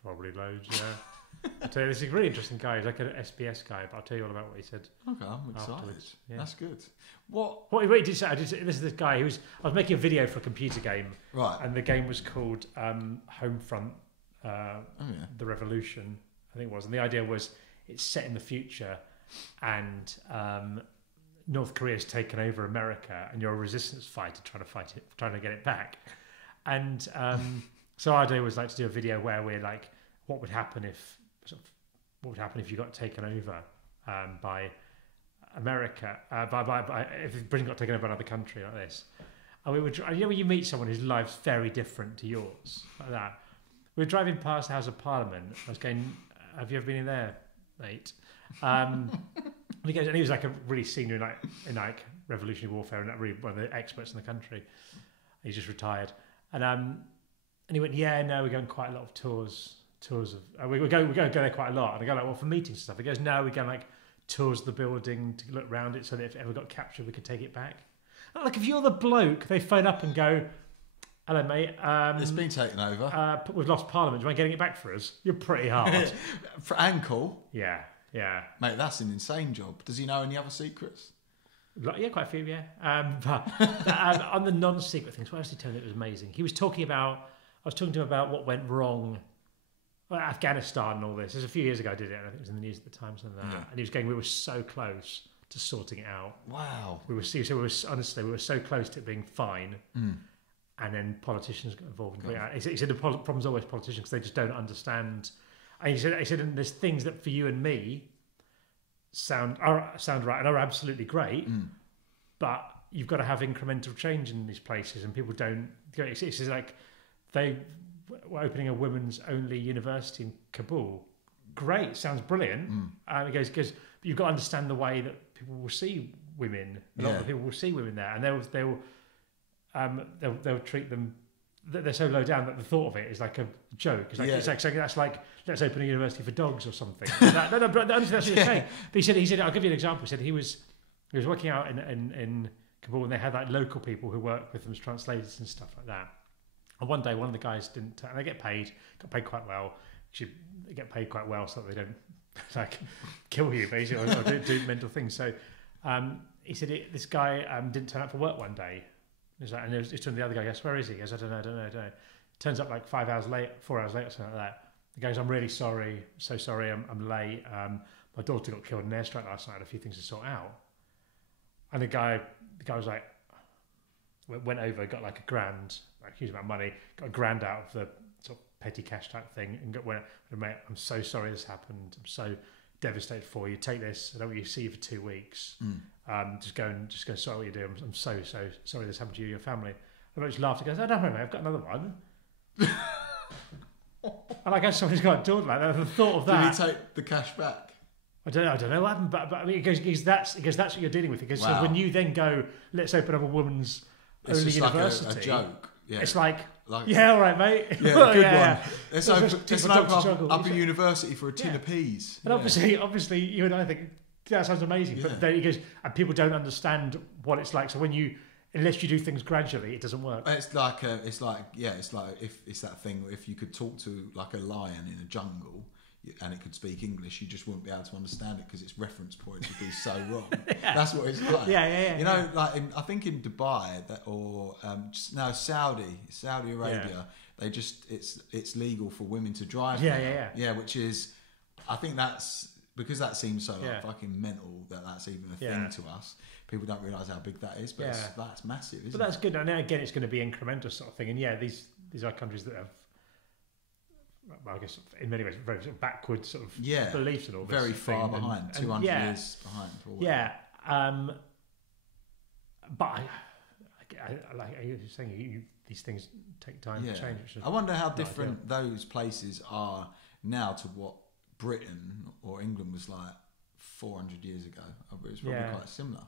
Probably loads, yeah. I'll tell you, this is a really interesting guy. He's like an SBS guy, but I'll tell you all about what he said. Okay, I'm excited. Yeah. That's good. What he did say, this is this guy I was making a video for a computer game, right? And the game was called Homefront, The Revolution, I think it was. And the idea was it's set in the future, and North Korea's taken over America, and you're a resistance fighter trying to get it back. And so our idea was like to do a video where we're like, what would happen if you got taken over by America, if Britain got taken over by another country like this? And we would, when you meet someone whose life's very different to yours, like that. We were driving past the House of Parliament. I was going, "Have you ever been in there, mate?" And he goes, and he was like a really senior in like revolutionary warfare and really one of the experts in the country. He's just retired, and he went, "Yeah, no, we're going quite a lot of tours of we go there quite a lot." And I go like, "Well, for meetings and stuff." He goes, "No, we go like tours of the building to look around it, so that if it ever got captured, we could take it back." And like if you're the bloke, they phone up and go, "Hello, mate. It's been taken over. We've lost Parliament. Do you mind getting it back for us?" You're pretty hard. For ankle. Yeah. Mate, that's an insane job. Does he know any other secrets? Yeah, quite a few, yeah. But on the non-secret things, what else did he tell me that was amazing? I was talking to him about what went wrong, Afghanistan and all this. It was a few years ago I did it, and I think it was in the news at the time, something like that. And he was going, we were so close to sorting it out. Wow. We were so close to it being fine. And then politicians got involved. He said the problem's always politicians because they just don't understand. And he said, and there's things that for you and me sound right and are absolutely great, but you've got to have incremental change in these places, and people don't. It's like they were opening a women's only university in Kabul. Great, sounds brilliant. He goes, but you've got to understand the way that people will see women. A lot of people will see women there, and they'll treat them. They're so low down that the thought of it is like a joke. It's like that's like, let's open a university for dogs or something. No, but honestly, that's what he's saying. But he said, I'll give you an example. He said he was working out in Kabul, and they had like local people who work with them as translators and stuff like that. And one day, one of the guys didn't. And they got paid quite well. Actually, they get paid quite well so that they don't like kill you basically or do mental things. So he said this guy didn't turn up for work one day. He's like, and he's telling the other guy, "Yes, where is he?" He goes, I don't know. Turns up like 4 hours later, something like that. He goes, "I'm really sorry, so sorry, I'm late. My daughter got killed in an airstrike last night. I had a few things to sort out." And the guy was like, went over, got like $1,000, like a huge amount of money, got $1,000 out of the sort of petty cash type thing, and went, "Mate, I'm so sorry this happened. I'm so devastated for you. Take this. I don't want you to see you for 2 weeks. Just go sort out what you do. I'm so sorry this happened to you and your family." And I just laughed. He goes, "Oh, don't worry, mate. I've got another one." And I guess somebody's got a daughter like that. The thought of that. Did he take the cash back? I don't know what happened, but I mean, he goes, that's what you're dealing with. Because so when you then go, let's open up a woman's only university. Like a joke. Yeah. It's like yeah, all right, mate. Yeah, good one. Let's open up a university for a tin of peas. And obviously, you and I think that sounds amazing. But then he goes, and people don't understand what it's like. So unless you do things gradually, it doesn't work. It's like if it's that thing. If you could talk to like a lion in a jungle and it could speak English, you just wouldn't be able to understand it because its reference points would be so wrong. That's what it's like. You know, like I think in Dubai Saudi Arabia, they just it's legal for women to drive. Yeah, which is, I think that's because that seems so like fucking mental that's even a thing to us. People don't realise how big that is, but that's massive, isn't it? But that's good. And again, it's going to be incremental sort of thing. And these are countries that have, well, I guess in many ways, very sort of backward sort of beliefs and all this. Very far behind, 200 years behind. But I like you're saying, these things take time to change. I wonder how different those places are now to what Britain or England was like 400 years ago. It's probably quite similar.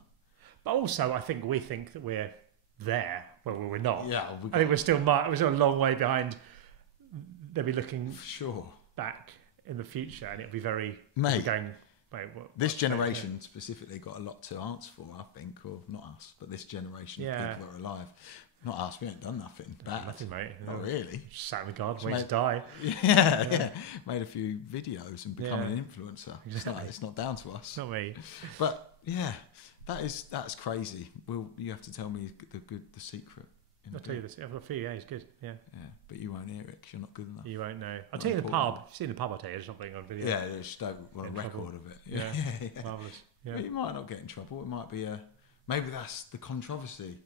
But also, I think we think that we're there. Well, we're not. Yeah, I think we're still a long way behind. They'll be looking back in the future, and it'll be very going. This generation specifically got a lot to answer for, I think, or not us, but this generation of people that are alive. Not us. We ain't done nothing bad. Nothing, mate. Not really. Just sat in the garden, waiting to die. Yeah. Made a few videos and become an influencer. Exactly. It's not down to us. Not me. But yeah, that's crazy. You have to tell me the secret. I'll tell you this. I've got a few. Yeah, he's good. Yeah. But you won't hear it because you're not good enough. You won't know. I'll tell you the pub. If you've seen the pub, I'll tell you. It's not being on video. Yeah, just don't want a record of it. Yeah. Marvellous. Yeah. But you might not get in trouble. It might be maybe that's the controversy.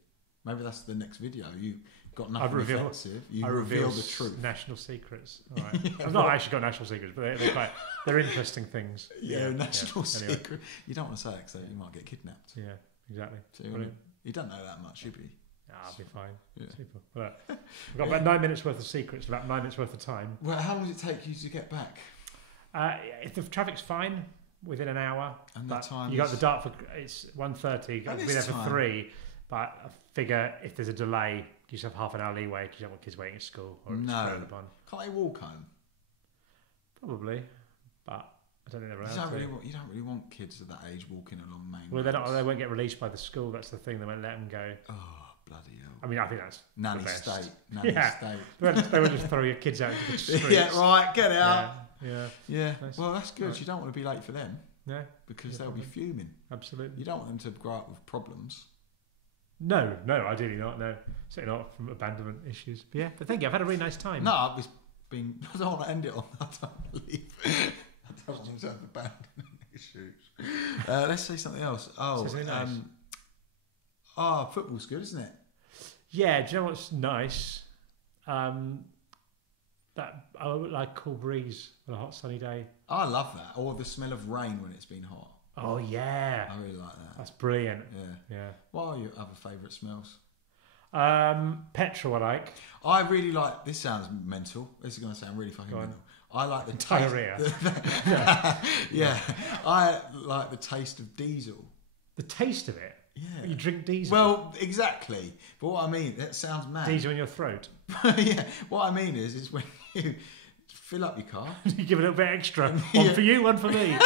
Maybe that's the next video. You got nothing offensive. You reveal the truth. National secrets. All right. I've not actually got national secrets, but they're interesting things. National secret. Anyway. You don't want to say it because you might get kidnapped. Yeah, exactly. So you don't know that much, you'd be. I'll be fine. Yeah. Super. Well, we've got about 9 minutes worth of secrets, about 9 minutes worth of time. Well, how long does it take you to get back? If the traffic's fine, within an hour. And the time you got the Dartford. It's 1:30. I'll be there for 3. But I figure if there's a delay, you just have half an hour leeway because you don't want kids waiting at school or it's frowned upon. Can't they walk home? Probably, but I don't think they're allowed to. You don't really want kids at that age walking along main. Well, they won't get released by the school. That's the thing. They won't let them go. Oh, bloody hell! I mean, I think that's nanny the best. State. Nanny state. They won't just throw your kids out into the streets. Yeah, right. Get out. Yeah. Nice. Well, that's good. Right. You don't want to be late for them. No, because they'll be fuming. Absolutely. You don't want them to grow up with problems. No, ideally not. No, certainly not from abandonment issues. But yeah, but thank you. I've had a really nice time. No, I don't want to end it on that. I don't believe. I don't want to have abandonment issues. Let's say something else. Football's good, isn't it? Yeah. Do you know what's nice? That like cool breeze on a hot sunny day. I love that. Or the smell of rain when it's been hot. Oh yeah, I really like that. That's brilliant. Yeah. What are your other favourite smells? Petrol I like. I really like. This sounds mental. This is going to sound really fucking mental. I like the diarrhea. Yeah, I like the taste of diesel. The taste of it. Yeah. You drink diesel. Well, exactly. But what I mean, that sounds mad. Diesel in your throat. Yeah. What I mean is when you fill up your car, you give a little bit extra. One for you, one for me.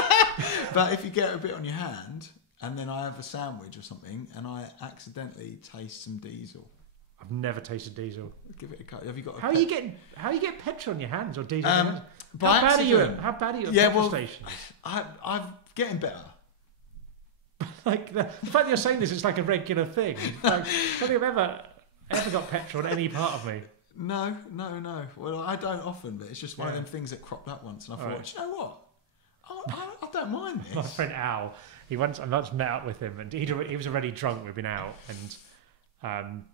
But if you get a bit on your hand, and then I have a sandwich or something, and I accidentally taste some diesel. I've never tasted diesel. Give it a cut. Have you got? How you get petrol on your hands or diesel? How bad are you at? How bad are you at petrol stations? I'm getting better. Like the fact that you're saying this is like a regular thing. Like, I don't think I've ever got petrol on any part of me. No. Well, I don't often, but it's just one of them things that cropped up once, and I thought, do you know what? I don't mind this. My friend Al, I once met up with him, and he was already drunk. We'd been out, and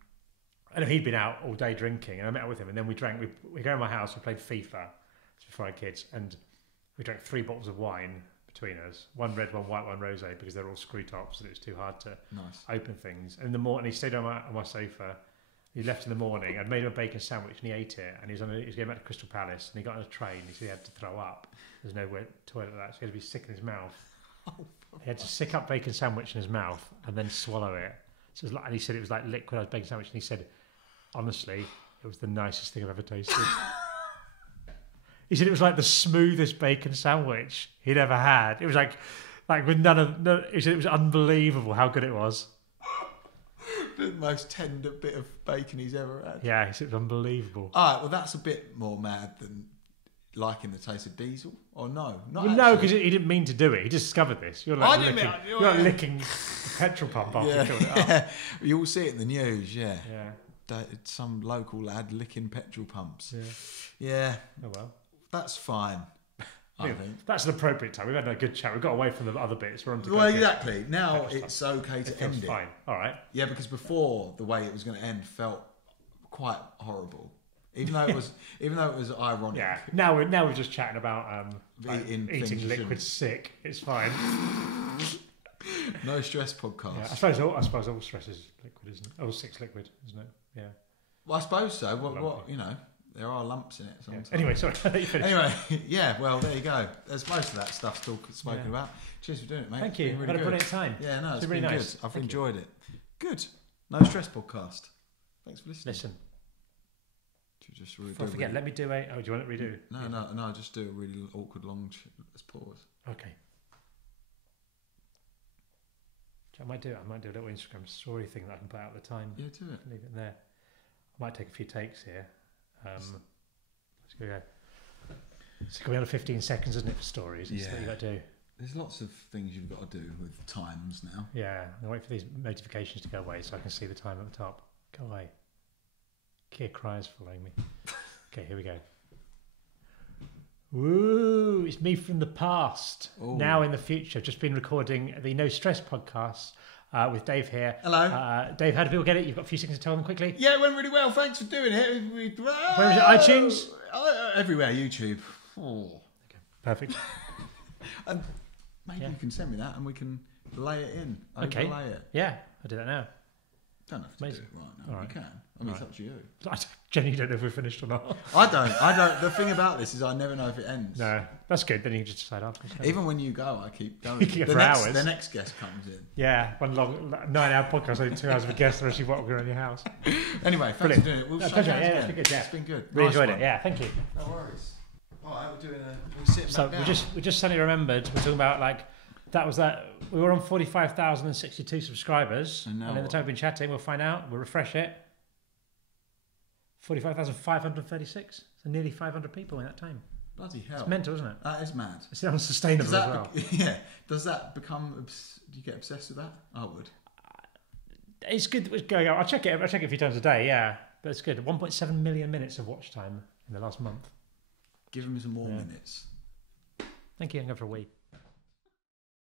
he'd been out all day drinking, and I met up with him, and then we drank. We go to my house. We played FIFA before I had kids, and we drank 3 bottles of wine between us, 1 red, 1 white, 1 rosé, because they're all screw tops, and it was too hard to open things. And in the morning, he stayed on my sofa. He left in the morning. I'd made him a bacon sandwich, and he ate it. And he was going back to Crystal Palace, and he got on a train. He said he had to throw up. There's nowhere toilet like that, so he had to be sick in his mouth. He had to sick up bacon sandwich in his mouth and then swallow it. So it was like, and he said it was like liquidized bacon sandwich. And he said, honestly, it was the nicest thing I've ever tasted. He said it was like the smoothest bacon sandwich he'd ever had. It was like with he said it was unbelievable how good it was. The most tender bit of bacon he's ever had. Yeah, he said it was unbelievable. All right, well, that's a bit more mad than liking the taste of diesel. Or no? No, because he didn't mean to do it. He discovered this. You're like licking the petrol pump after you filled it up. You'll see it in the news, yeah. Some local lad licking petrol pumps. Yeah. Oh, well. That's fine. I think that's an appropriate time. We've had a good chat. We've got away from the other bits. We're on to well, exactly. Now it's okay to end it. Fine. All right. Yeah, because before the way it was going to end felt quite horrible. Even though it was ironic. Yeah. Now we're just chatting about eating liquid sick. It's fine. No stress podcast. Yeah, I suppose all stress is liquid, isn't it? All sick's liquid, isn't it? Yeah. Well, I suppose so. What there are lumps in it sometimes. Yeah. Anyway, sorry. Anyway, yeah. Well, there you go. There's most of that stuff still spoken about. Cheers for doing it, mate. Thank you. Really had a brilliant time. Yeah, no, it's been been really nice. good. I've enjoyed it. Good. No stress podcast. Thanks for listening. Listen. Just really Before I forget, let me do a... Oh, do you want to redo? No, just do a really awkward long... Let's pause. Okay. I might do a little Instagram story thing that I can put out at the time. Yeah, do it. Leave it there. might take a few takes here. Let's go. It's going to be under 15 seconds, isn't it, for stories? That's what you got to do. There's lots of things you've got to do with times now. Yeah, I'm wait for these notifications to go away so I can see the time at the top. Go away. Kia cries following me. Okay, here we go. Woo! It's me from the past. Ooh. Now in the future. I've just been recording the No Stress podcast with Dave here. Hello. Dave, how do people get it? You've got a few seconds to tell them quickly. Yeah, it went really well. Thanks for doing it. Where is it? iTunes? Everywhere. YouTube. Oh. Okay, perfect. Maybe you can send me that and we can lay it in. Okay. Overlay it. Yeah, I'll do that now. Don't have to do it right now. You can. I mean, it's up to you. I genuinely don't know if we're finished or not. I don't. The thing about this is I never know if it ends. No, that's good. Then you can just decide after. Even when you go, I keep going. Hours. The next guest comes in. Yeah, one long 9-hour podcast, only 2 hours of a guest, and actually walking around your house. Anyway, thanks for doing it. We'll it's been good. It's been good. Really enjoyed it. Yeah, thank you. No worries. All right, we're sitting back down. we just suddenly remembered we're talking about we were on 45,062 subscribers, and in the time we've been chatting, we'll find out. We'll refresh it. 45,536. So nearly 500 people in that time. Bloody hell! It's mental, isn't it? That is mad. It's unsustainable as well. Yeah. Does that become? Do you get obsessed with that? I would. It's good. It's going out. I check it a few times a day. Yeah, but it's good. 1.7 million minutes of watch time in the last month. Give them some more minutes. Thank you. I'm going for a wee.